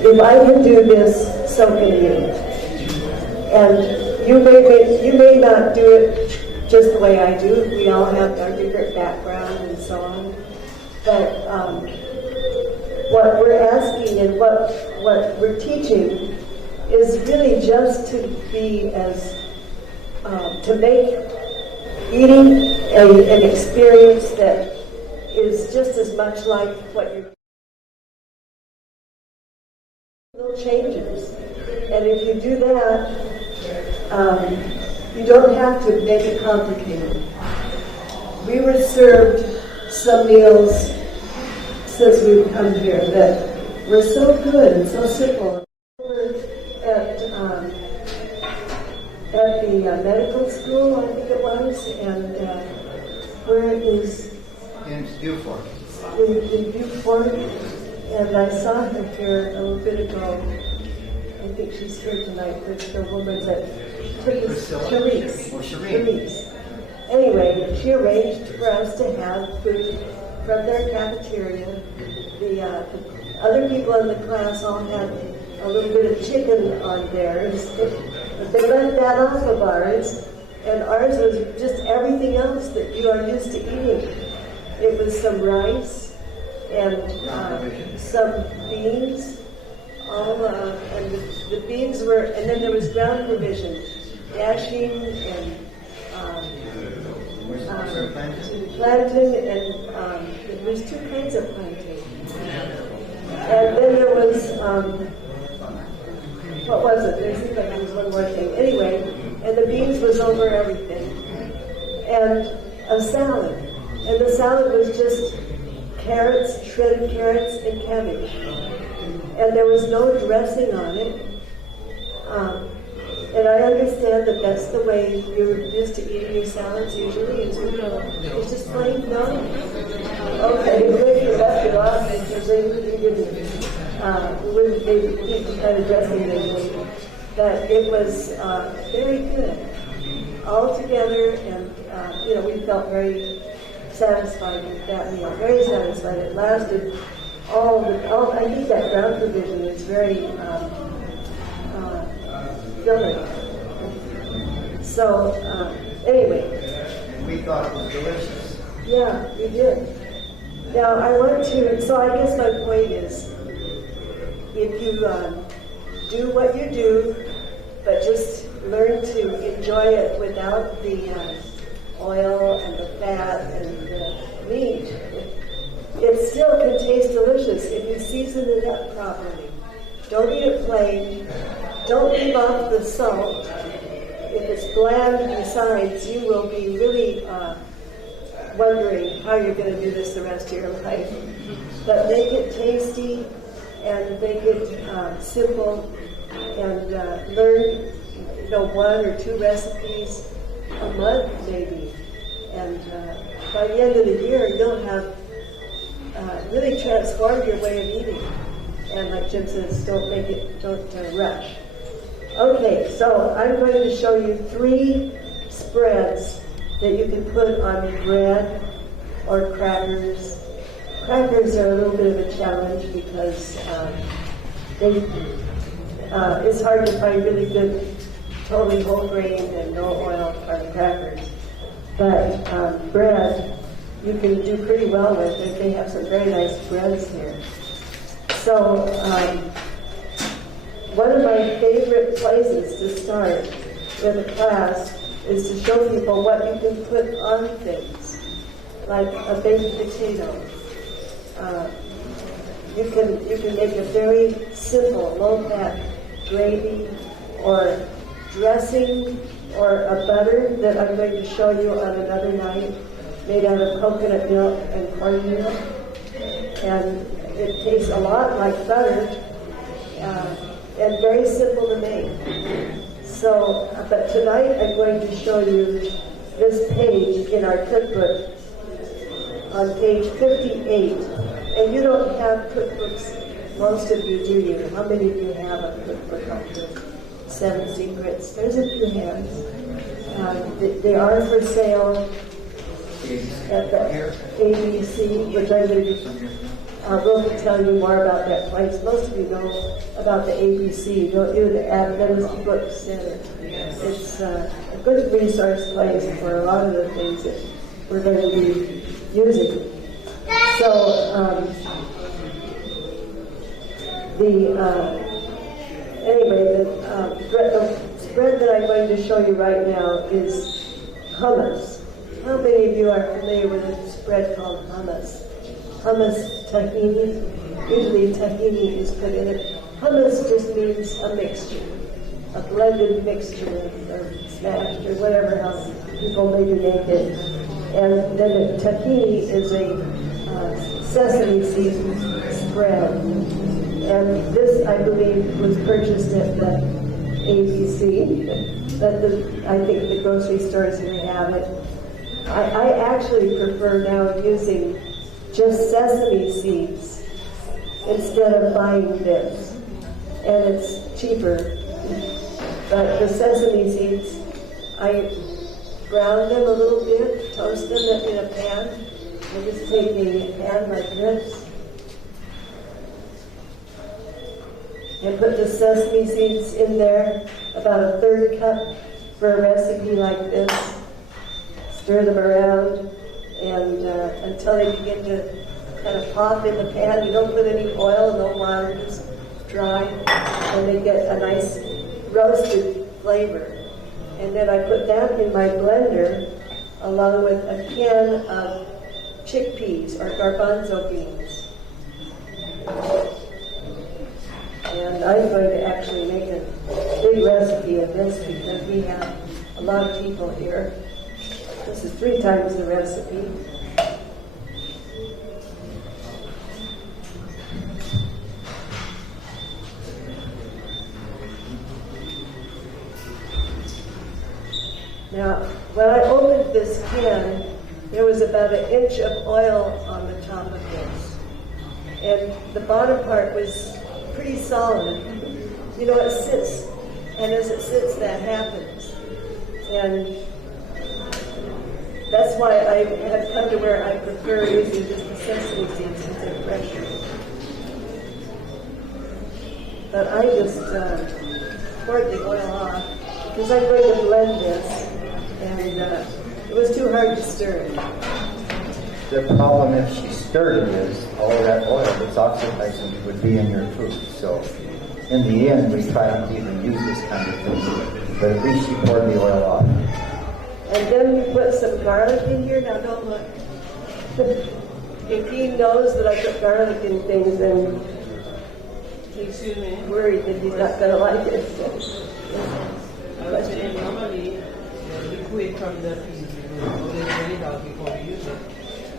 if I can do this, so can you. And you may not do it just the way I do. We all have our different background and so on. But what we're asking and what we're teaching is really just to be as to make eating an experience that is just as much like what you're little changes. And if you do that, you don't have to make it complicated. We were served some meals since we've come here that were so good and so simple. At the medical school, I think it was, and where it is In Beaufort. in Beaufort, and I saw her here a little bit ago. I think she's here tonight with the woman that took us, Therese. Anyway, she arranged for us to have food from their cafeteria. The other people in the class all had a little bit of chicken on theirs, but they left that off of ours, and ours was just everything else that you are used to eating. It was some rice and some beans, and the beans were, and then there was ground provision, dashing and plantain, and there was two kinds of plantain. And then there was, what was it? There seemed like there was one more thing. Anyway, and the beans was over everything. And a salad. And the salad was just carrots, shredded carrots, and cabbage. And there was no dressing on it. And I understand that that's the way you're used to eating your salads usually. It's just plain, no? Okay, good, you left it off because they really didn't. They did the kind of dressing they did. But it was very good all together, and we felt very satisfied with that meal. Very satisfied. It lasted I think that ground provision is very filling. So anyway. We thought it was delicious. Yeah, we did. Now I want to. So I guess my point is, if you do what you do, but just learn to enjoy it without the oil and the fat and the meat, it still can taste delicious if you season it up properly. Don't eat it plain. Don't leave off the salt. If it's bland besides, you will be really wondering how you're going to do this the rest of your life. But make it tasty and make it simple, and learn, one or two recipes a month maybe. And by the end of the year, you'll have really transformed your way of eating. And like Jim says, don't rush. Okay, so I'm going to show you 3 spreads that you can put on bread or crackers. Crackers are a little bit of a challenge because it's hard to find really good, totally whole grain and no oil crackers. But bread, you can do pretty well with it. They have some very nice breads here. So one of my favorite places to start with a class is to show people what you can put on things, like a baked potato. You can make a very simple low-fat gravy or dressing or a butter that I'm going to show you on another night, made out of coconut milk and cornmeal. And it tastes a lot like butter and very simple to make. So, but tonight I'm going to show you this page in our cookbook on page 58. And you don't have cookbooks, most of you, do you? How many of you have a cookbook? 7 Secrets. There's a few hands. They are for sale at the ABC, which I'm going to we'll tell you more about that place. Most of you know about the ABC, don't you? The Adventist Book Center. It's a good resource place for a lot of the things that we're going to be using. So, the spread that I'm going to show you right now is hummus. How many of you are familiar with a spread called hummus? Hummus tahini. Usually tahini is put in it. Hummus just means a mixture, a blended mixture or smashed or whatever else people maybe make it. And then the tahini is a sesame seed spread. And this, I believe, was purchased at the ABC, but I think the grocery stores here have it. I actually prefer now using just sesame seeds instead of buying this, and it's cheaper. But the sesame seeds, I brown them a little bit, toast them in a pan. I just take a pan like this and put the sesame seeds in there, about a third cup for a recipe like this. Stir them around and until they begin to kind of pop in the pan. You don't put any oil, no water, just dry, and they get a nice roasted flavor. And then I put that in my blender along with a can of chickpeas or garbanzo beans. And I'm going to actually make a big recipe of this because we have a lot of people here. This is 3 times the recipe. Now, when I opened this can, there was about 1 inch of oil on the top of this. And the bottom part was pretty solid. You know, it sits, and as it sits, that happens. And that's why I have come to where I prefer using just the sesame seeds since they're fresher. But I just poured the oil off because I'm going to blend this, and it was too hard to stir. The problem if she stirred it is all of that oil that's oxidizing would be in your food. So in the end, we try not to even use this kind of thing. But at least she poured the oil off. And then we put some garlic in here. Now don't look. If he knows that I put garlic in things, then he's worried that he's not going to like it. I was saying normally the liquid from the piece is really out before you use it.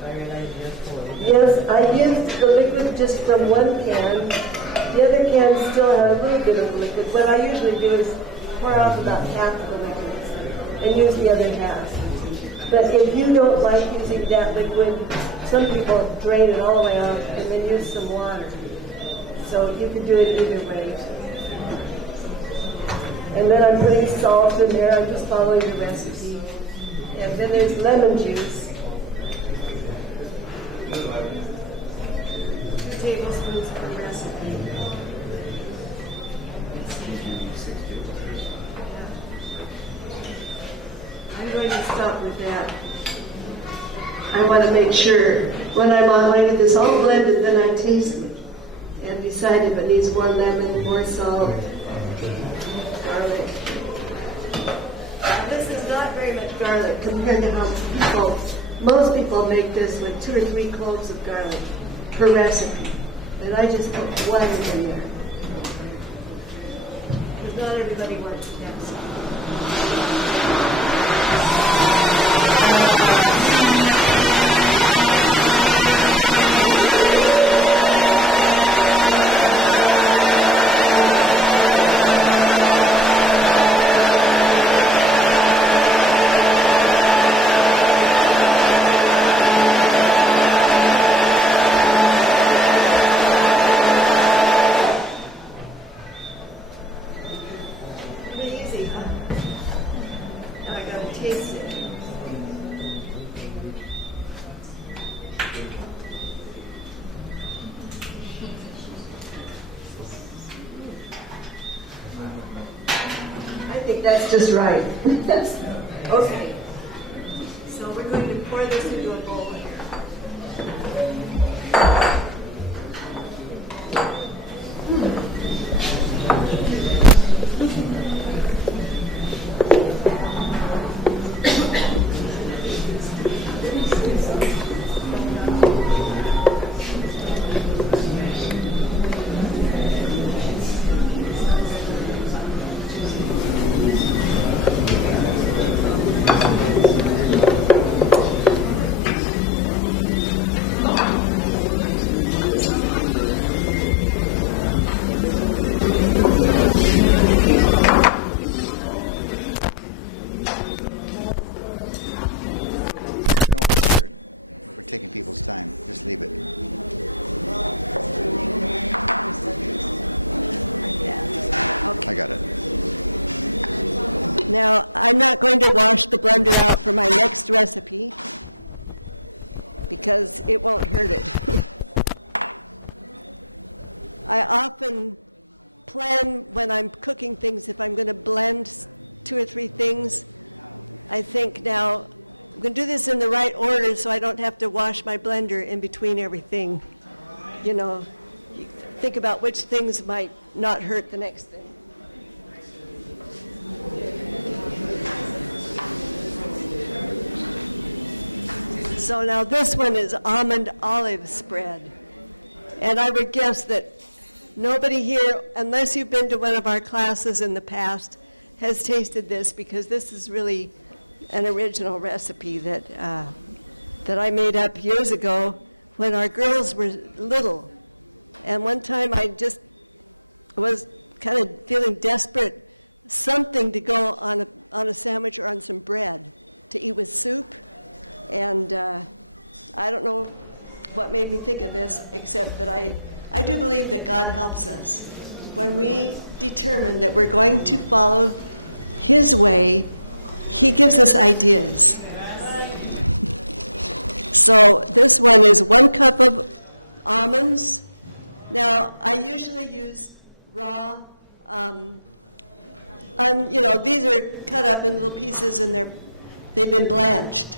I realize just pour it. Yes, I used the liquid just from one can. The other can still had a little bit of liquid. What I usually do is pour off about half the liquid and use the other half. But if you don't like using that liquid, some people drain it all the way out and then use some water. So you can do it either way. And then I'm putting salt in there. I'm just following the recipe. And then there's lemon juice. 2 tablespoons per recipe. I'm going to stop with that. I want to make sure when I'm on like this all blended, then I taste it and decide if it needs more lemon, more salt, garlic. This is not very much garlic compared to how most people make this with 2 or 3 cloves of garlic per recipe. And I just put 1 in there. Because not everybody wants to have salt. That's just right. Okay. So we're going to pour this into a bowl here. What made me think of this, except that I do believe that God helps us when we determine that we're going to follow His way. He gives us ideas. So this one is 1 pound almonds. Now, I usually use raw, these are cut up in little pieces and they've been blanched.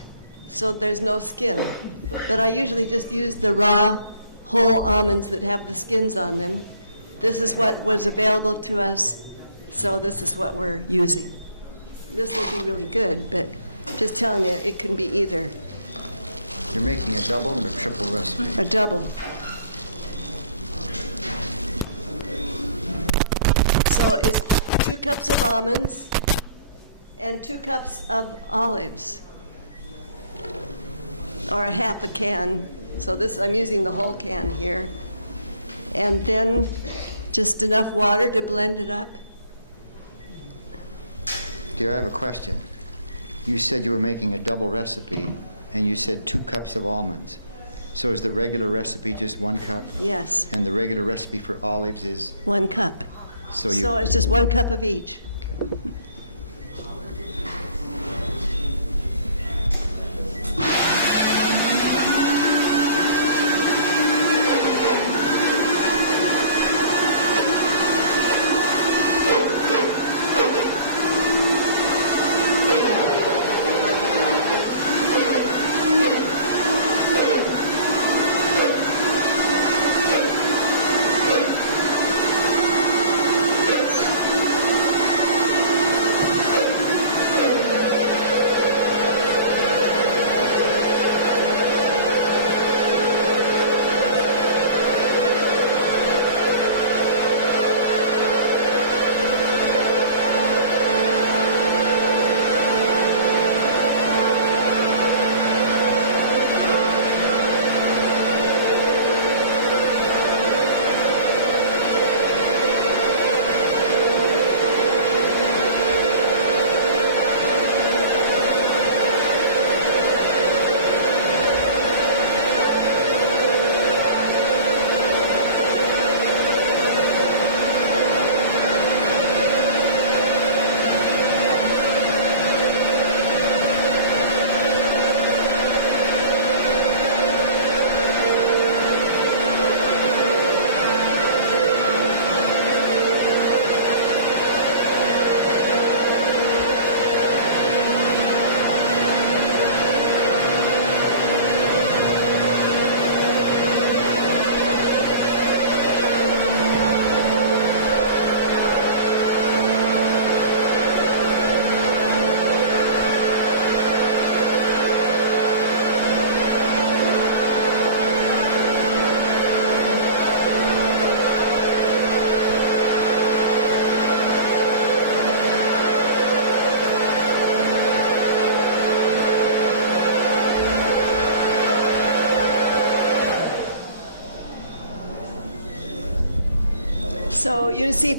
So there's no skin. But I usually just use the raw, whole almonds that have the skins on them. This is what was available to us, so this is what we're using. This is really good. Just tell you, it can be either. You're making a double or triple recipe? A double. So it's 2 cups of almonds and 2 cups of olives. Or half a can. So this, I'm using the whole can here. And then just enough water to blend it up. Here, I have a question. You said you were making a double recipe, and you said 2 cups of almonds. So is the regular recipe just 1 cup? Yes. And the regular recipe for olives is? 1 cup. So So it's 1 cup of each.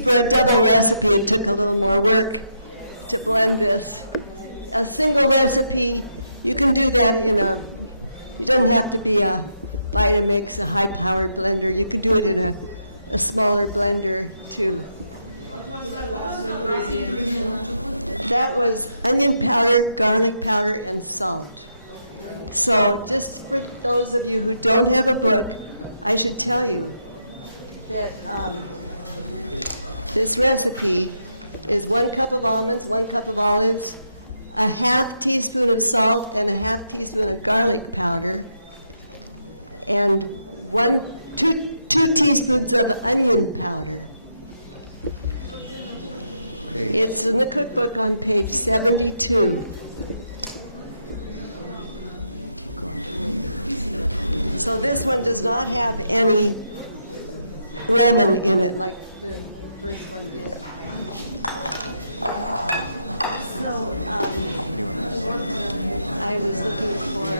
For a double recipe, it took a little more work to blend this. A single recipe, you can do that in a, it doesn't have to be a Vitamix, a high-powered blender. You can do it in a smaller blender too. that was onion powder, garlic powder, and salt. So just for those of you who don't have a book, I should tell you that this recipe is 1 cup of almonds, 1 cup of olives, a half teaspoon of salt, and a half teaspoon of garlic powder, and 2 teaspoons of onion powder. It's in the cookbook on page 72. So this one does not have any lemon in it. So I was looking for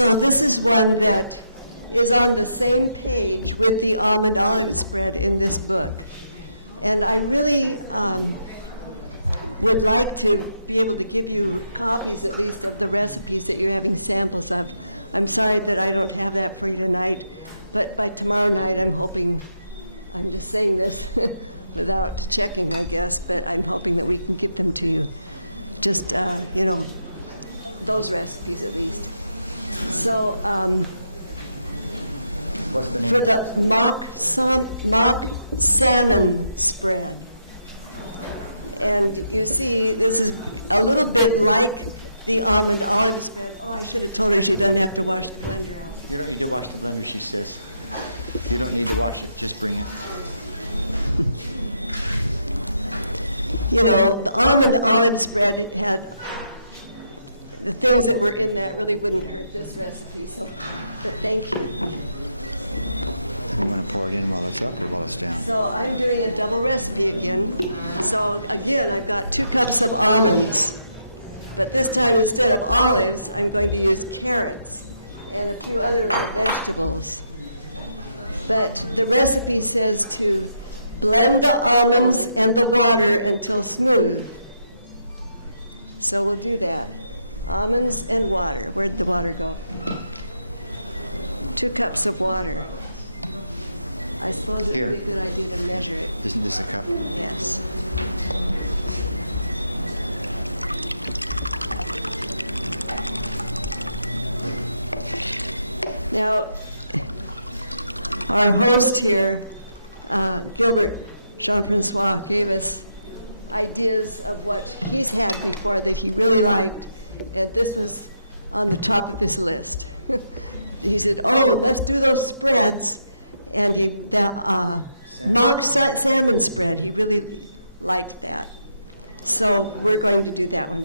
So this is one that is on the same page with the almond olive spread in this book. And I really would like to be able to give you copies at least of the recipes that you have in samples on. I'm sorry that I don't have that for you tonight, but by tomorrow night I'm hoping, I'm just saying this without checking, I guess, but I'm hoping that we can give them to you, those recipes. So, for the mock salmon spread, and you see, there's a little bit like the almond olive spread. Oh, I should have told her she doesn't have to watch it. You know, almond olive spread has things that were in that really wouldn't hurt this recipe. So, okay. So I'm doing a double recipe. So again, I've got 2 cups of almonds. But this time, instead of olives, I'm going to use carrots and a few other vegetables. But the recipe says to blend the almonds in the water until smooth. So we do that. Almonds and water. 2 cups of water. I suppose if you can, I just do it. You know, our host here, Gilbert, from his job, gave us ideas of what he's had before he really liked. And this was on the top of his list. He said, oh, let's do those spreads. And the mock salmon spread. He really liked that. So we're going to do that.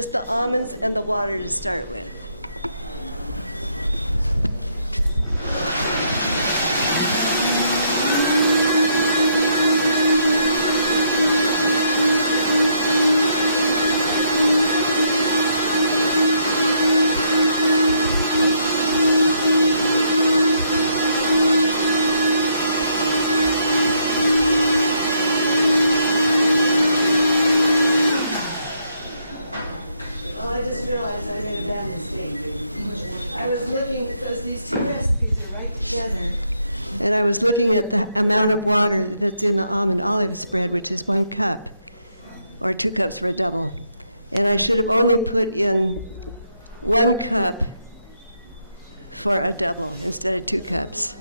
Just the almonds and the water to start. I was looking, because these 2 recipes are right together, and I was looking at the amount of water that's in the almond olive spread, which is 1 cup, or 2 cups for double. And I should have only put in 1 cup for a double instead of 2 cups.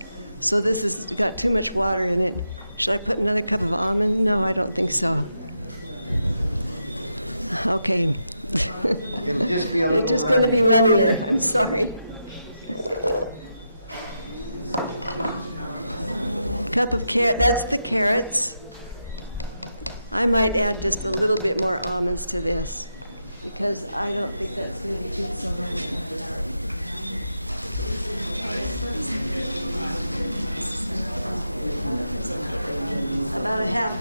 So this has got too much water in it. So I put another cup of almond, no, I don't think so. Okay. Just be a little runny. Sorry. That's the carrots. I might add just a little bit more almonds to this, because I don't think that's going to be too so much. About half.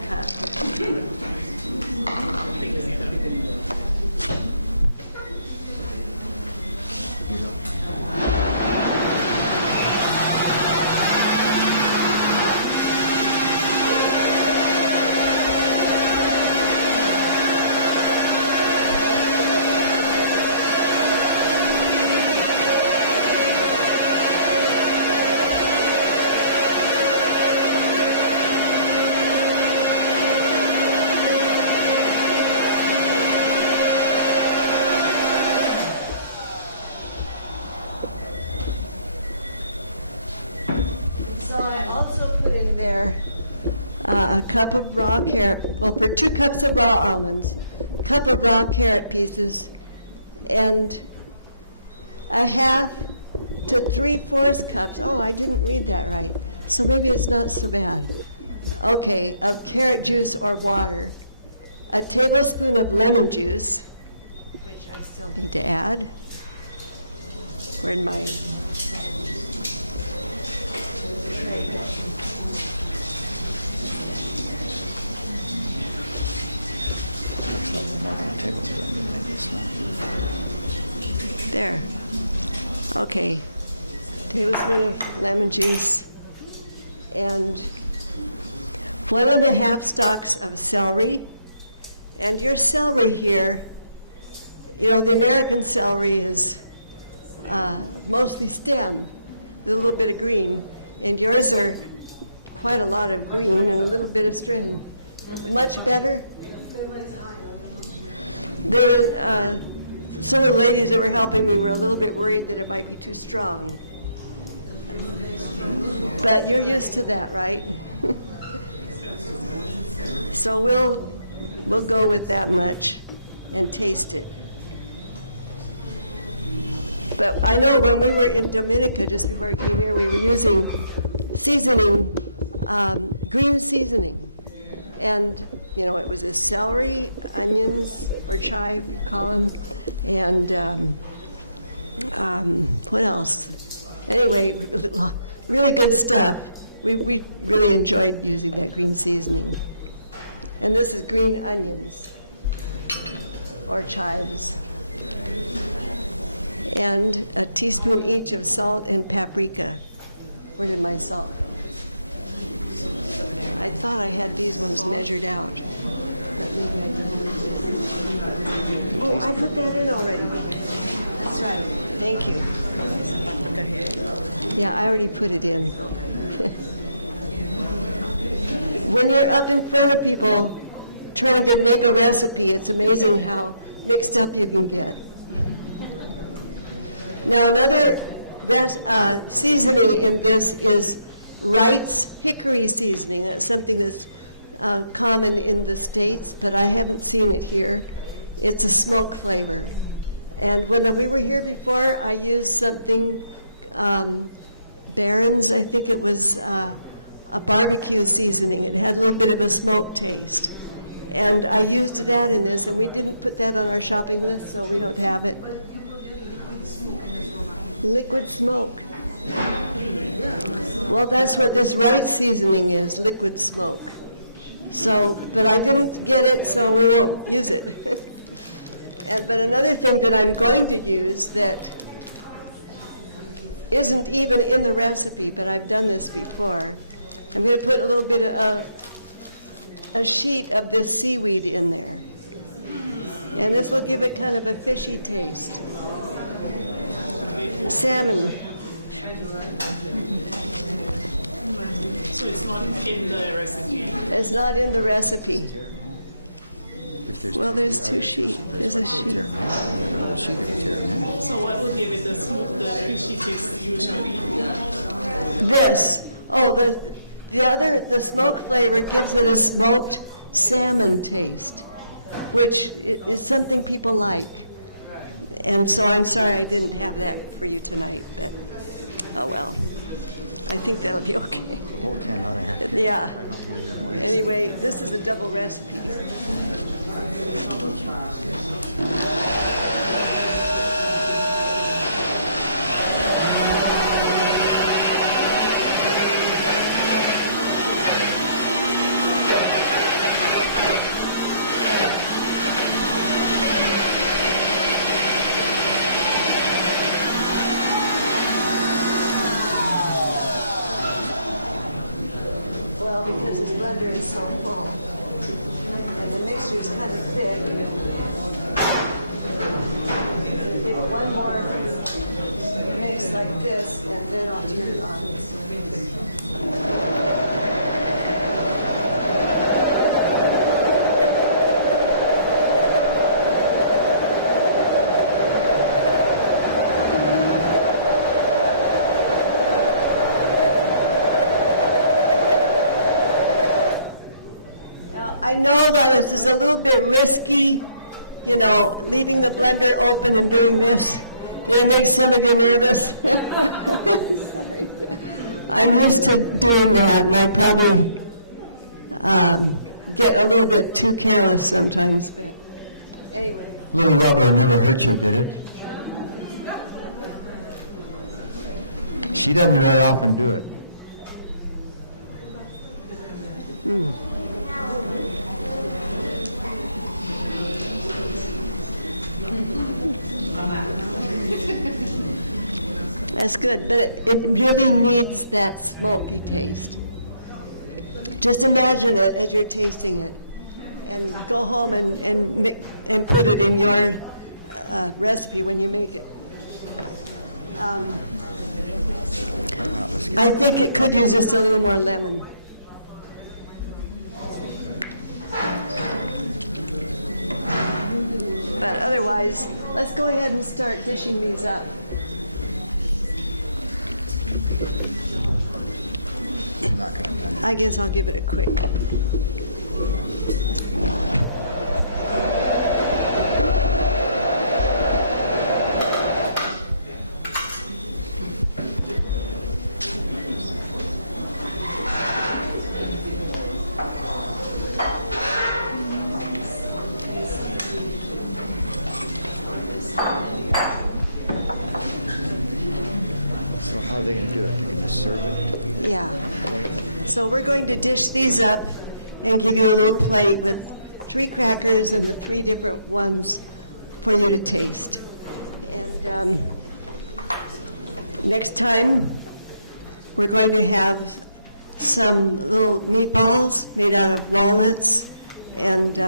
because of couple of round paraphases, and I have the 3/4 cup. Oh, I didn't do that right. So maybe it's less than that. Okay, of carrot juice or water. A tablespoon of lemon juice, which I still have. And 1.5 stalks of celery. And your celery here, the American celery is mostly stem, a little bit of green. And yours are quite a lot of green and a little bit of string. Much better. There was some of the ladies that were helping me were a little bit worried that it might be too strong. But you're used to that, right? So we'll go with that much and taste it. But I know when we were in Dominican, we were using seasoning, and celery, onions, which I and what else? Anyway, really good stuff. We really enjoyed the seasoning. And this is green onions, or chives. And it's a pinch of salt and paprika. Myself. That's right. When you're up in front of people trying to make a recipe, it's amazing how mixed up you can get. Now, another seasoning in this is rice hickory seasoning. It's something that's common in the States, but I haven't seen it here. It's a smoke flavor. And when we were here before, I used something, Darren's, I think it was a barbecue seasoning. It had a little bit of a smoke to it. And I used that in this. We didn't put that on our shopping list, so we don't have it. But liquid smoke. Well, that's what this rice seasoning is, liquid smoke. So, but I didn't get it, so we won't use it. But another thing that I'm going to use that isn't even in the recipe, but I've done this before. I'm going to put a little bit of a sheet of this seaweed in there. And this will give it kind of a fishy taste. It's not in the recipe. Yes. Oh, the smoked flavor is the smoked salmon taste, which is something people like. And so I'm sorry I didn't have that. Yeah. Anyway, this is the double recipe. husband are doing this. That makes Senator nervous. I'm used to doing that, and I probably get a little bit too careless sometimes. Anyway. Little rubber never hurt you, did it? He doesn't very often do it. It really needs that smoke. Just imagine it as you're tasting it. And go home and put it in your recipe. I think it could be just a little more than. Let's go ahead and start dishing these up. And give you a little plate with 3 crackers and 3 different ones for you to taste. Next time, we're going to have some little meatballs made out of walnuts and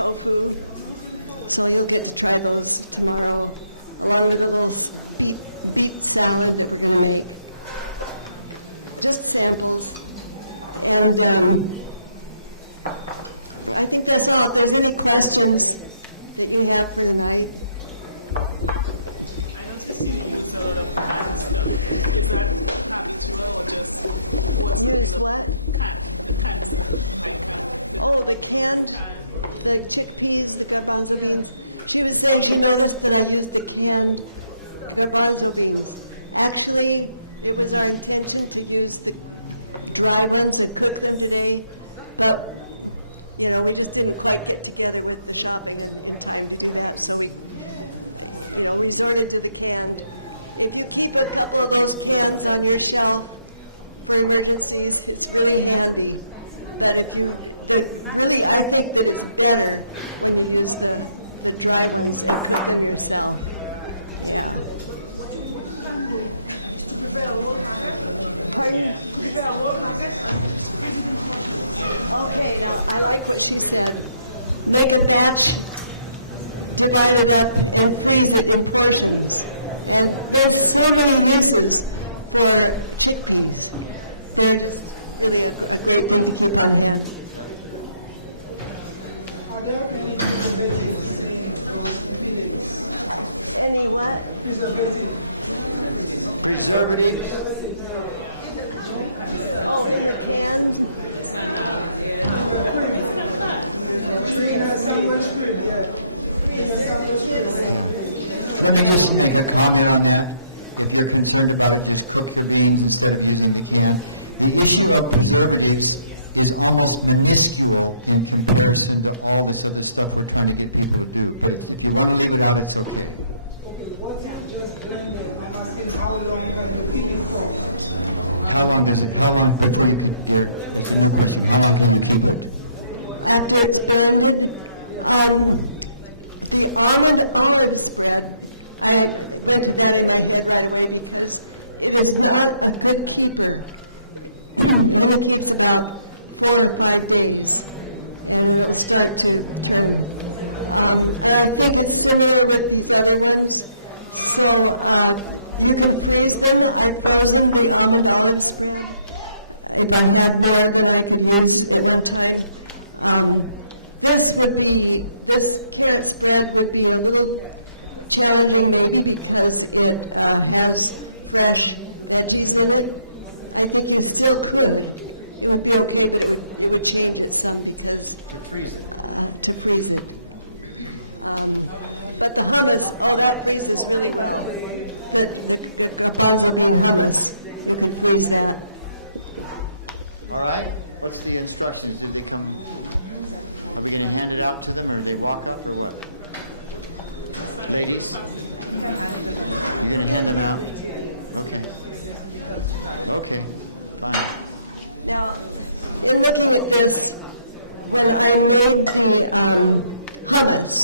tofu. So you'll get to try those tomorrow, along with a little beef salad that we're going to make. Just samples. And I think that's all. If there's any questions, you can ask them, right? The chickpeas, she was saying she noticed that I used the canned garbanzo beans. Actually, it was our intention to use the dry ones and cook them today, but you know, we just didn't quite get together with the shopping at the right time. So we sorted to the canned. If you keep a couple of those cans on your shelf for emergencies, it's really handy. But really, I think that it's better when you use the dry ones for yourself. Okay, I like what you're doing. Make a batch, divide it up, and freeze it in portions. And there's so many uses for chickpeas. There's really a great thing to keep on hand. Are there any preservatives in those things? Any what? Preservatives. Preservatives. Oh, there Let me just make a comment on that. If you're concerned about it, just cook the beans instead of using the can. The issue of preservatives is almost minuscule in comparison to all this other stuff we're trying to get people to do. But if you want to leave it out, it's okay. Okay, what you just blended, I'm asking how long can you keep it for? How long before you put your, how long can you keep it? After it's blended, the almond olive spread, I put that in my bed right away because it is not a good keeper. It only keeps about 4 or 5 days, and it'll start to turn. But I think it's similar with these other ones. So you can freeze them. I've frozen the almond olive spread. If I have more than I can use at one time. This carrot spread would be a little challenging maybe because it has fresh veggies in it. I think you still could. It would be okay, but it would change it some because to freeze it. But hummus. Oh, that is really funny. The garbanzo bean hummus. It brings that. All right. What's the instructions? Did they come? Are you going to hand it out to them, or do they walk up, or what? You're going to hand them out? Okay. Now, in looking at this, when I made the hummus,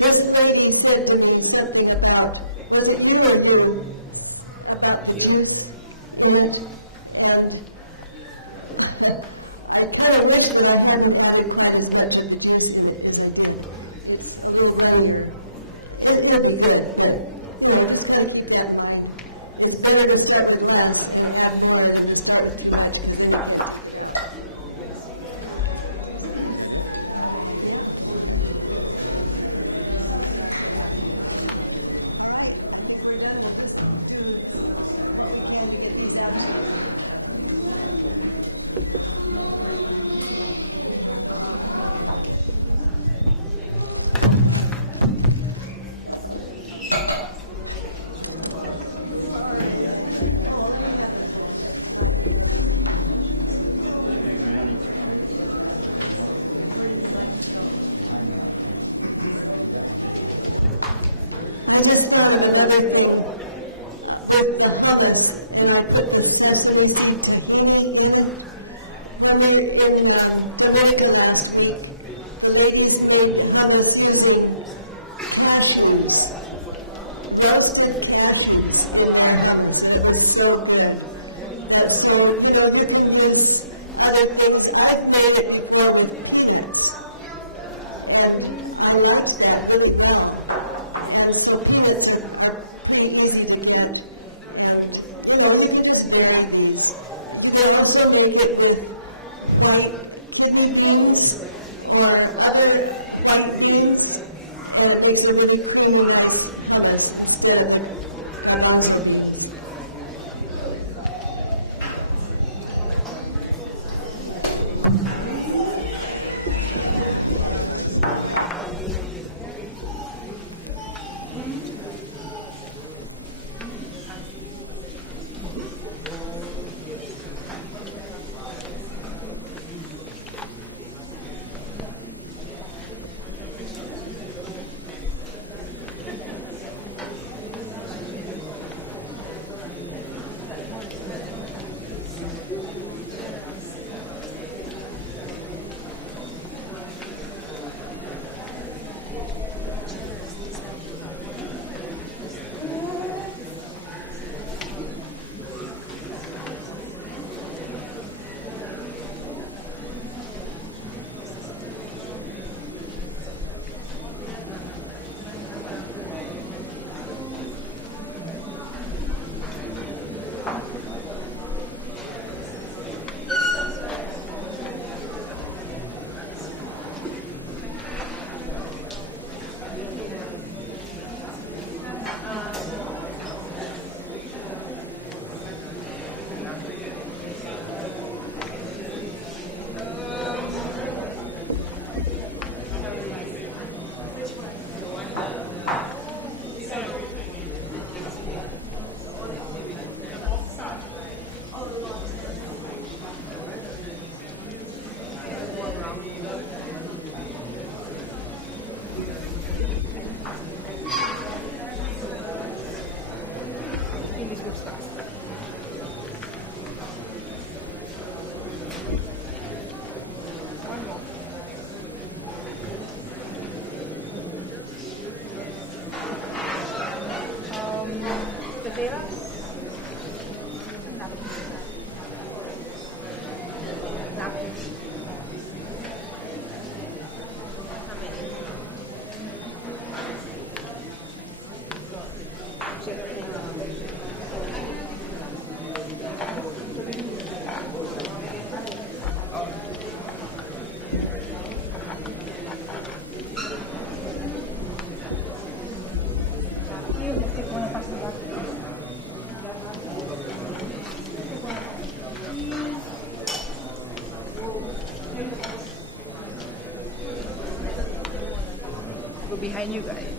this lady said to me something about, was it you or you, about the juice in it, and I kind of wish that I hadn't added quite as much of the juice in it as I did. It's a little runnier. It could be good, but, you know, just got to keep that in mind. It's better to start with less and add more than to start with much and drink it. I just thought of another thing with the hummus, and I put the sesame seed tahini in. When we were in Dominica last week, the ladies made hummus using cashews, roasted cashews in their hummus. That was so good. So, you know, you can use other things. I've made it before with peanuts, and I liked that really well. And so peanuts are pretty easy to get. You know, you can just vary these. You can also make it with white kidney beans or other white beans, and it makes a really creamy, nice hummus instead of the garbanzo beans. Behind you guys.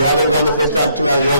We have a